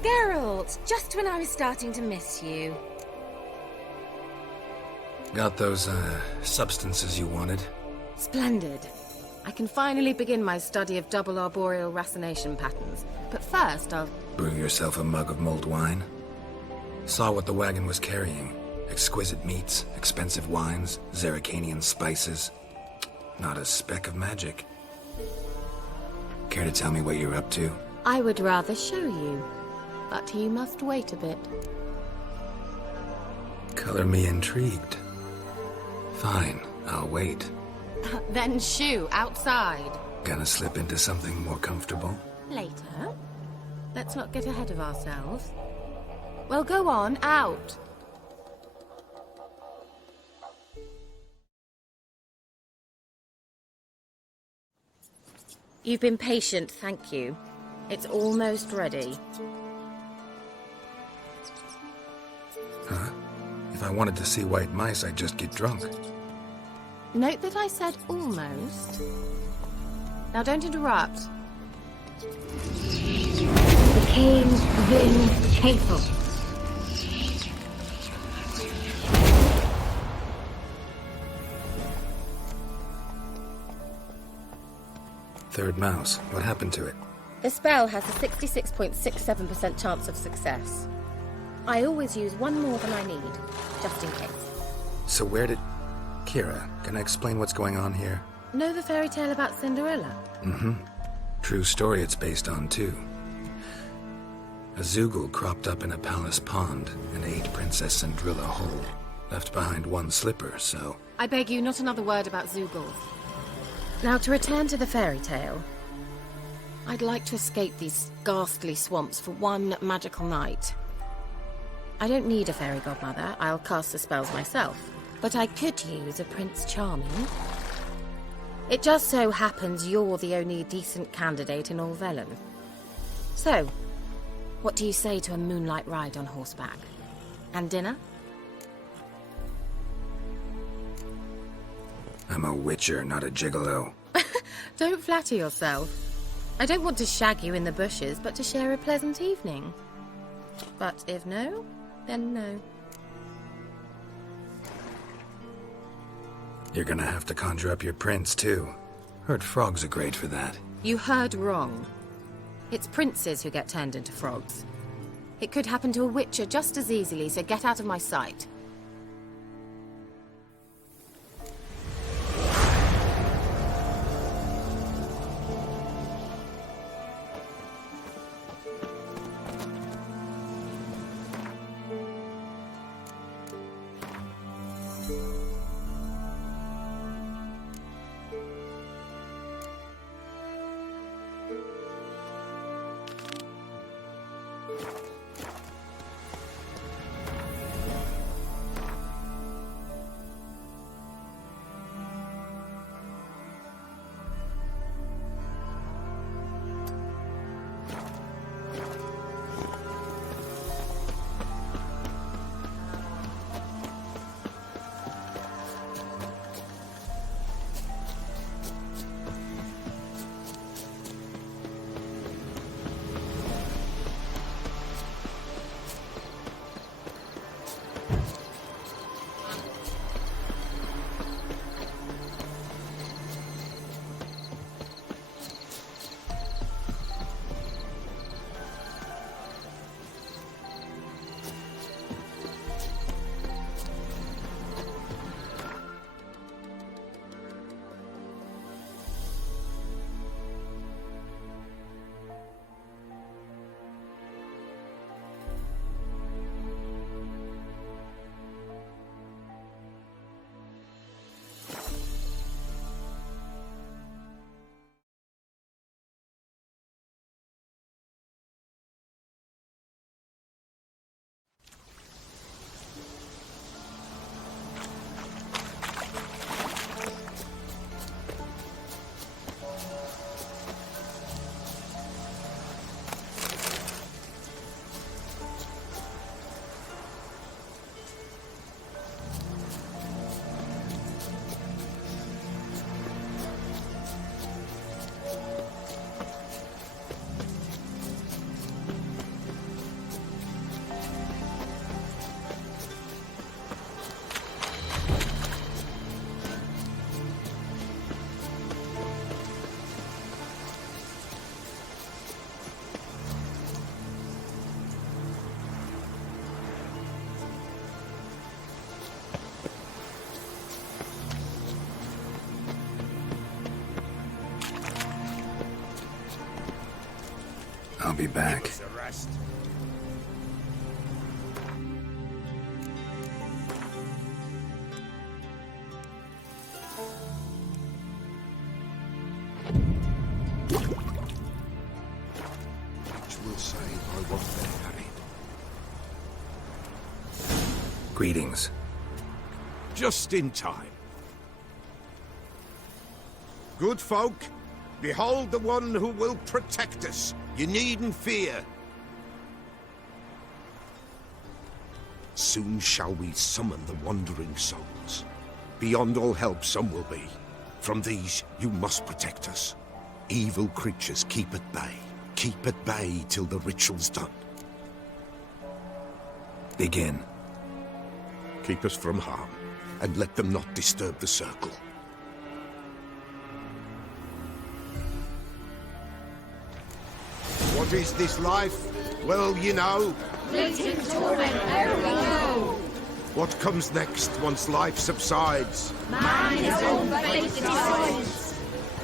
Geralt, just when I was starting to miss you. Got those, substances you wanted? Splendid. I can finally begin my study of double arboreal racination patterns. But first, I'll... Brew yourself a mug of mulled wine? Saw what the wagon was carrying. Exquisite meats, expensive wines, Zerrikanian spices. Not a speck of magic. Care to tell me what you're up to? I would rather show you. But you must wait a bit. Color me intrigued. Fine, I'll wait. Then shoo, outside. Gonna slip into something more comfortable? Later. Let's not get ahead of ourselves. Well, go on, out. You've been patient, thank you. It's almost ready. Huh? If I wanted to see white mice, I'd just get drunk. Note that I said almost. Now don't interrupt. Became then hateful. Third mouse. What happened to it? The spell has a 66.67% chance of success. I always use one more than I need, just in case. So where did... Kira, can I explain what's going on here? Know the fairy tale about Cinderella? Mm-hmm. True story it's based on, too. A Zoogle cropped up in a palace pond and ate Princess Cinderella whole. Left behind one slipper, so... I beg you, not another word about Zoogles. Now, to return to the fairy tale. I'd like to escape these ghastly swamps for one magical night. I don't need a fairy godmother. I'll cast the spells myself. But I could use a Prince Charming. It just so happens you're the only decent candidate in all Velen. So, what do you say to a moonlight ride on horseback? And dinner? I'm a witcher, not a gigolo. Don't flatter yourself. I don't want to shag you in the bushes, but to share a pleasant evening. But if no, then no. You're gonna have to conjure up your prince, too. Heard frogs are great for that. You heard wrong. It's princes who get turned into frogs. It could happen to a witcher just as easily, so get out of my sight. I'll be back. Give us a rest. Will say I want them married. Greetings. Just in time. Good folk, behold the one who will protect us. You needn't fear. Soon shall we summon the wandering souls. Beyond all help some will be. From these you must protect us. Evil creatures keep at bay. Keep at bay till the ritual's done. Begin. Keep us from harm, and let them not disturb the circle. What is this life? Well, you know. Fleeting torment, there we go. What comes next once life subsides? Man his own fate decides.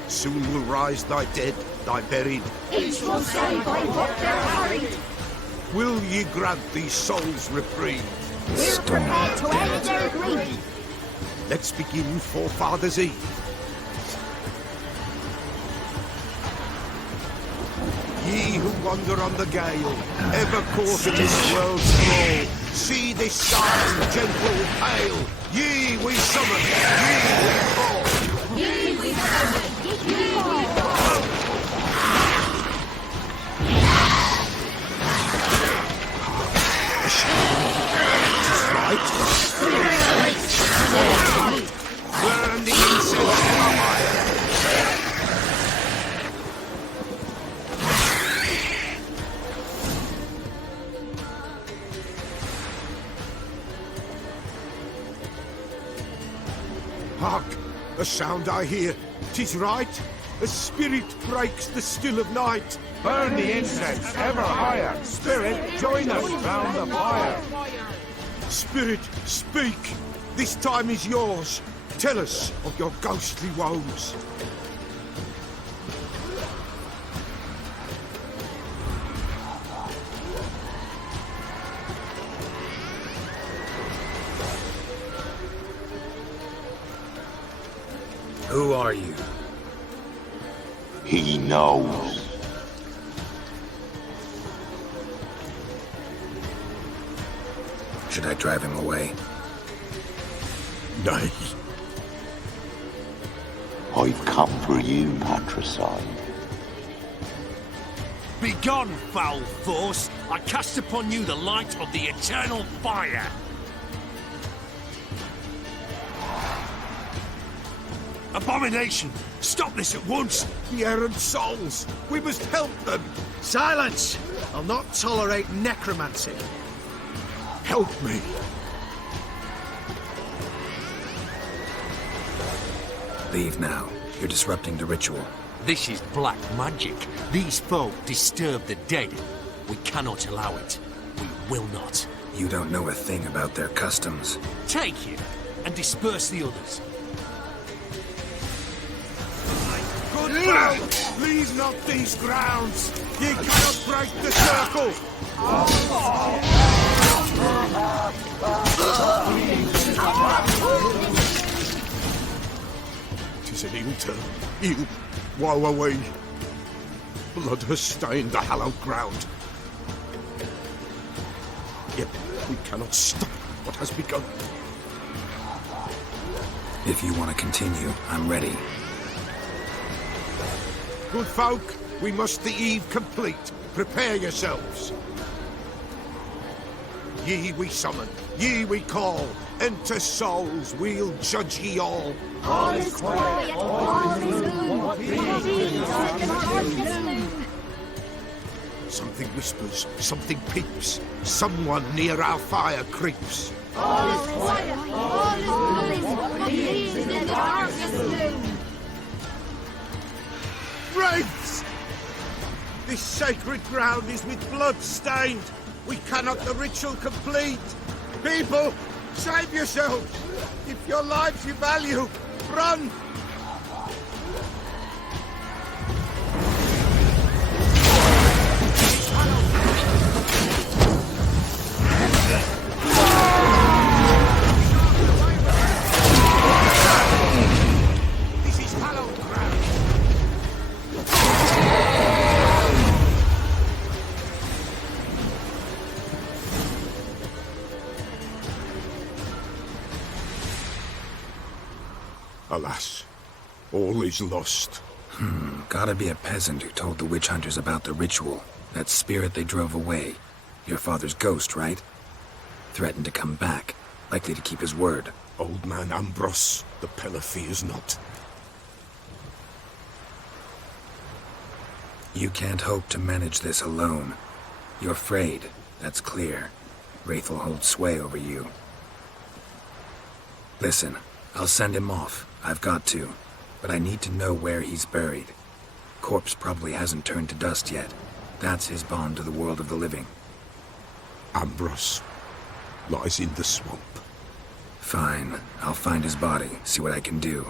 Soon will rise thy dead, thy buried. Each will say by what they're hurried. Will ye grant these souls reprieve? We're prepared to end their grief. Let's begin Forefathers' Eve. Ye who wander on the gale, ever caught in this world's thrall, see this sign, gentle, pale. Ye we summon, ye we call. Ye we summon, ye we call. Burn the incense fire. Hark! A sound I hear. 'Tis right. A spirit breaks the still of night. Burn the incense ever higher. Spirit, join us round the fire. Spirit, speak. This time is yours. Tell us of your ghostly woes. Who are you? He knows. Should I drive him away? Nay. I've come for you, patricide. Begone, foul force! I cast upon you the light of the eternal fire! Abomination! Stop this at once! The errant souls! We must help them! Silence! I'll not tolerate necromancy. Help me! Leave now. You're disrupting the ritual. This is black magic. These folk disturb the dead. We cannot allow it. We will not. You don't know a thing about their customs. Take him and disperse the others. Good folk! Leave not these grounds! Ye cannot break the circle! Tis an ill turn. Ill. Woe away. Blood has stained the hallowed ground. Yet we cannot stop what has begun. If you want to continue, I'm ready. Good folk, we must the eve complete. Prepare yourselves. Ye we summon, ye we call. Enter souls, we'll judge ye all. All is quiet, all is good. Something whispers, something peeps. Someone near our fire creeps. All is quiet, all is good. What leaves in the darkest gloom? Wraiths! This sacred ground is with blood stained. We cannot the ritual complete. People, save yourselves. If your lives you value, run. Alas, all is lost. Gotta be a peasant who told the witch hunters about the ritual. That spirit they drove away. Your father's ghost, right? Threatened to come back. Likely to keep his word. Old man Ambrose, the Pella fears not. You can't hope to manage this alone. You're afraid, that's clear. Wraith will hold sway over you. Listen, I'll send him off. I've got to. But I need to know where he's buried. Corpse probably hasn't turned to dust yet. That's his bond to the world of the living. Ambrose lies in the swamp. Fine. I'll find his body, see what I can do.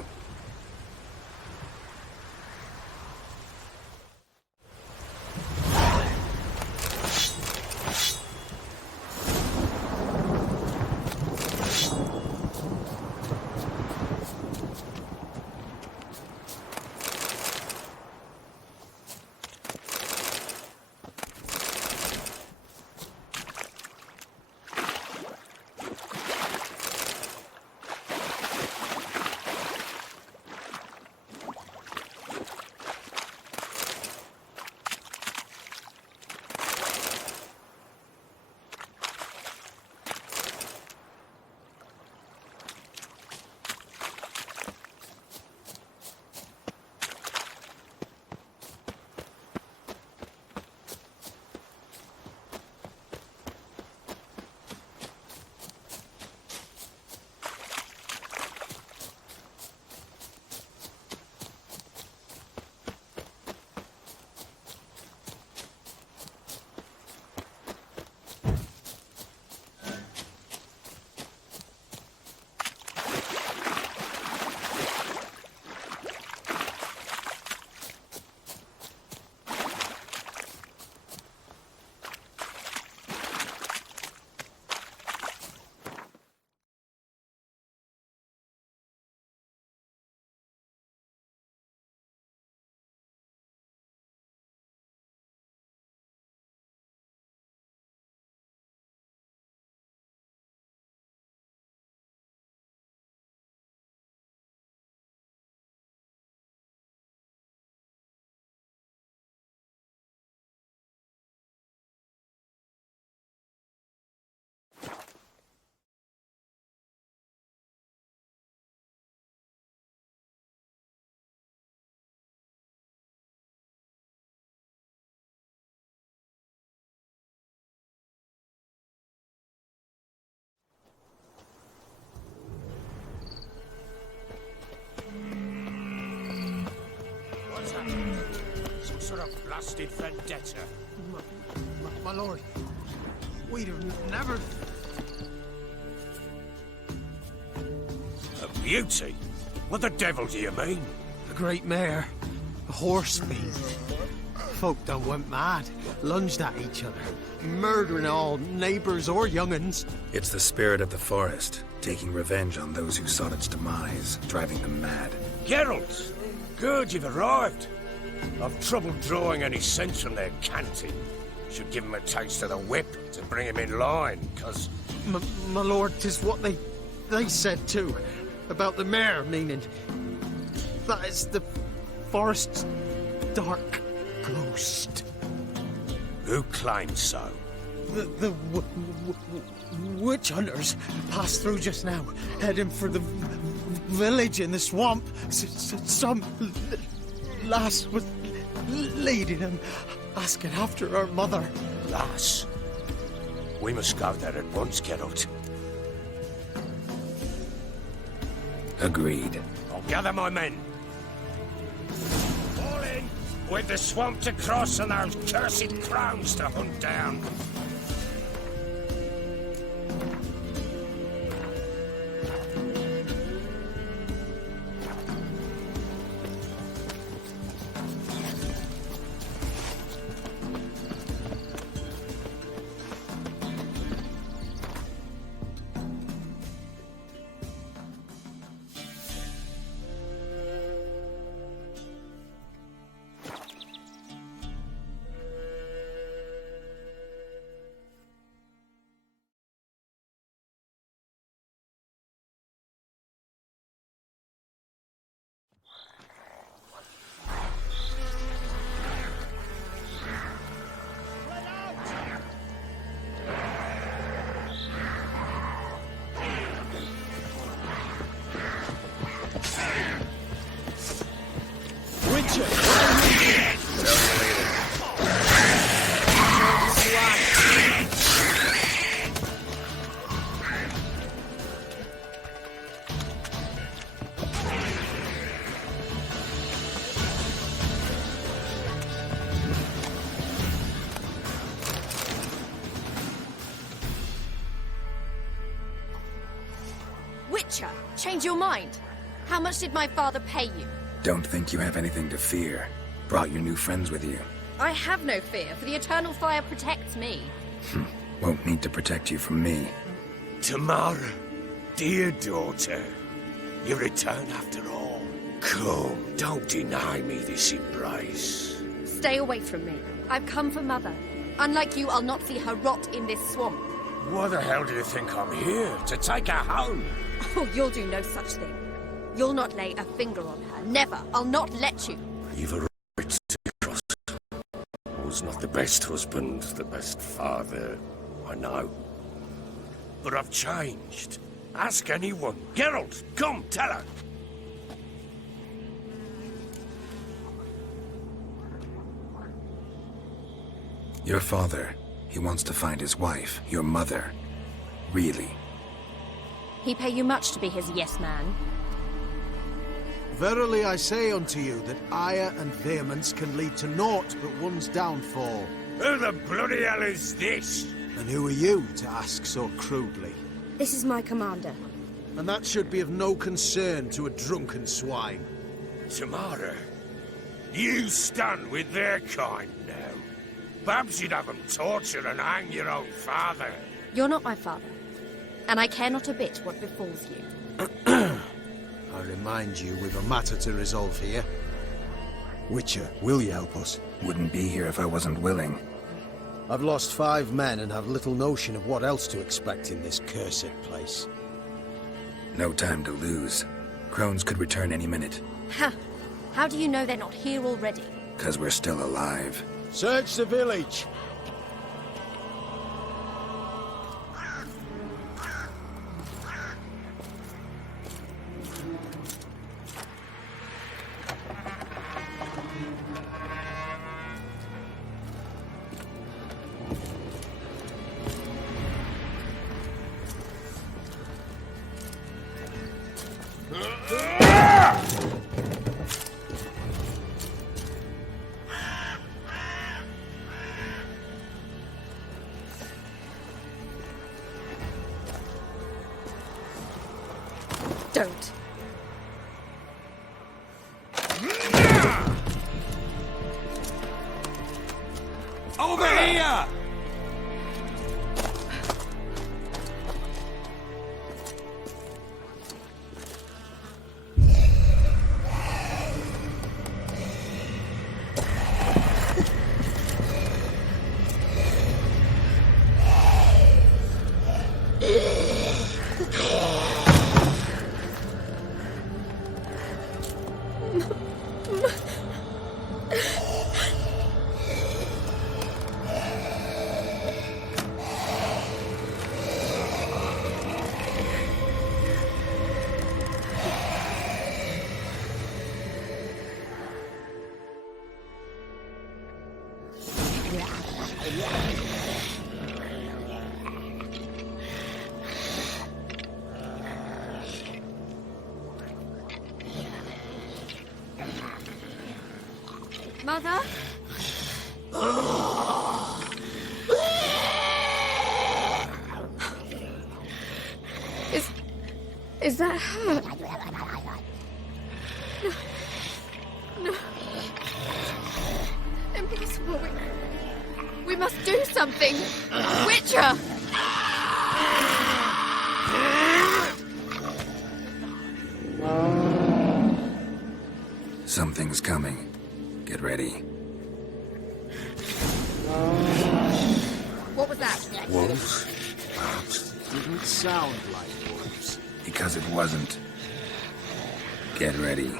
Some sort of blasted vendetta. My lord, we'd have never... A beauty? What the devil do you mean? A great mare, a horse thief. Folk done went mad, lunged at each other, murdering all neighbours or young'uns. It's the spirit of the forest, taking revenge on those who sought its demise, driving them mad. Geralt! Good, you've arrived. I've trouble drawing any sense from their canting. Should give him a taste of the whip to bring him in line, 'cause... My lord, 'tis what they said too, about the mare, meaning that is the forest's dark ghost. Who claims so? The witch hunters passed through just now, heading for the village in the swamp. Some lass was leading them, asking after her mother. Lass? We must go there at once, Geralt. Agreed. I'll gather my men. All in! With the swamp to cross and those cursed crows to hunt down. Witcher, change your mind. How much did my father pay you? Don't think you have anything to fear. Brought your new friends with you. I have no fear, for the Eternal Fire protects me. Won't need to protect you from me. Tamara, dear daughter, you return after all. Come, don't deny me this embrace. Stay away from me. I've come for Mother. Unlike you, I'll not see her rot in this swamp. Why the hell do you think I'm here? To take her home? Oh, you'll do no such thing. You'll not lay a finger on her. Never. I'll not let you. You've a right to cross. I was not the best husband, the best father, I know. But I've changed. Ask anyone. Geralt, come, tell her. Your father, he wants to find his wife, your mother. Really? He pay you much to be his yes man. Verily I say unto you that ire and vehemence can lead to naught but one's downfall. Who the bloody hell is this? And who are you to ask so crudely? This is my commander. And that should be of no concern to a drunken swine. Tamara, you stand with their kind now. Perhaps you'd have them torture and hang your own father. You're not my father. And I care not a bit what befalls you. I remind you, we've a matter to resolve here. Witcher, will you help us? Wouldn't be here if I wasn't willing. I've lost 5 men and have little notion of what else to expect in this cursed place. No time to lose. Crones could return any minute. Ha! How do you know they're not here already? 'Cause we're still alive. Search the village! Don't. Over here! Mother? Is that her? No. Impossible. We must do something. Witcher! Something's coming. Get ready. What was that? Wolves? Didn't sound like wolves. Because it wasn't. Get ready.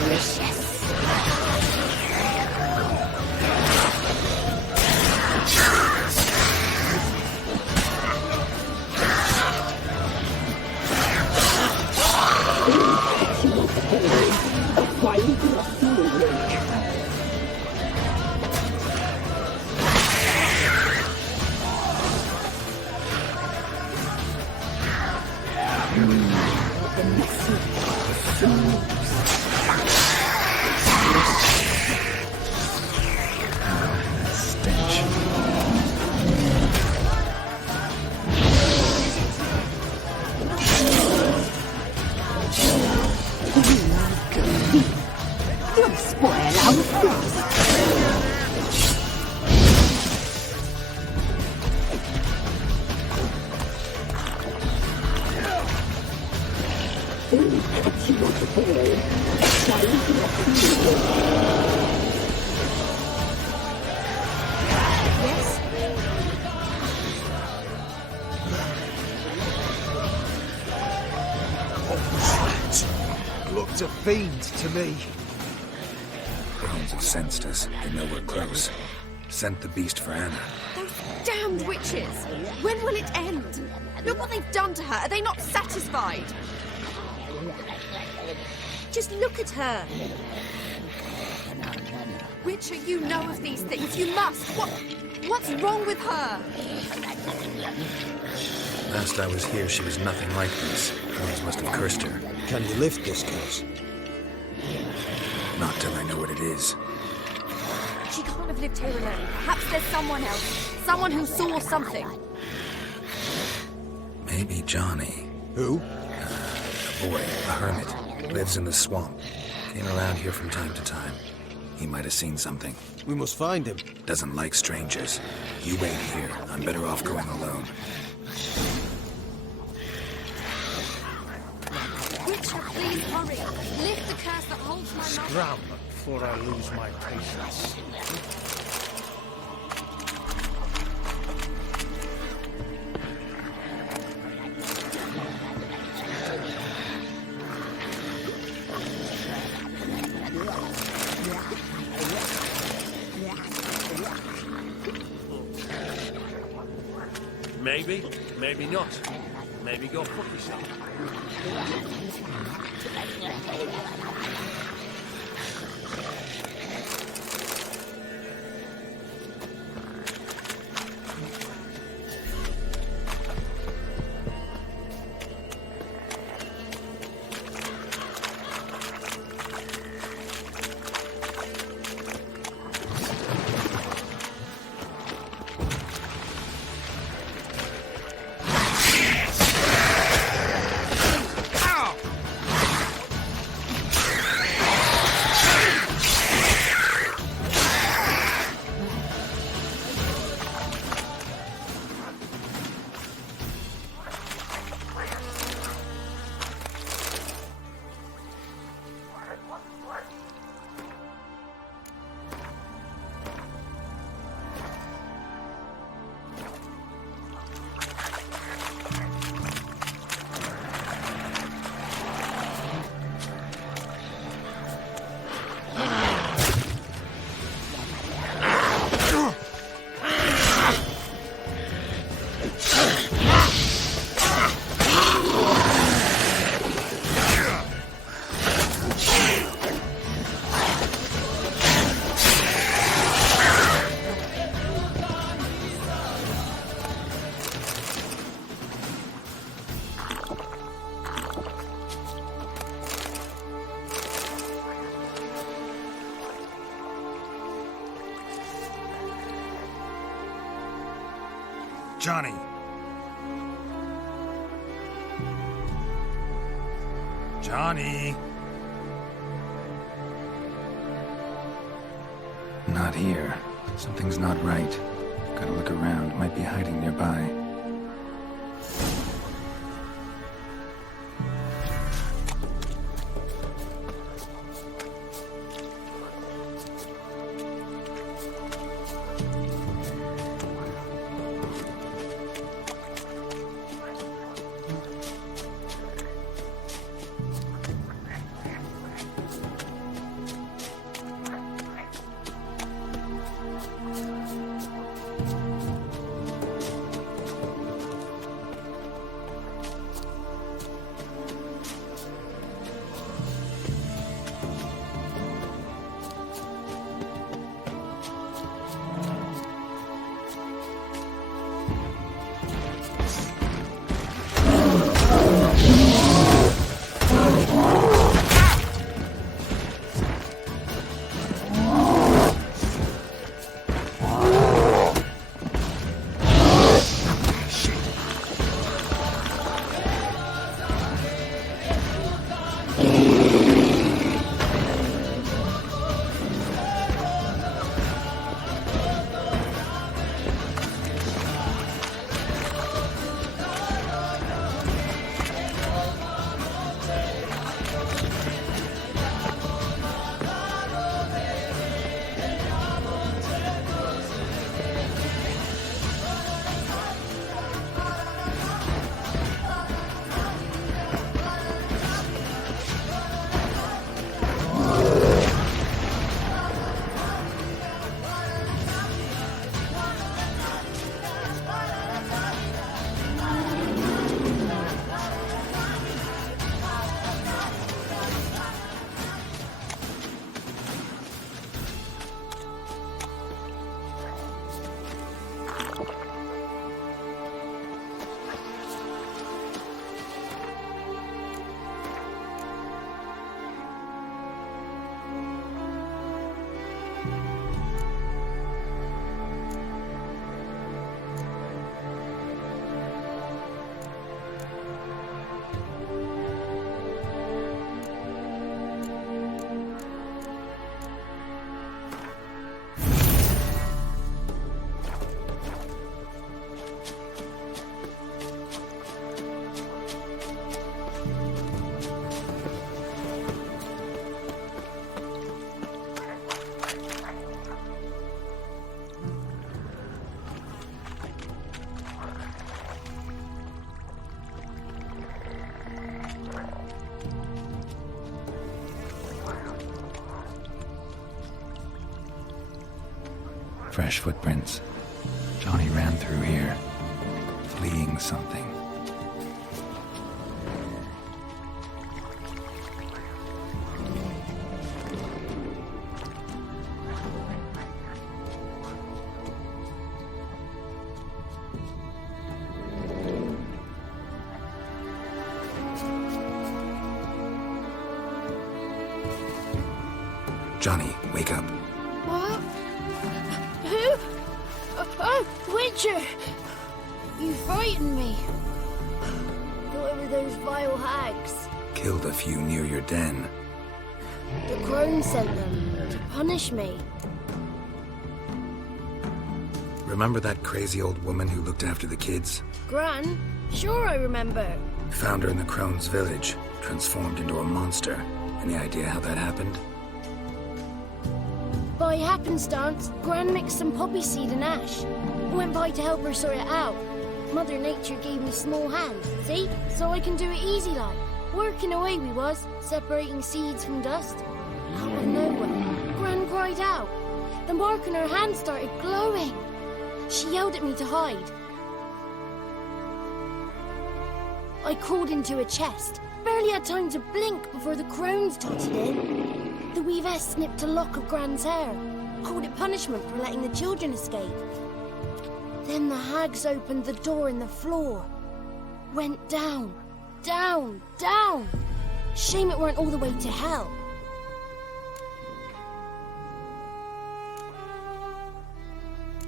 Delicious. Looked a fiend to me. Hounds have sensed us. They know we're close. Sent the beast for Anna. Those damned witches! When will it end? Look what they've done to her. Are they not satisfied? Just look at her. Witcher, you know of these things. You must. What's wrong with her? Last I was here, she was nothing like this. Hounds must have cursed her. Can you lift this curse? Not till I know what it is. She can't have lived here alone. Perhaps there's someone else. Someone who saw something. Maybe Johnny. Who? A boy, a hermit. Lives in the swamp. Came around here from time to time. He might have seen something. We must find him. Doesn't like strangers. You wait here. I'm better off going alone. Witcher, please hurry. Lift the curse that holds my mouth. Scram before I lose my patience. Maybe, maybe not. Maybe go fuck yourself. Johnny! Johnny! Not here. Something's not right. Gotta look around. Might be hiding nearby. fresh footprints. Johnny ran through here, fleeing something. Johnny, wake up. What? Who? Oh, Witcher! You frightened me. Thought it were those vile hags. Killed a few near your den. The crone sent them to punish me. Remember that crazy old woman who looked after the kids? Gran? Sure I remember. Found her in the Crone's village, transformed into a monster. Any idea how that happened? By happenstance, Gran mixed some poppy seed and ash. I went by to help her sort it out. Mother Nature gave me small hands, see? So I can do it easy like. Working away we was, separating seeds from dust. Out of nowhere, Gran cried out. The mark on her hand started glowing. She yelled at me to hide. I crawled into a chest. Barely had time to blink before the crones totted in. The weavess snipped a lock of Gran's hair, called it punishment for letting the children escape. Then the hags opened the door in the floor. Went down, down, down. Shame it weren't all the way to hell.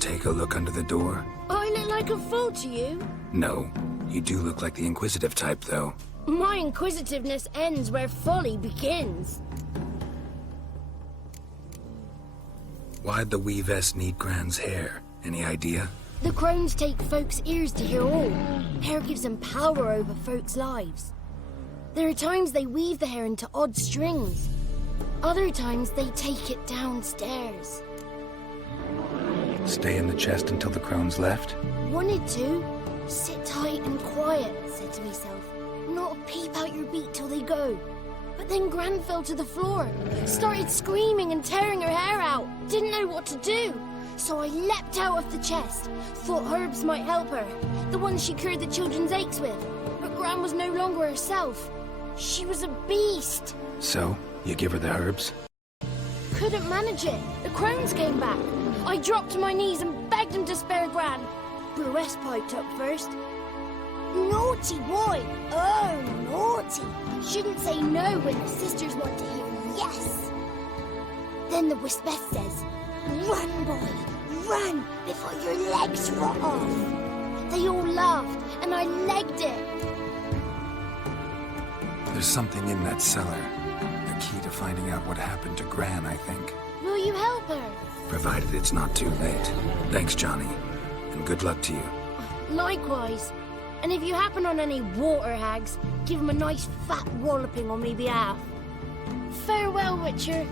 Take a look under the door. I look like a fool to you? No, you do look like the inquisitive type, though. My inquisitiveness ends where folly begins. Why'd the weavess need Gran's hair? Any idea? The crones take folks' ears to hear all. Hair gives them power over folks' lives. There are times they weave the hair into odd strings. Other times they take it downstairs. Stay in the chest until the crones left? Wanted to. Sit tight and quiet, said to myself. Not a peep out your beat till they go. But then Gran fell to the floor, started screaming and tearing her hair out. Didn't know what to do. So I leapt out of the chest. Thought herbs might help her. The ones she cured the children's aches with. But Gran was no longer herself. She was a beast. So, you give her the herbs? Couldn't manage it. The crones came back. I dropped to my knees and begged them to spare Gran. Bruess piped up first. Naughty boy! Oh, naughty! Shouldn't say no when the sisters want to hear yes. Then the Wispeth says, "Run, boy, run before your legs rot off." They all laughed, and I legged it. There's something in that cellar. The key to finding out what happened to Gran, I think. Will you help her? Provided it's not too late. Thanks, Johnny. And good luck to you. Likewise. And if you happen on any water hags, give them a nice fat walloping on me behalf. Farewell, Witcher.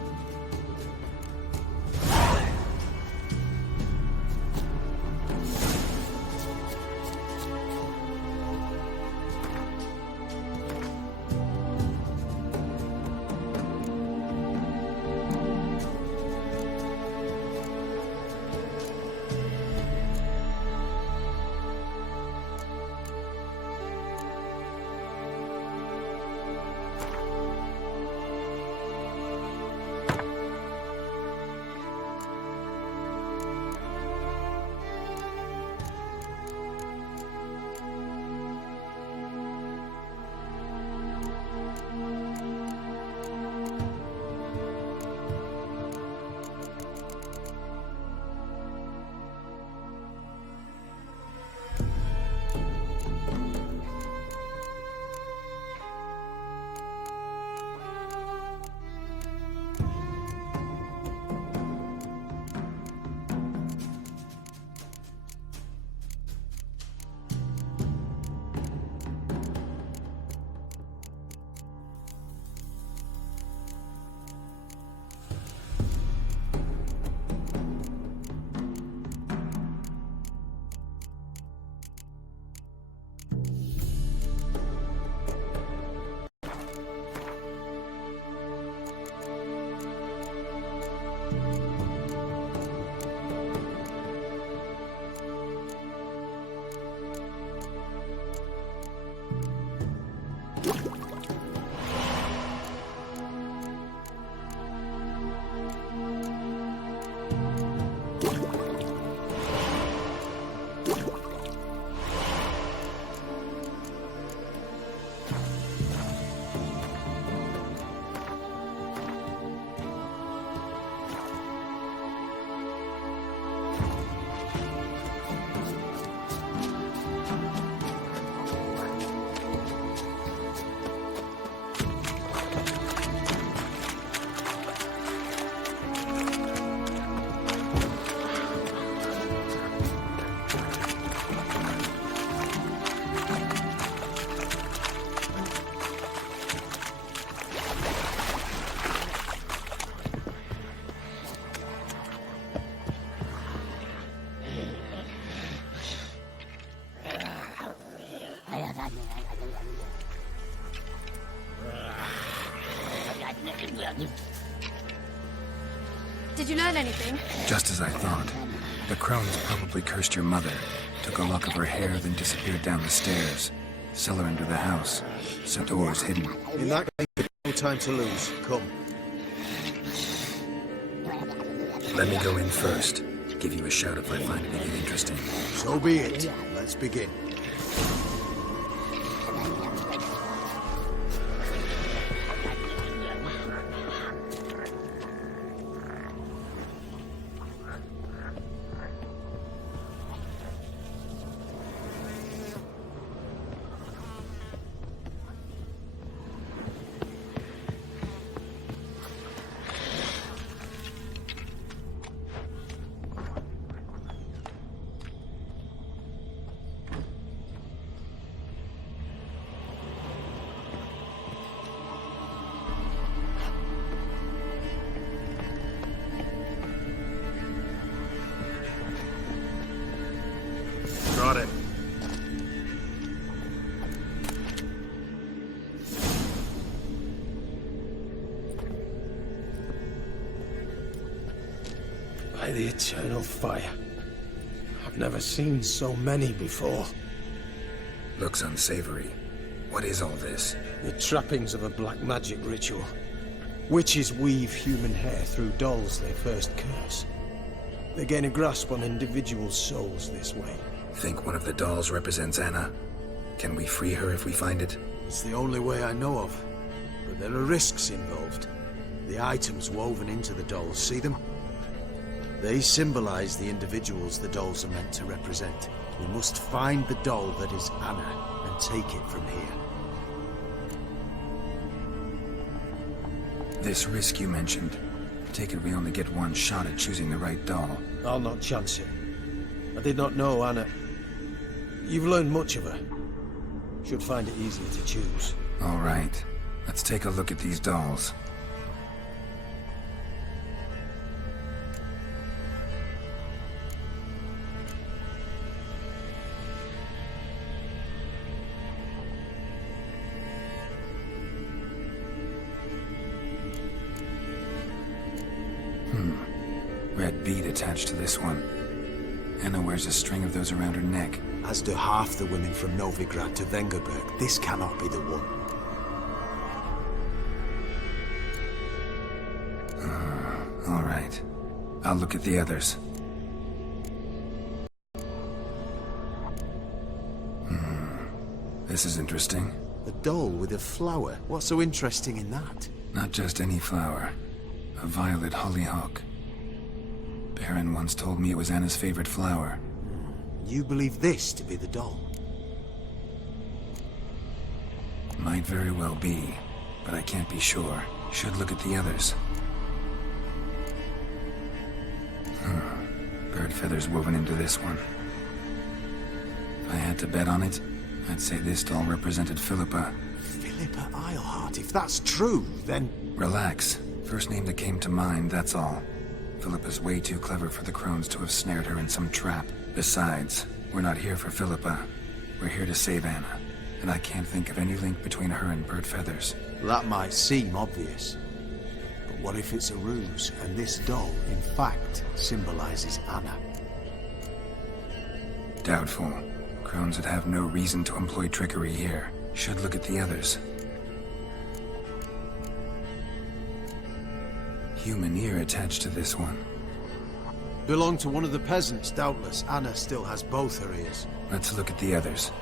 Did you learn anything? Just as I thought. The crones probably cursed your mother, took a lock of her hair, then disappeared down the stairs. Cellar under the house. So doors hidden. In that case, no time to lose. Come. Let me go in first. Give you a shout if I find anything interesting. So be it. Let's begin. Got it. By the eternal fire. I've never seen so many before. Looks unsavory. What is all this? The trappings of a black magic ritual. Witches weave human hair through dolls they first curse. They gain a grasp on individuals' souls this way. Think one of the dolls represents Anna? Can we free her if we find it? It's the only way I know of. But there are risks involved. The items woven into the dolls, see them? They symbolize the individuals the dolls are meant to represent. We must find the doll that is Anna and take it from here. This risk you mentioned. Take it we only get one shot at choosing the right doll. I'll not chance it. I did not know Anna. You've learned much of her. Should find it easier to choose. All right. Let's take a look at these dolls. Red bead attached to this one. Anna wears a string of those around her neck. As do half the women from Novigrad to Vengerberg. This cannot be the one. All right. I'll look at the others. This is interesting. A doll with a flower. What's so interesting in that? Not just any flower. A violet hollyhock. Baron once told me it was Anna's favorite flower. You believe this to be the doll? Might very well be, but I can't be sure. Should look at the others. Bird feathers woven into this one. If I had to bet on it, I'd say this doll represented Philippa. Philippa Eilhart, if that's true, then... Relax. First name that came to mind, that's all. Philippa's way too clever for the crones to have snared her in some trap. Besides, we're not here for Philippa. We're here to save Anna. And I can't think of any link between her and Bird Feathers. That might seem obvious. But what if it's a ruse, and this doll, in fact, symbolizes Anna? Doubtful. Crones would have no reason to employ trickery here. Should look at the others. Human ear attached to this one. Belong to one of the peasants, doubtless. Anna still has both her ears. Let's look at the others.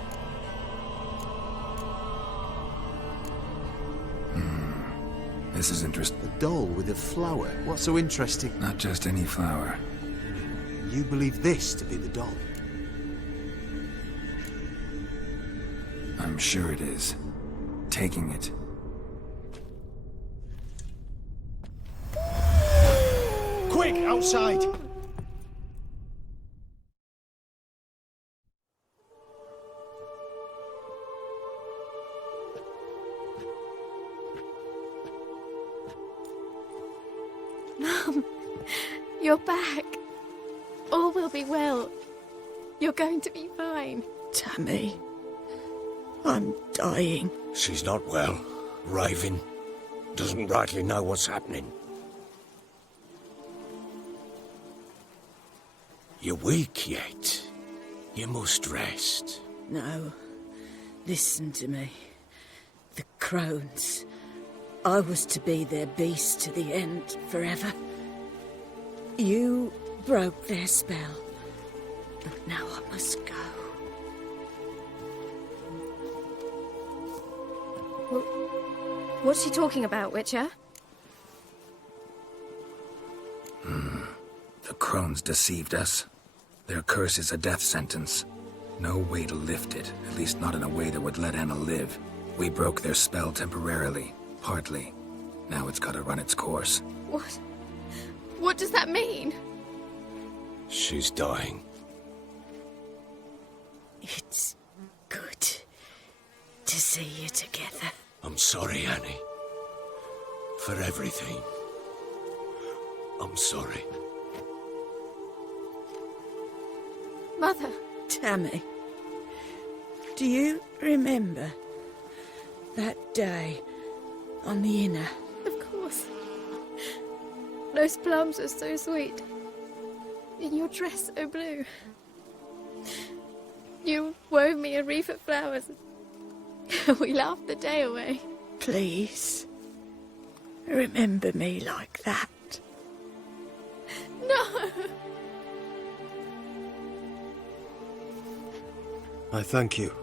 This is interesting. A doll with a flower. What's so interesting? Not just any flower. You believe this to be the doll? I'm sure it is. Taking it. Quick, outside! Mum, you're back. All will be well. You're going to be fine. Tammy. I'm dying. She's not well. Raving. Doesn't rightly know what's happening. You're weak yet. You must rest. No. Listen to me. The crones. I was to be their beast to the end, forever. You broke their spell. But now I must go. What's she talking about, Witcher? The crones deceived us. Their curse is a death sentence. No way to lift it, at least not in a way that would let Anna live. We broke their spell temporarily, partly. Now it's gotta run its course. What? What does that mean? She's dying. It's good to see you together. I'm sorry, Annie. For everything. I'm sorry. Mother. Tammy, do you remember that day on the Inner? Of course. Those plums are so sweet. And your dress so blue. You wove me a wreath of flowers. We laughed the day away. Please, remember me like that. No! I thank you.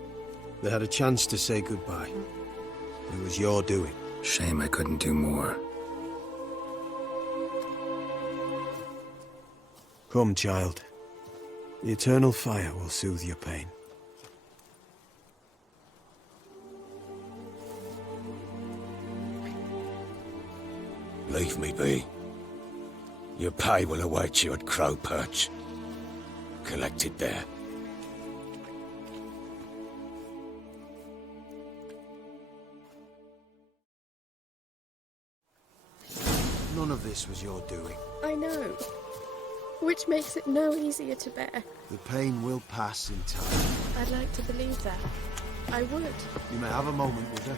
They had a chance to say goodbye. It was your doing. Shame I couldn't do more. Come, child. The eternal fire will soothe your pain. Leave me be. Your pay will await you at Crow Perch. Collect it there. None of this was your doing. I know. Which makes it no easier to bear. The pain will pass in time. I'd like to believe that. I would. You may have a moment with her.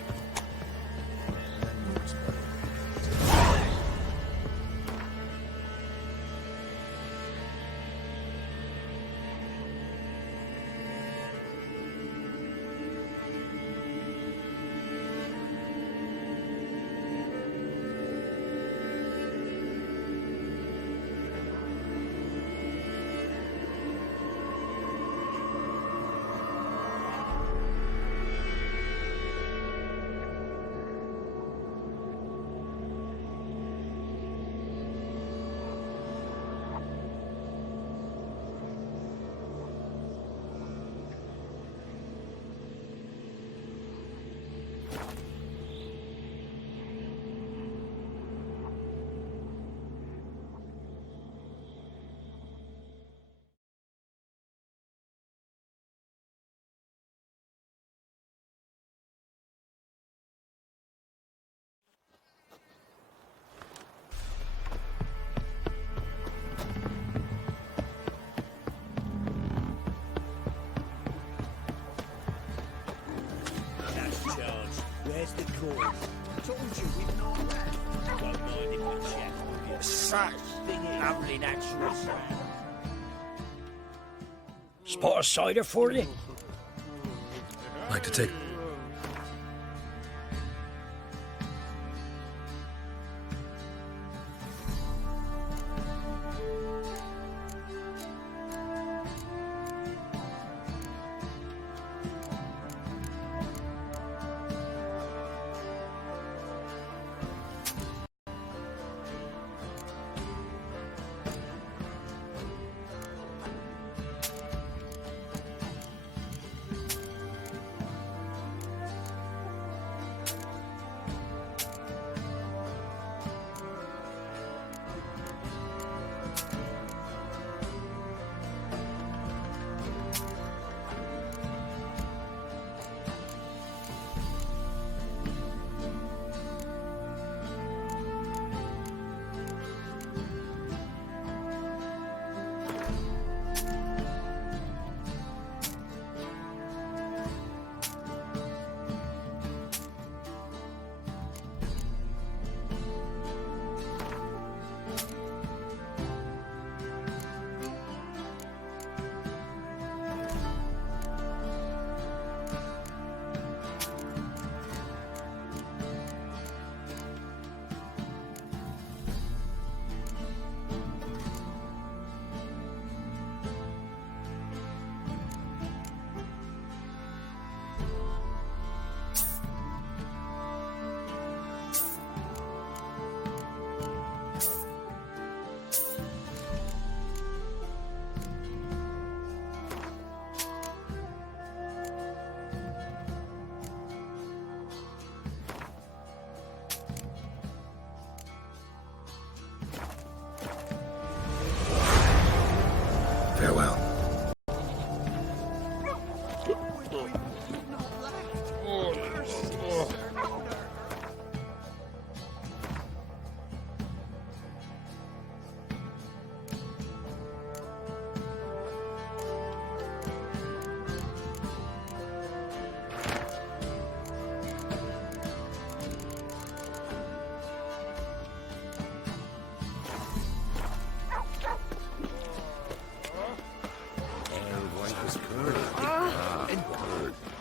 Where's the cord? Told you we've known that. Don't mind if we check. You're such lovely natural sound. Spot a cider for you? Like to take...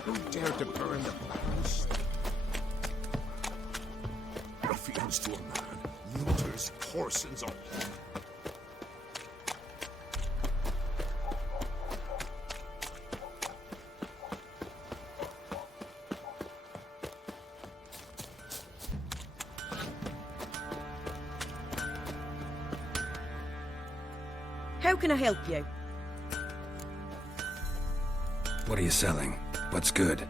Who dared to burn the place? Ruffians to a man, looters, Corsons all. How can I help you? What are you selling? What's good?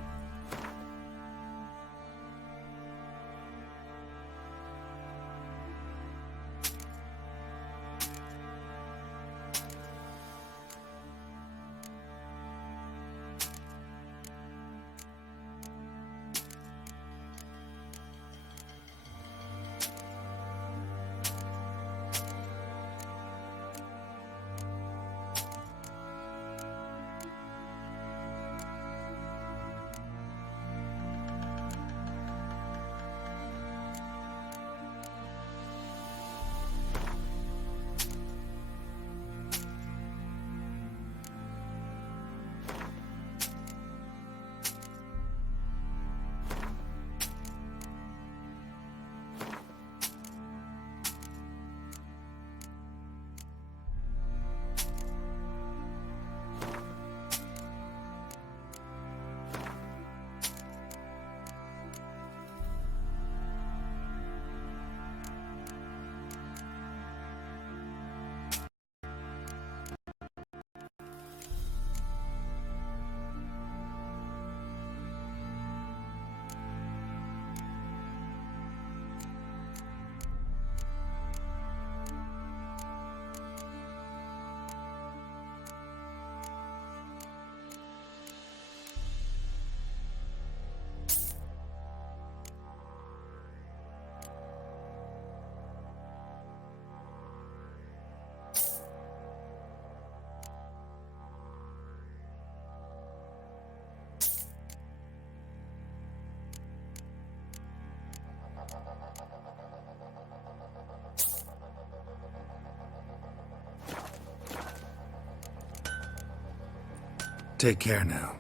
Take care now.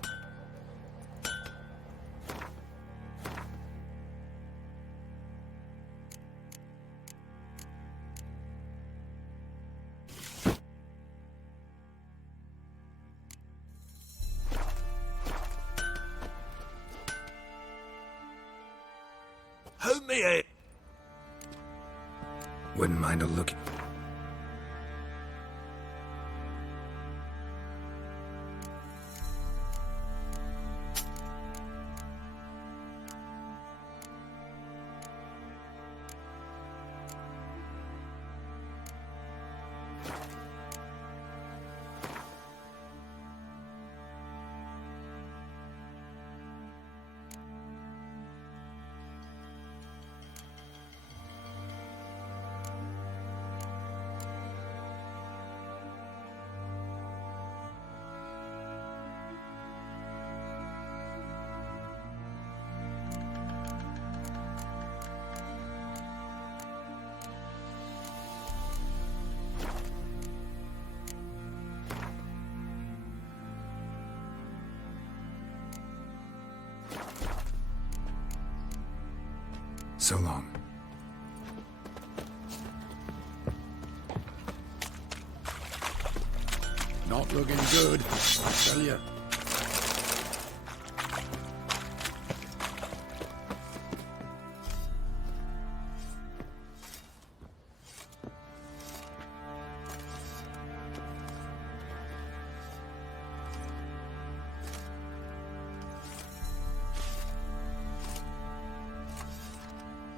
Help me, Wouldn't mind a look. So long. Not looking good, I tell you.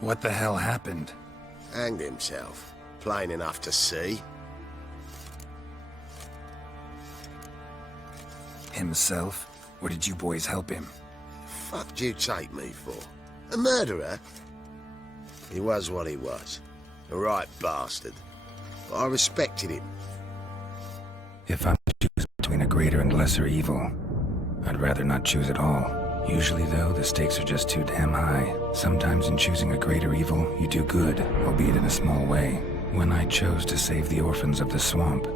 What the hell happened? Hanged himself. Plain enough to see. Himself? Or did you boys help him? Fuck do you take me for? A murderer? He was what he was. A right bastard. But I respected him. If I'm to choose between a greater and lesser evil, I'd rather not choose at all. Usually, though, the stakes are just too damn high. Sometimes in choosing a greater evil, you do good, albeit in a small way. When I chose to save the orphans of the swamp,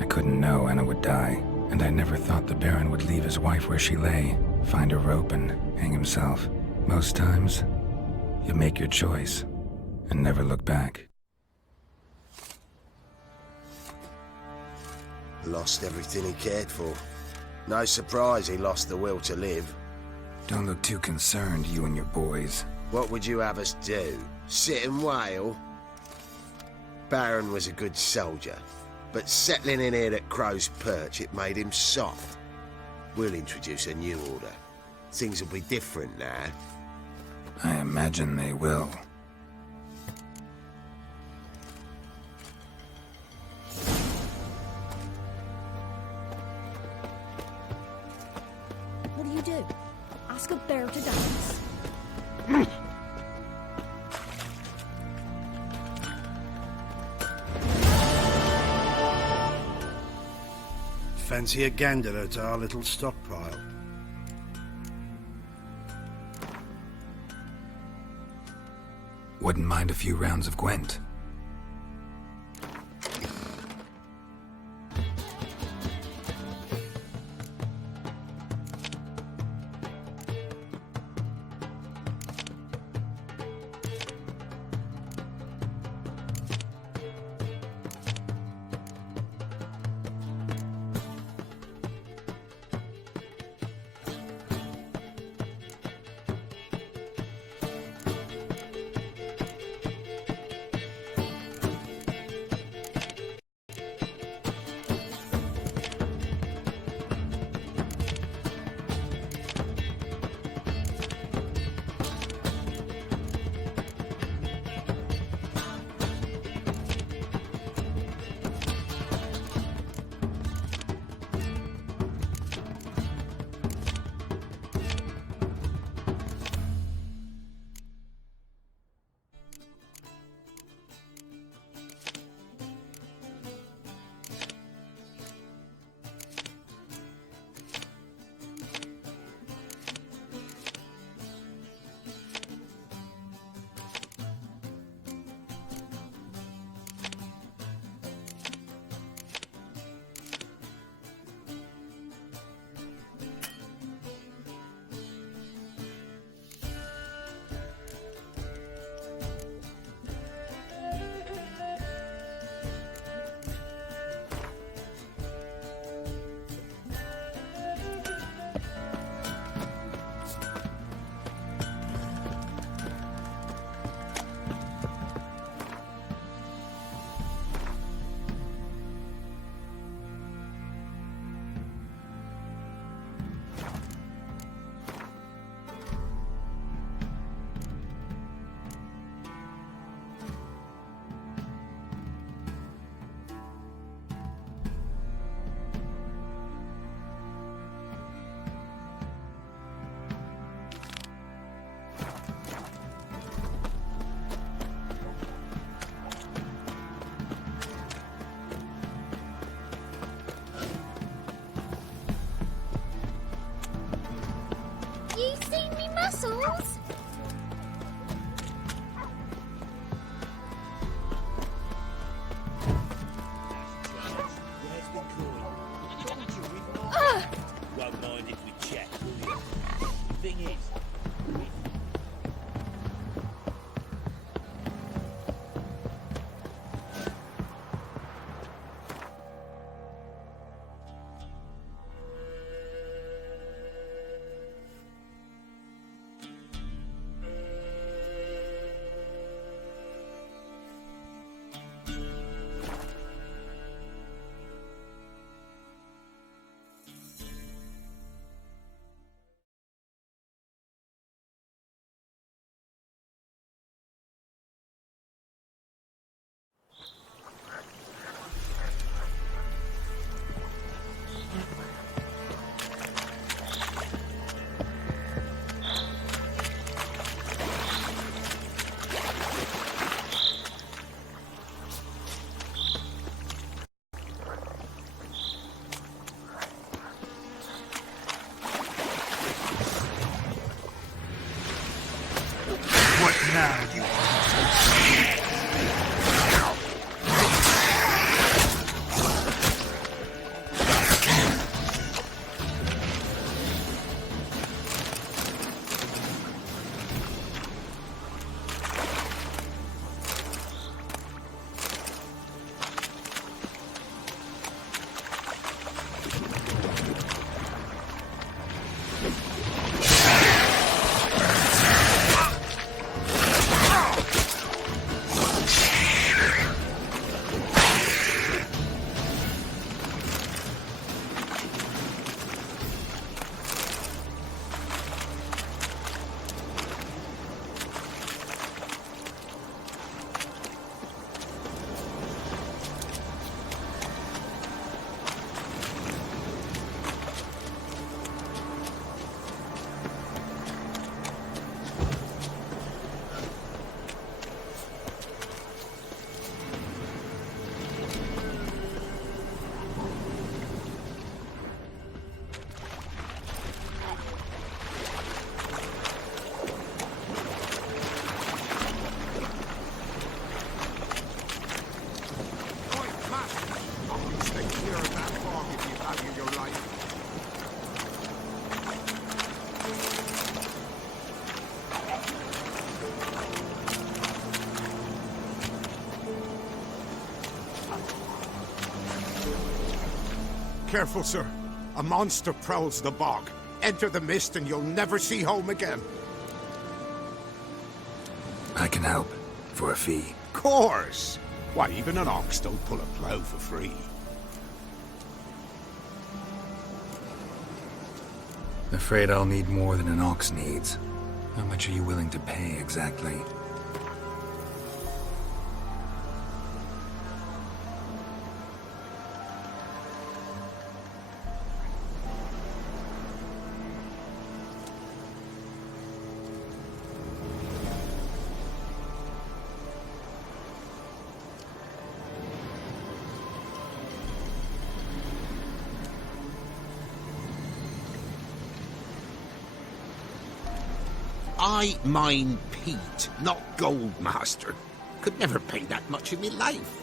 I couldn't know Anna would die, and I never thought the Baron would leave his wife where she lay, find a rope and hang himself. Most times, you make your choice and never look back. Lost everything he cared for. No surprise he lost the will to live. Don't look too concerned, you and your boys. What would you have us do? Sit and wail? Baron was a good soldier, but settling in here at Crow's Perch, it made him soft. We'll introduce a new order. Things will be different now. I imagine they will. What do you do? Ask a bear to dance? Fancy a gander at our little stockpile? Wouldn't mind a few rounds of Gwent. You seen me muscles? Won't mind if we chat, will you? Thing is, Now you Careful, sir. A monster prowls the bog. Enter the mist and you'll never see home again. I can help. For a fee. Course! Why, even an ox don't pull a plough for free. Afraid I'll need more than an ox needs. How much are you willing to pay, exactly? I mine peat, not gold, master. Could never pay that much in me life.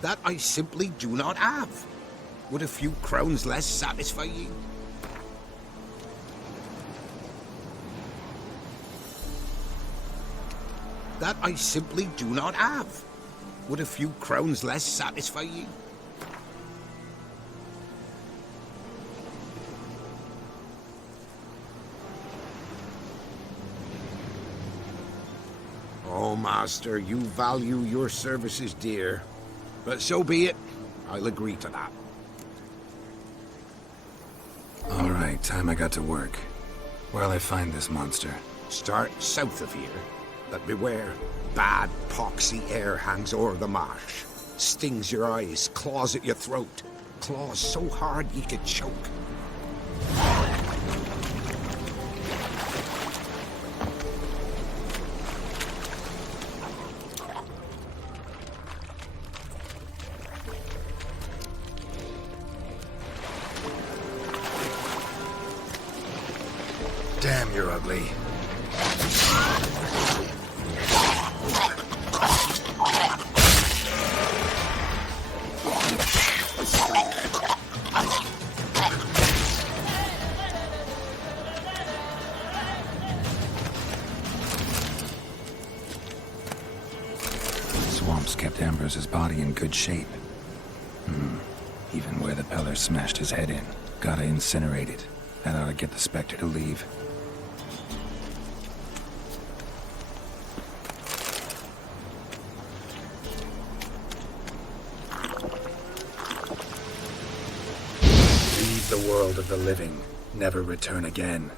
That I simply do not have. Would a few crowns less satisfy you? That I simply do not have. Would a few crowns less satisfy you? Oh, master, you value your services dear. But so be it. I'll agree to that. All right, time I got to work. Where'll I find this monster? Start south of here. But beware. Bad, poxy air hangs o'er the marsh. Stings your eyes, claws at your throat. Claws so hard you could choke. Damn, you're ugly. Swamps kept Ambrose's body in good shape. Even where the Peller smashed his head in. Gotta incinerate it. That ought to get the Spectre to leave. Leave the world of the living. Never return again.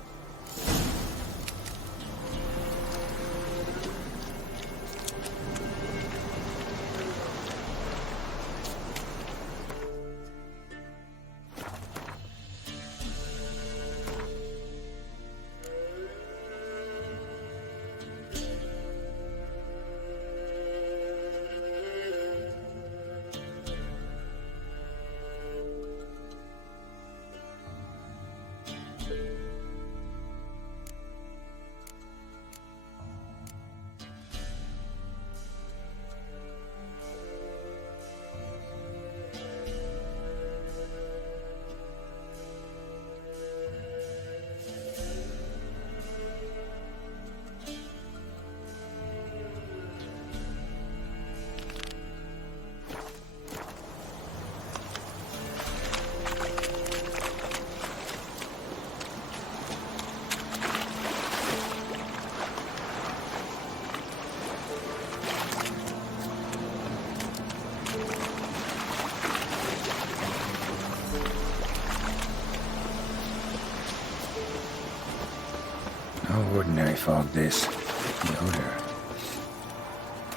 ordinary fog, this. The odor.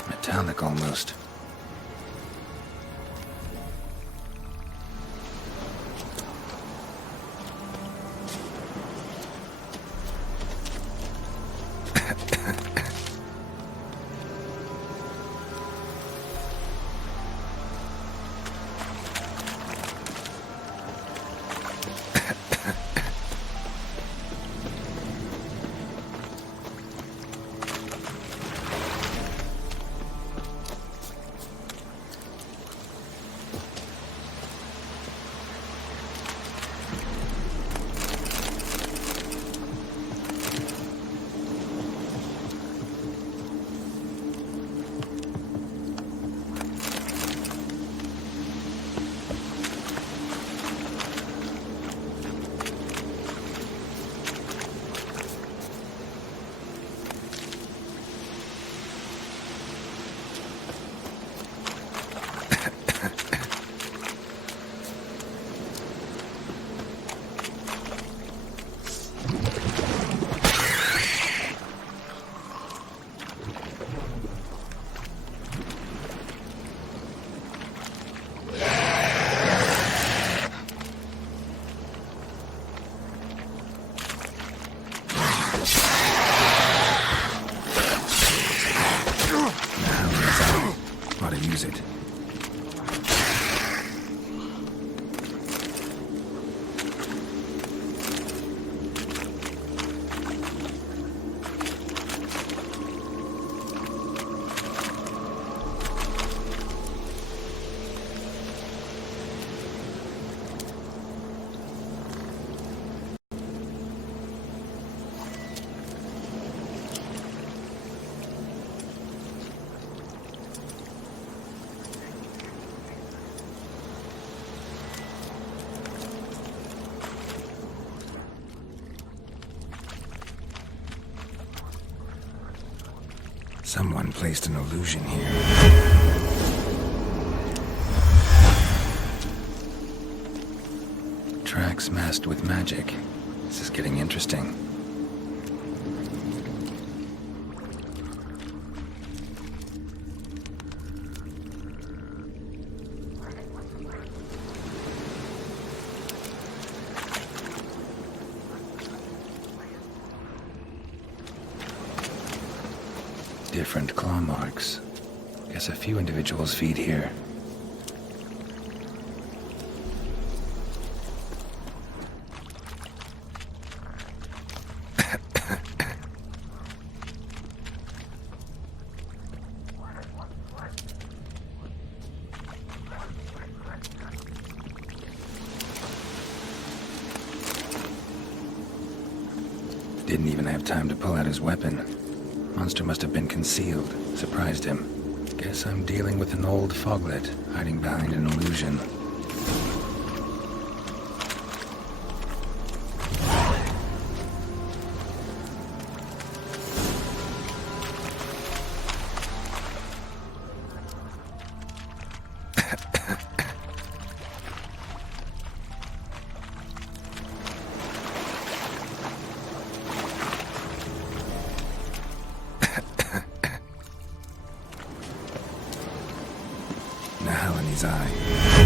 Metallic almost. Ought to use it. Someone placed an illusion here. Tracks masked with magic. This is getting interesting. Different claw marks. Guess a few individuals feed here. Didn't even have time to pull out his weapon. Monster must have been concealed. Surprised him. Guess I'm dealing with an old foglet, hiding behind an illusion. Nahal in his eye.